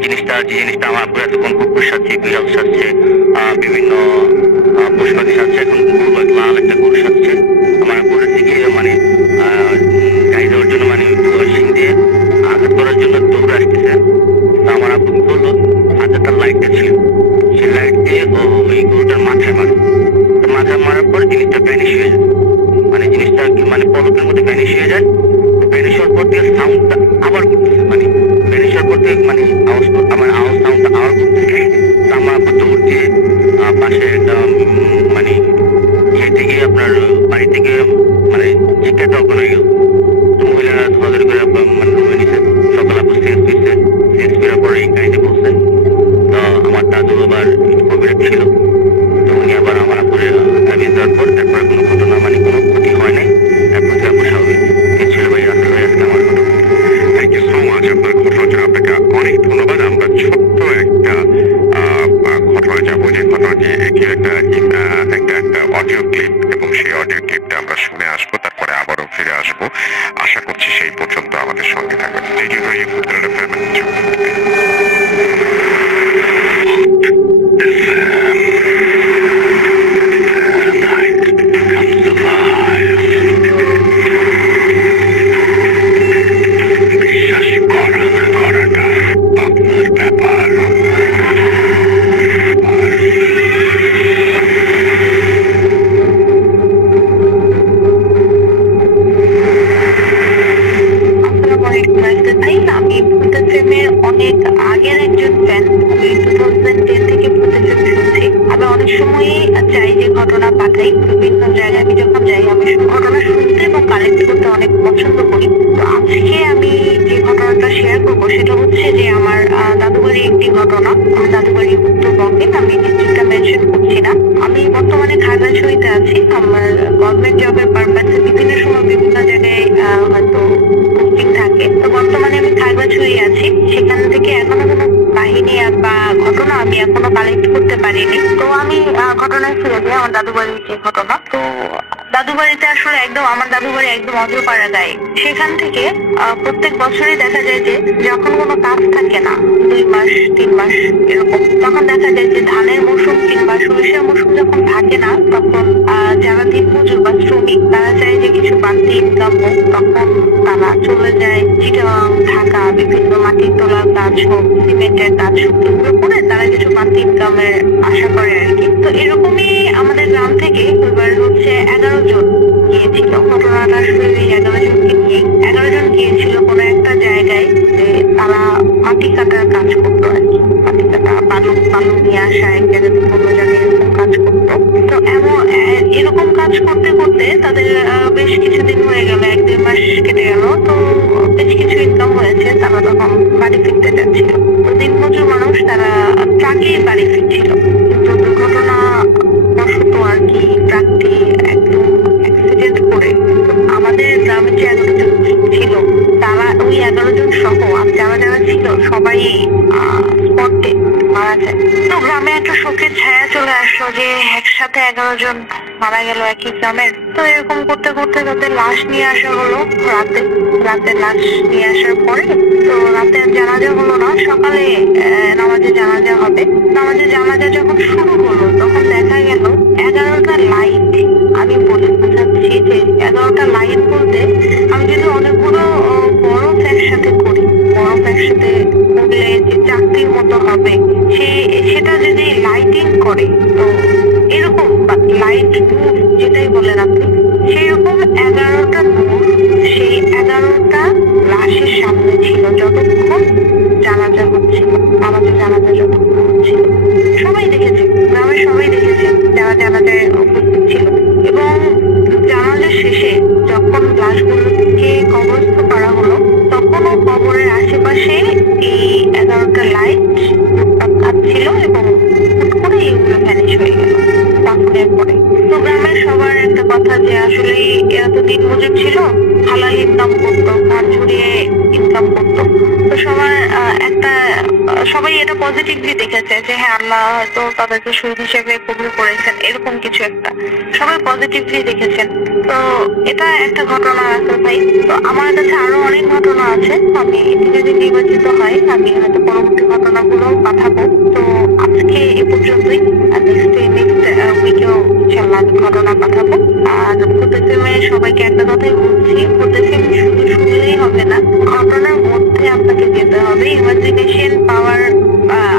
যে জিনিসটা আমার আব্বুর এতক্ষণ কুকুর সাজছে, বিড়াল সাজছে, বিভিন্ন পশু পাখি সাজছে, এখন গরু লাল একটা গরু সাজছে। আমার আব্বুর দিকে গাড়ি দেওয়ার জন্য সিং দিয়ে আঘাত করার জন্য দৌড়ে আসতেছে। আমার আব্বু কি করলো, হাতে একটা লাইটটা ছিল, সেই লাইট দিয়ে ওই গরুটার মাথায় মারার পর জিনিসটা ভ্যানিশ হয়ে যায়। জিনিসটা কি পলকের মধ্যে ভ্যানিশ হয়ে যায়। ভ্যানিশ হওয়ার পর থেকে সাউন্ডটা আবার করতেছে, ভ্যানিশ হওয়ার পর থেকে আওয়াজ সাউন্ডটা আবার করতেছে। আমার আব্বু দৌড় দিয়ে পাশে একটা ইয়ে থেকে আপনার বাড়ি থেকে চিকিৎসা অজ্ঞান হয়ে গেল। মহিলারা ধরাধরি করে রুমে নিছে। সকাল আব্বু সেন্স করার পরে এই কাহিনী বলছে। তো আমার দাদু আবার কবিরাজ ছিল, তো উনি আবার আমার আব্বুরে তাবিজ দেওয়ার পর তারপরে কোনো ঘটনা কোনো ক্ষতি হয় নাই। তারপর আব্বু স্বাভাবিক। এই ছিল ভাই রাসেল ভাই আজকে আমার ঘটনা। থ্যাংক ইউ সো মাচ আপনার ঘটনার জন্য। আপনাকে অনেক ধন্যবাদ। আমরা ছোট্ট একটা ঘটনা যাবো, যে ঘটনাটি এটির একটা অডিও ক্লিপ, এবং সেই অডিও ক্লিপটা আমরা শুনে আসবো, তারপরে আবারও ফিরে আসবো। আশা করছি সেই পর্যন্ত আমাদের সঙ্গে থাকবেন। আমি ভূতের ফিল্মের অনেক আগের একজন ফ্যান। আমি 2010 থেকে ভূতের ফিল্ম শুনছি। আমি অনেক সময়ই চাই যে ঘটনা পাঠাই বিভিন্ন জায়গায়। আমি যখন যাই আমি ঘটনা শুনতে এবং কালেক্ট করতে অনেক পছন্দ করি। তো আজকে আমি যে ঘটনাটা শেয়ার করবো সেটা হচ্ছে যে আমার দাদুবাড়ির একটি ঘটনা। আমার দাদুবাড়ি উত্তরবঙ্গে, আমি ডিস্ট্রিক্টটা মেনশন করছি না। আমি বর্তমানে খাগড়াছড়িতে আছি। আমার গভর্নমেন্ট জবের পারপাসে বিভিন্ন সময় বিভিন্ন জায়গায় হয়তো পোস্টিং থাকে। তো বর্তমানে আমি খাগড়াছড়ি আছি। সেখান থেকে এখনো কোনো কাহিনী বা ঘটনা আমি এখনো কালেক্ট করতে পারিনি। তো আমি ঘটনায় ফিরে যাই, আমার দাদুবাড়ির যে ঘটনা। তো দাদু বাড়িতে আসলে একদম, আমার দাদু বাড়ি একদম অজপাড়া গায়ে। সেখান থেকে প্রত্যেক বছরই দেখা যায় যে যখন কোনো কাজ থাকে না, 2 মাস 3 মাস এরকম, তখন দেখা যায় যে ধানের মৌসুম কিংবা সরিষার মৌসুম যখন থাকে না, তখন যারা দিনমজুর বা শ্রমিক তারা চায় যে কিছু বাড়তি ইনকাম হোক, তখন তারা চলে যায় চিটাগাং, ঢাকা, বিভিন্ন মাটির তোলার কাজ হোক, সিমেন্টের কাজ হোক, এগুলো করে তারা কিছু বাড়তি ইনকামের আশা করে আর কি। তো এরকমই আমাদের গ্রাম থেকে এবার হচ্ছে 11 জন গিয়েছিল। ঘটনাটা আসলে 11 জনকে নিয়ে, 11 জন গিয়েছিল কোনো একটা জায়গায় যে তারা মাটি কাটার কাজ করতো আর কি। মাটি কাটা, বালু নিয়ে আসা, এক জায়গা থেকে অন্য জায়গায় এরকম কাজ করতো। তো এরকম কাজ করতে করতে তাদের বেশ কিছুদিন হয়ে গেল, 1-2 মাস কেটে গেল। তো বেশ কিছু ইনকাম হয়েছে, তারা তখন বাড়ি ফিরতে যাচ্ছিল। তো দিনমজুর মানুষ, তারা ট্রাকে বাড়ি ফিরছিল, কিন্তু দুর্ঘটনা বশত আর কি ট্রাকটি একদম অ্যাক্সিডেন্ট করে আমাদের গ্রামের যে 11 জন ছিল, তারা ওই 11 জন সহ যারা যারা ছিল সবাই স্পটে মারা যায়। তো গ্রামে একটা শোকের ছায়া চলে আসলো যে একসাথে 11 জন মারা গেল একই গ্রামের। তো এরকম করতে করতে তাদের লাশ নিয়ে আসা হলো রাতে লাশ নিয়ে আসার পরে, তো রাতে জানাজা হলো না, সকালে নামাজে জানাজা হবে। নামাজে জানাজা যখন শুরু হলো তখন দেখা গেল 11টা লাইট। আমি বোঝাচ্ছি যে 11টা লাইট বলতে, আমি যদি অনেকগুলো বরফ একসাথে করি, বরফ একসাথে করলে যে চাকরির মতো হবে, সেটা যদি লাইটিং করে, তো এরকম লাইট যেটাই বলেন আপনি, সেরকম 11টা নূর সেই 11টা লাশের সামনে ছিল যতক্ষণ জানাজা হচ্ছিল, আমাদের জানাজা যতক্ষণ হচ্ছিল। সবাই দেখেছে, গ্রামের সবাই দেখেছে যারা জানাজায় উপস্থিত ছিল। এবং জানাজার শেষে যখন লাশগুলোকে কবরস্থ করা হলো, তখনও কবরের আশেপাশে এই 11টা লাইট ছিল এবং হুট করে এগুলো ভ্যানিশ হয়ে গেল দাফনের পরে। তো গ্রামের সবার একটা কথা যে আসলে এরা তো দিনমজুর ছিল, হালাল ইনকাম করতো, ঘর ঝুড়িয়ে ইনকাম করতো। তো সবাই এটা পজিটিভলি দেখেছে যে হ্যাঁ, আল্লাহ হয়তো তাদেরকে শহীদ হিসেবে কবুল করেছেন, এরকম কিছু একটা সবাই পজিটিভলি দেখেছেন। তো এটা একটা ঘটনা আছে ভাই। তো আমার কাছে আরো অনেক ঘটনা আছে, আমি এটি যদি নির্বাচিত হয় আমি হয়তো পরবর্তী ঘটনাগুলো পাঠাবো। তো আজকে এ পর্যন্তই, নেক্সট উইকেও ইনশাল্লাহ আমি ঘটনা পাঠাবো। আর ভূত এফএমে সবাইকে একটা কথাই বলছি, ভূত এফএম শুধু শুনলেই হবে না, ঘটনার মধ্যে আপনাকে যেতে হবে, ইমাজিনেশন পাওয়ার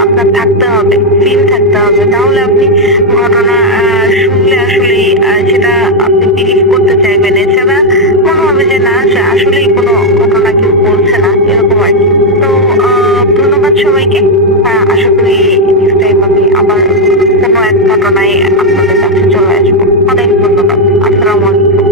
আপনার থাকতে হবে, ফিল থাকতে হবে, তাহলে আপনি ঘটনা শুনলে আসলে সেটা আপনি বিলিভ করতে চাইবেন। এছাড়া মনে হবে যে না, আসলেই কোনো ঘটনা কেউ বলছে না, এরকম আর কি। তো ধন্যবাদ সবাইকে। আশা করি নেক্সট টাইম আমি আবার কোনো এক ঘটনায় আপনাদের কাছে চলে আসবো। অনেক ধন্যবাদ। আসসালামু আলাইকুম।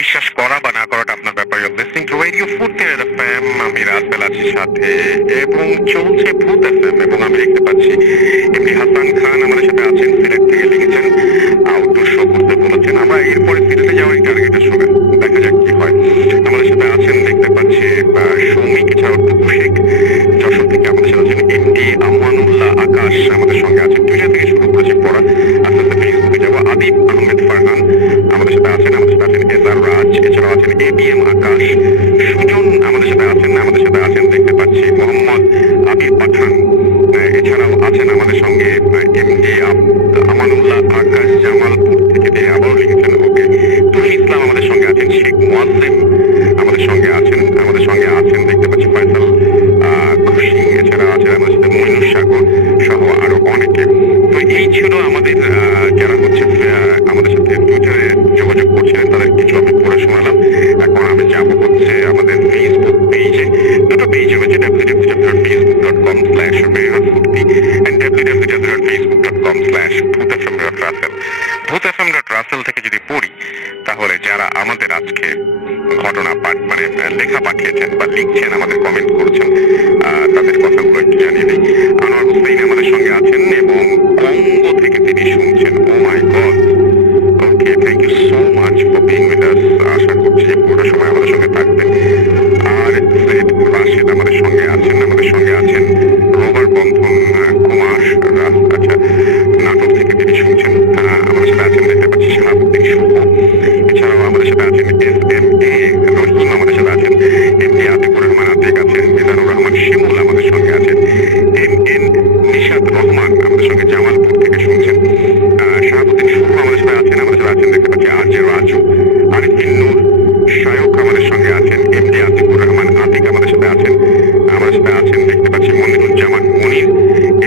বিশ্বাস করা বা না করাটা আপনার ব্যাপার। লিসনিং টু রেডিও ফুর্তি এফএম, আমি রাসেল আছি সাথে, এবং চলছে ভূত এফএম। এবং আমি দেখতে পাচ্ছি এমডি হাসান খান আমাদের সাথে আছেন, সিলেট থেকে লিখেছেন আউটডোর শো করতে বলেছেন। আমরা এরপরে সিলেটে যাওয়ার টার্গেট আসলে, দেখা যাক কি হয়। আমাদের সাথে আছেন দেখতে পাচ্ছি সৌমিক, এছাড়াও টুকু শেখ যশোর থেকে আমাদের সাথে আছেন এমডি আমানুল্লাহ আকাশ, আমাদের সঙ্গে আছেন টুইটার থেকে শুরু করেছে পড়া, আস্তে আস্তে ফেসবুকে যাবো। আদিব আহমেদ ফারহান আমাদের সাথে আছেন, আমাদের সাথে আছেন এজার রাজ, এছাড়াও আছেন এবিএম আকাশ, সুজন আমাদের সাথে আছেন দেখতে পাচ্ছি মোহাম্মদ আবির পাঠান, এছাড়াও আছেন আমাদের সঙ্গে এমডি আমানুল্লাহ আকাশ জামালপুর থেকে, আবারও লিখেছেন ওকে। তুহিন ইসলাম আমাদের সঙ্গে আছেন, শেখ মুয়াজ্জেম আমাদের সঙ্গে আছেন দেখতে পাচ্ছি ফয়সাল খুশি, এছাড়া আছেন আমাদের সাথে মইনুর সাগর সহ আরো অনেকে। তো এই ছিল আমাদের যারা হচ্ছে আমাদের সাথে টুইটারে যোগাযোগ করছিলেন, তাদের কিছু আমি পড়ে শোনালাম। এখন আমি যাবো হচ্ছে আমাদের ফেসবুক পেজে। দুটো পেজ রয়েছে, www.facebook.com/radiofutti and www.facebook.com/bhutfm.russell। bhutfm.russell থেকে যদি পড়ি, তাহলে যারা আমাদের আজকে ঘটনা লেখা পাঠিয়েছেন বা লিখছেন, আমাদের কমেন্ট করছেন, তাদের কথাগুলো একটু জানিয়ে দিই আনোয়ার হোসেন আমাদের সঙ্গে আছেন এবং কঙ্গো থেকে তিনি শুনছেন। Oh my God, okay, thank you so much for being with us. আশা করছি পুরো সময় আমাদের সঙ্গে থাকবেন। আর জেড রাশেদ আমাদের সঙ্গে আছেন, আমাদের সঙ্গে আছেন রোবার বন্ধন কুমার, আচ্ছা নাটক থেকে তিনি শুনছেন। আমাদের সাথে আছেন দেখতে পাচ্ছি শাহাবুদ্দিন শুভ, এছাড়াও আমাদের সাথে আছেন SMA রহিম, আমাদের সাথে আছেন MD আতিকুর রহমান আতিক আছেন, মিজানুর রহমান শিমুল আমাদের সঙ্গে আছেন, MN নিশাত রহমান আমাদের সঙ্গে জামালপুর থেকে শুনছেন, শাহাবুদ্দিন শুভ আমাদের সাথে আছেন, আমাদের সাথে আছেন দেখতে পাচ্ছি RJ রাজু, আরিফিন নূর শায়ক আমাদের সঙ্গে আছেন, MD আতিকুর রহমান আতিক আমাদের সাথে আছেন, আমাদের সাথে আছেন দেখতে পাচ্ছি মনিরুজ্জামান মনির,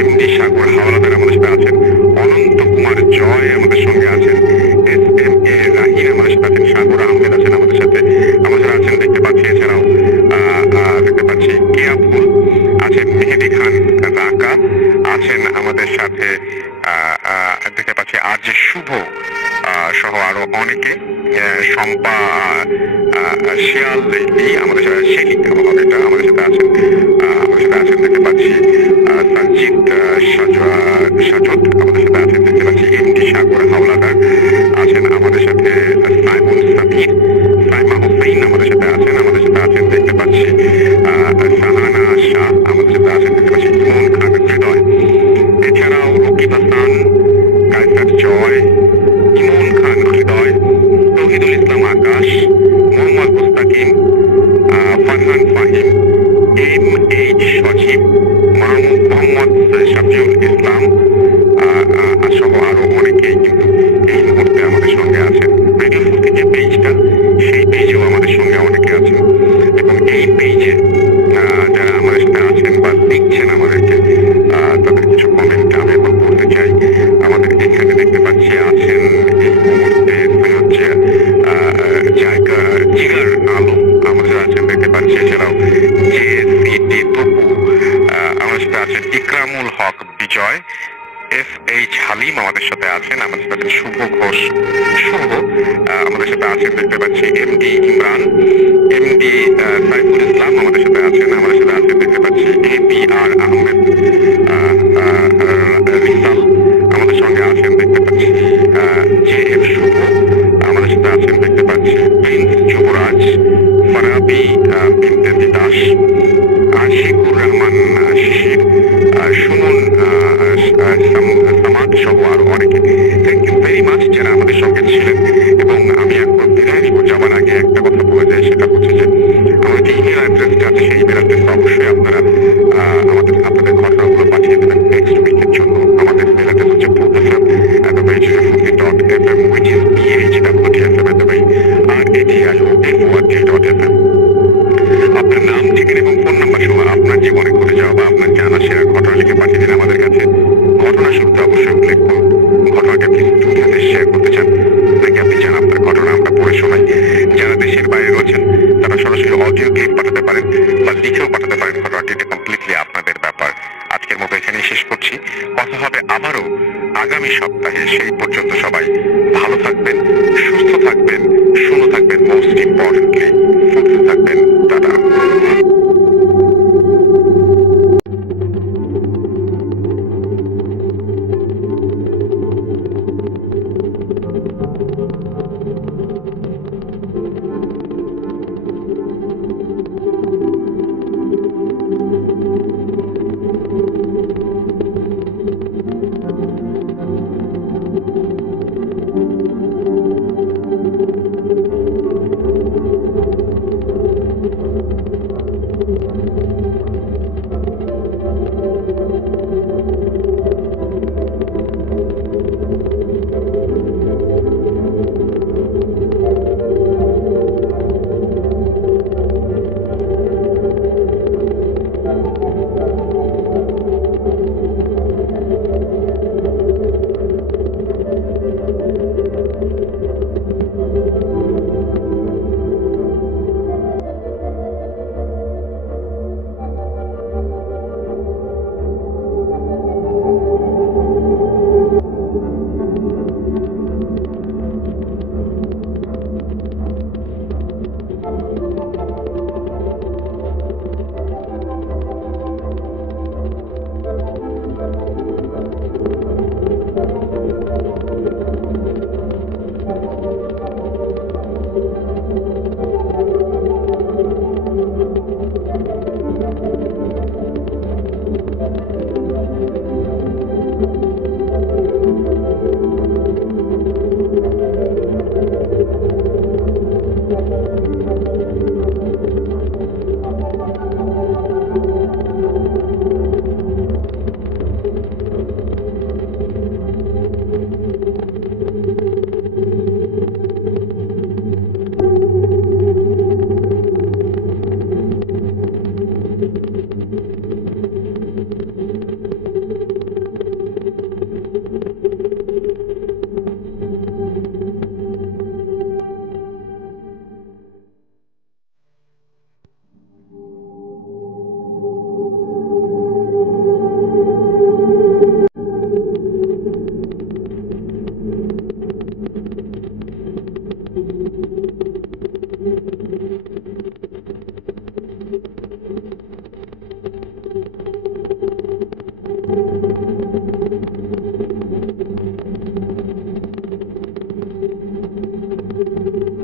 MD সাগর হাওলাদার আমাদের সাথে আছেন, অনন্ত কুমার জয় আমাদের সঙ্গে আছেন, SMA রাহিন আমাদের সাথে আছেন, সাগর আহমেদ আছেন আমাদের সাথে আছেন দেখতে পাচ্ছি, এছাড়াও দেখতে পাচ্ছি কেয়া ফুল আছেন, মেহেদি খান রাকা আছেন আমাদের সাথে, দেখতে পাচ্ছি RJ শুভ সহ আরো অনেকে, শম্পা শিয়াল আমাদের সাথে, শেলি এটা আমাদের সাথে আছেন, আমাদের সাথে আছেন দেখতে পাচ্ছি সঞ্জিত সাজত আমাদের সাথে আছেন দেখতে পাচ্ছি, MD সাগর হাওলাদার আছেন আমাদের সাথে, সাইমন সামির, সাইমা হোসেন আমাদের সাথে আছেন, আমাদের সাথে আছেন দেখতে পাচ্ছি সাহানা শাহ আমাদের সাথে আছেন দেখতে পাচ্ছি, ইমন খান হৃদয়, এছাড়াও রকিব হাসান, কায়সার জয়, ইমন খান হৃদয়, তৌহিদুল ইসলাম আকাশ, মোহাম্মদ মুস্তাকিম, ফারহান ফাহিম, MH সজীব, মোহাম্মদ শাফিউল ইসলাম সহ আরো অনেকেই কিন্তু এই মুহূর্তে আমাদের সঙ্গে আছেন। রেডিও ফুর্তি যে পেজটা, সেই পেজেও আমাদের সঙ্গে অনেকে আছেন এবং এই পেজে যারা আমাদের সাথে আছেন বা দেখছেন আমাদেরকে, তাদের কিছু কমেন্ট আমি এখন বলতে চাই। আমাদের এখানে দেখতে পাচ্ছি আছেন এই মুহূর্তে হচ্ছে জায়গা জিগার আলম আমাদের আছেন দেখতে পাচ্ছি, এছাড়াও JCD তপু আমাদের সাথে আছেন, ইকরামুল হক বিজয়, FH হালিম আমাদের সাথে আছেন, আমাদের সাথে আছেন শুভ ঘোষ শুভ আমাদের সাথে আছেন দেখতে পাচ্ছি, MD ইমরান, MD সাইফুল ইসলাম আমাদের সাথে আছেন, আমাদের সাথে আছেন দেখতে পাচ্ছি APR আহমেদ রিসাল আমাদের সঙ্গে আছেন দেখতে পাচ্ছি, JF শুভ আমাদের সাথে আছেন দেখতে পাচ্ছি, প্রিন্স যুবরাজ, ফারাবি বিনতে দাস, আশিকুর রহমান শিশির, সুমন সামাদ সহ আরো অনেকে। থ্যাংক ইউ ভেরি মাচ যারা আমাদের সঙ্গে ছিলেন। এবং আমি একবার বিদায় নিব যাবার আগে একটা কথা বলে যায়, সেটা হচ্ছে যে আমাদের যে ইমেল অ্যাড্রেসটা আছে, সেই ইমেল অ্যাড্রেসটা অবশ্যই আপনারা আপনাদের ঘটনাগুলো পাঠিয়ে দেবেন নেক্সট উইকের জন্য। আমাদের ইমেল অ্যাড্রেস হচ্ছে bhfm which is bhwfm@radio.fm। আপনার নাম, ঠিকানা এবং ফোন নাম্বার সহ আপনার জীবনে ঘটে যাওয়া বা আপনার জানা সেরা ঘটনা লিখে পাঠিয়ে দিন আমাদের কাছে। ঘটনা শুরুতে অবশ্যই উল্লেখ করুন ঘটনাটা আপনি স্টুডিওতে শেয়ার করতে চান, নাকি আপনি চান আপনার ঘটনা আমরা পড়ে শোনাই। যারা দেশের বাইরে রয়েছেন তারা সরাসরি অডিও ক্লিপ পাঠাতে পারেন বা লিখেও পাঠাতে পারেন ঘটনাটি, এটা কমপ্লিটলি আপনাদের ব্যাপার। আজকের মতো এখানেই শেষ করছি, কথা হবে আবারও আগামী সপ্তাহে। সেই পর্যন্ত সবাই ভালো থাকবেন, সুস্থ থাকবেন, সুন্দর থাকবেন, মোস্ট ইম্পর্টেন্টলি সুস্থ থাকবেন। টাটা। না।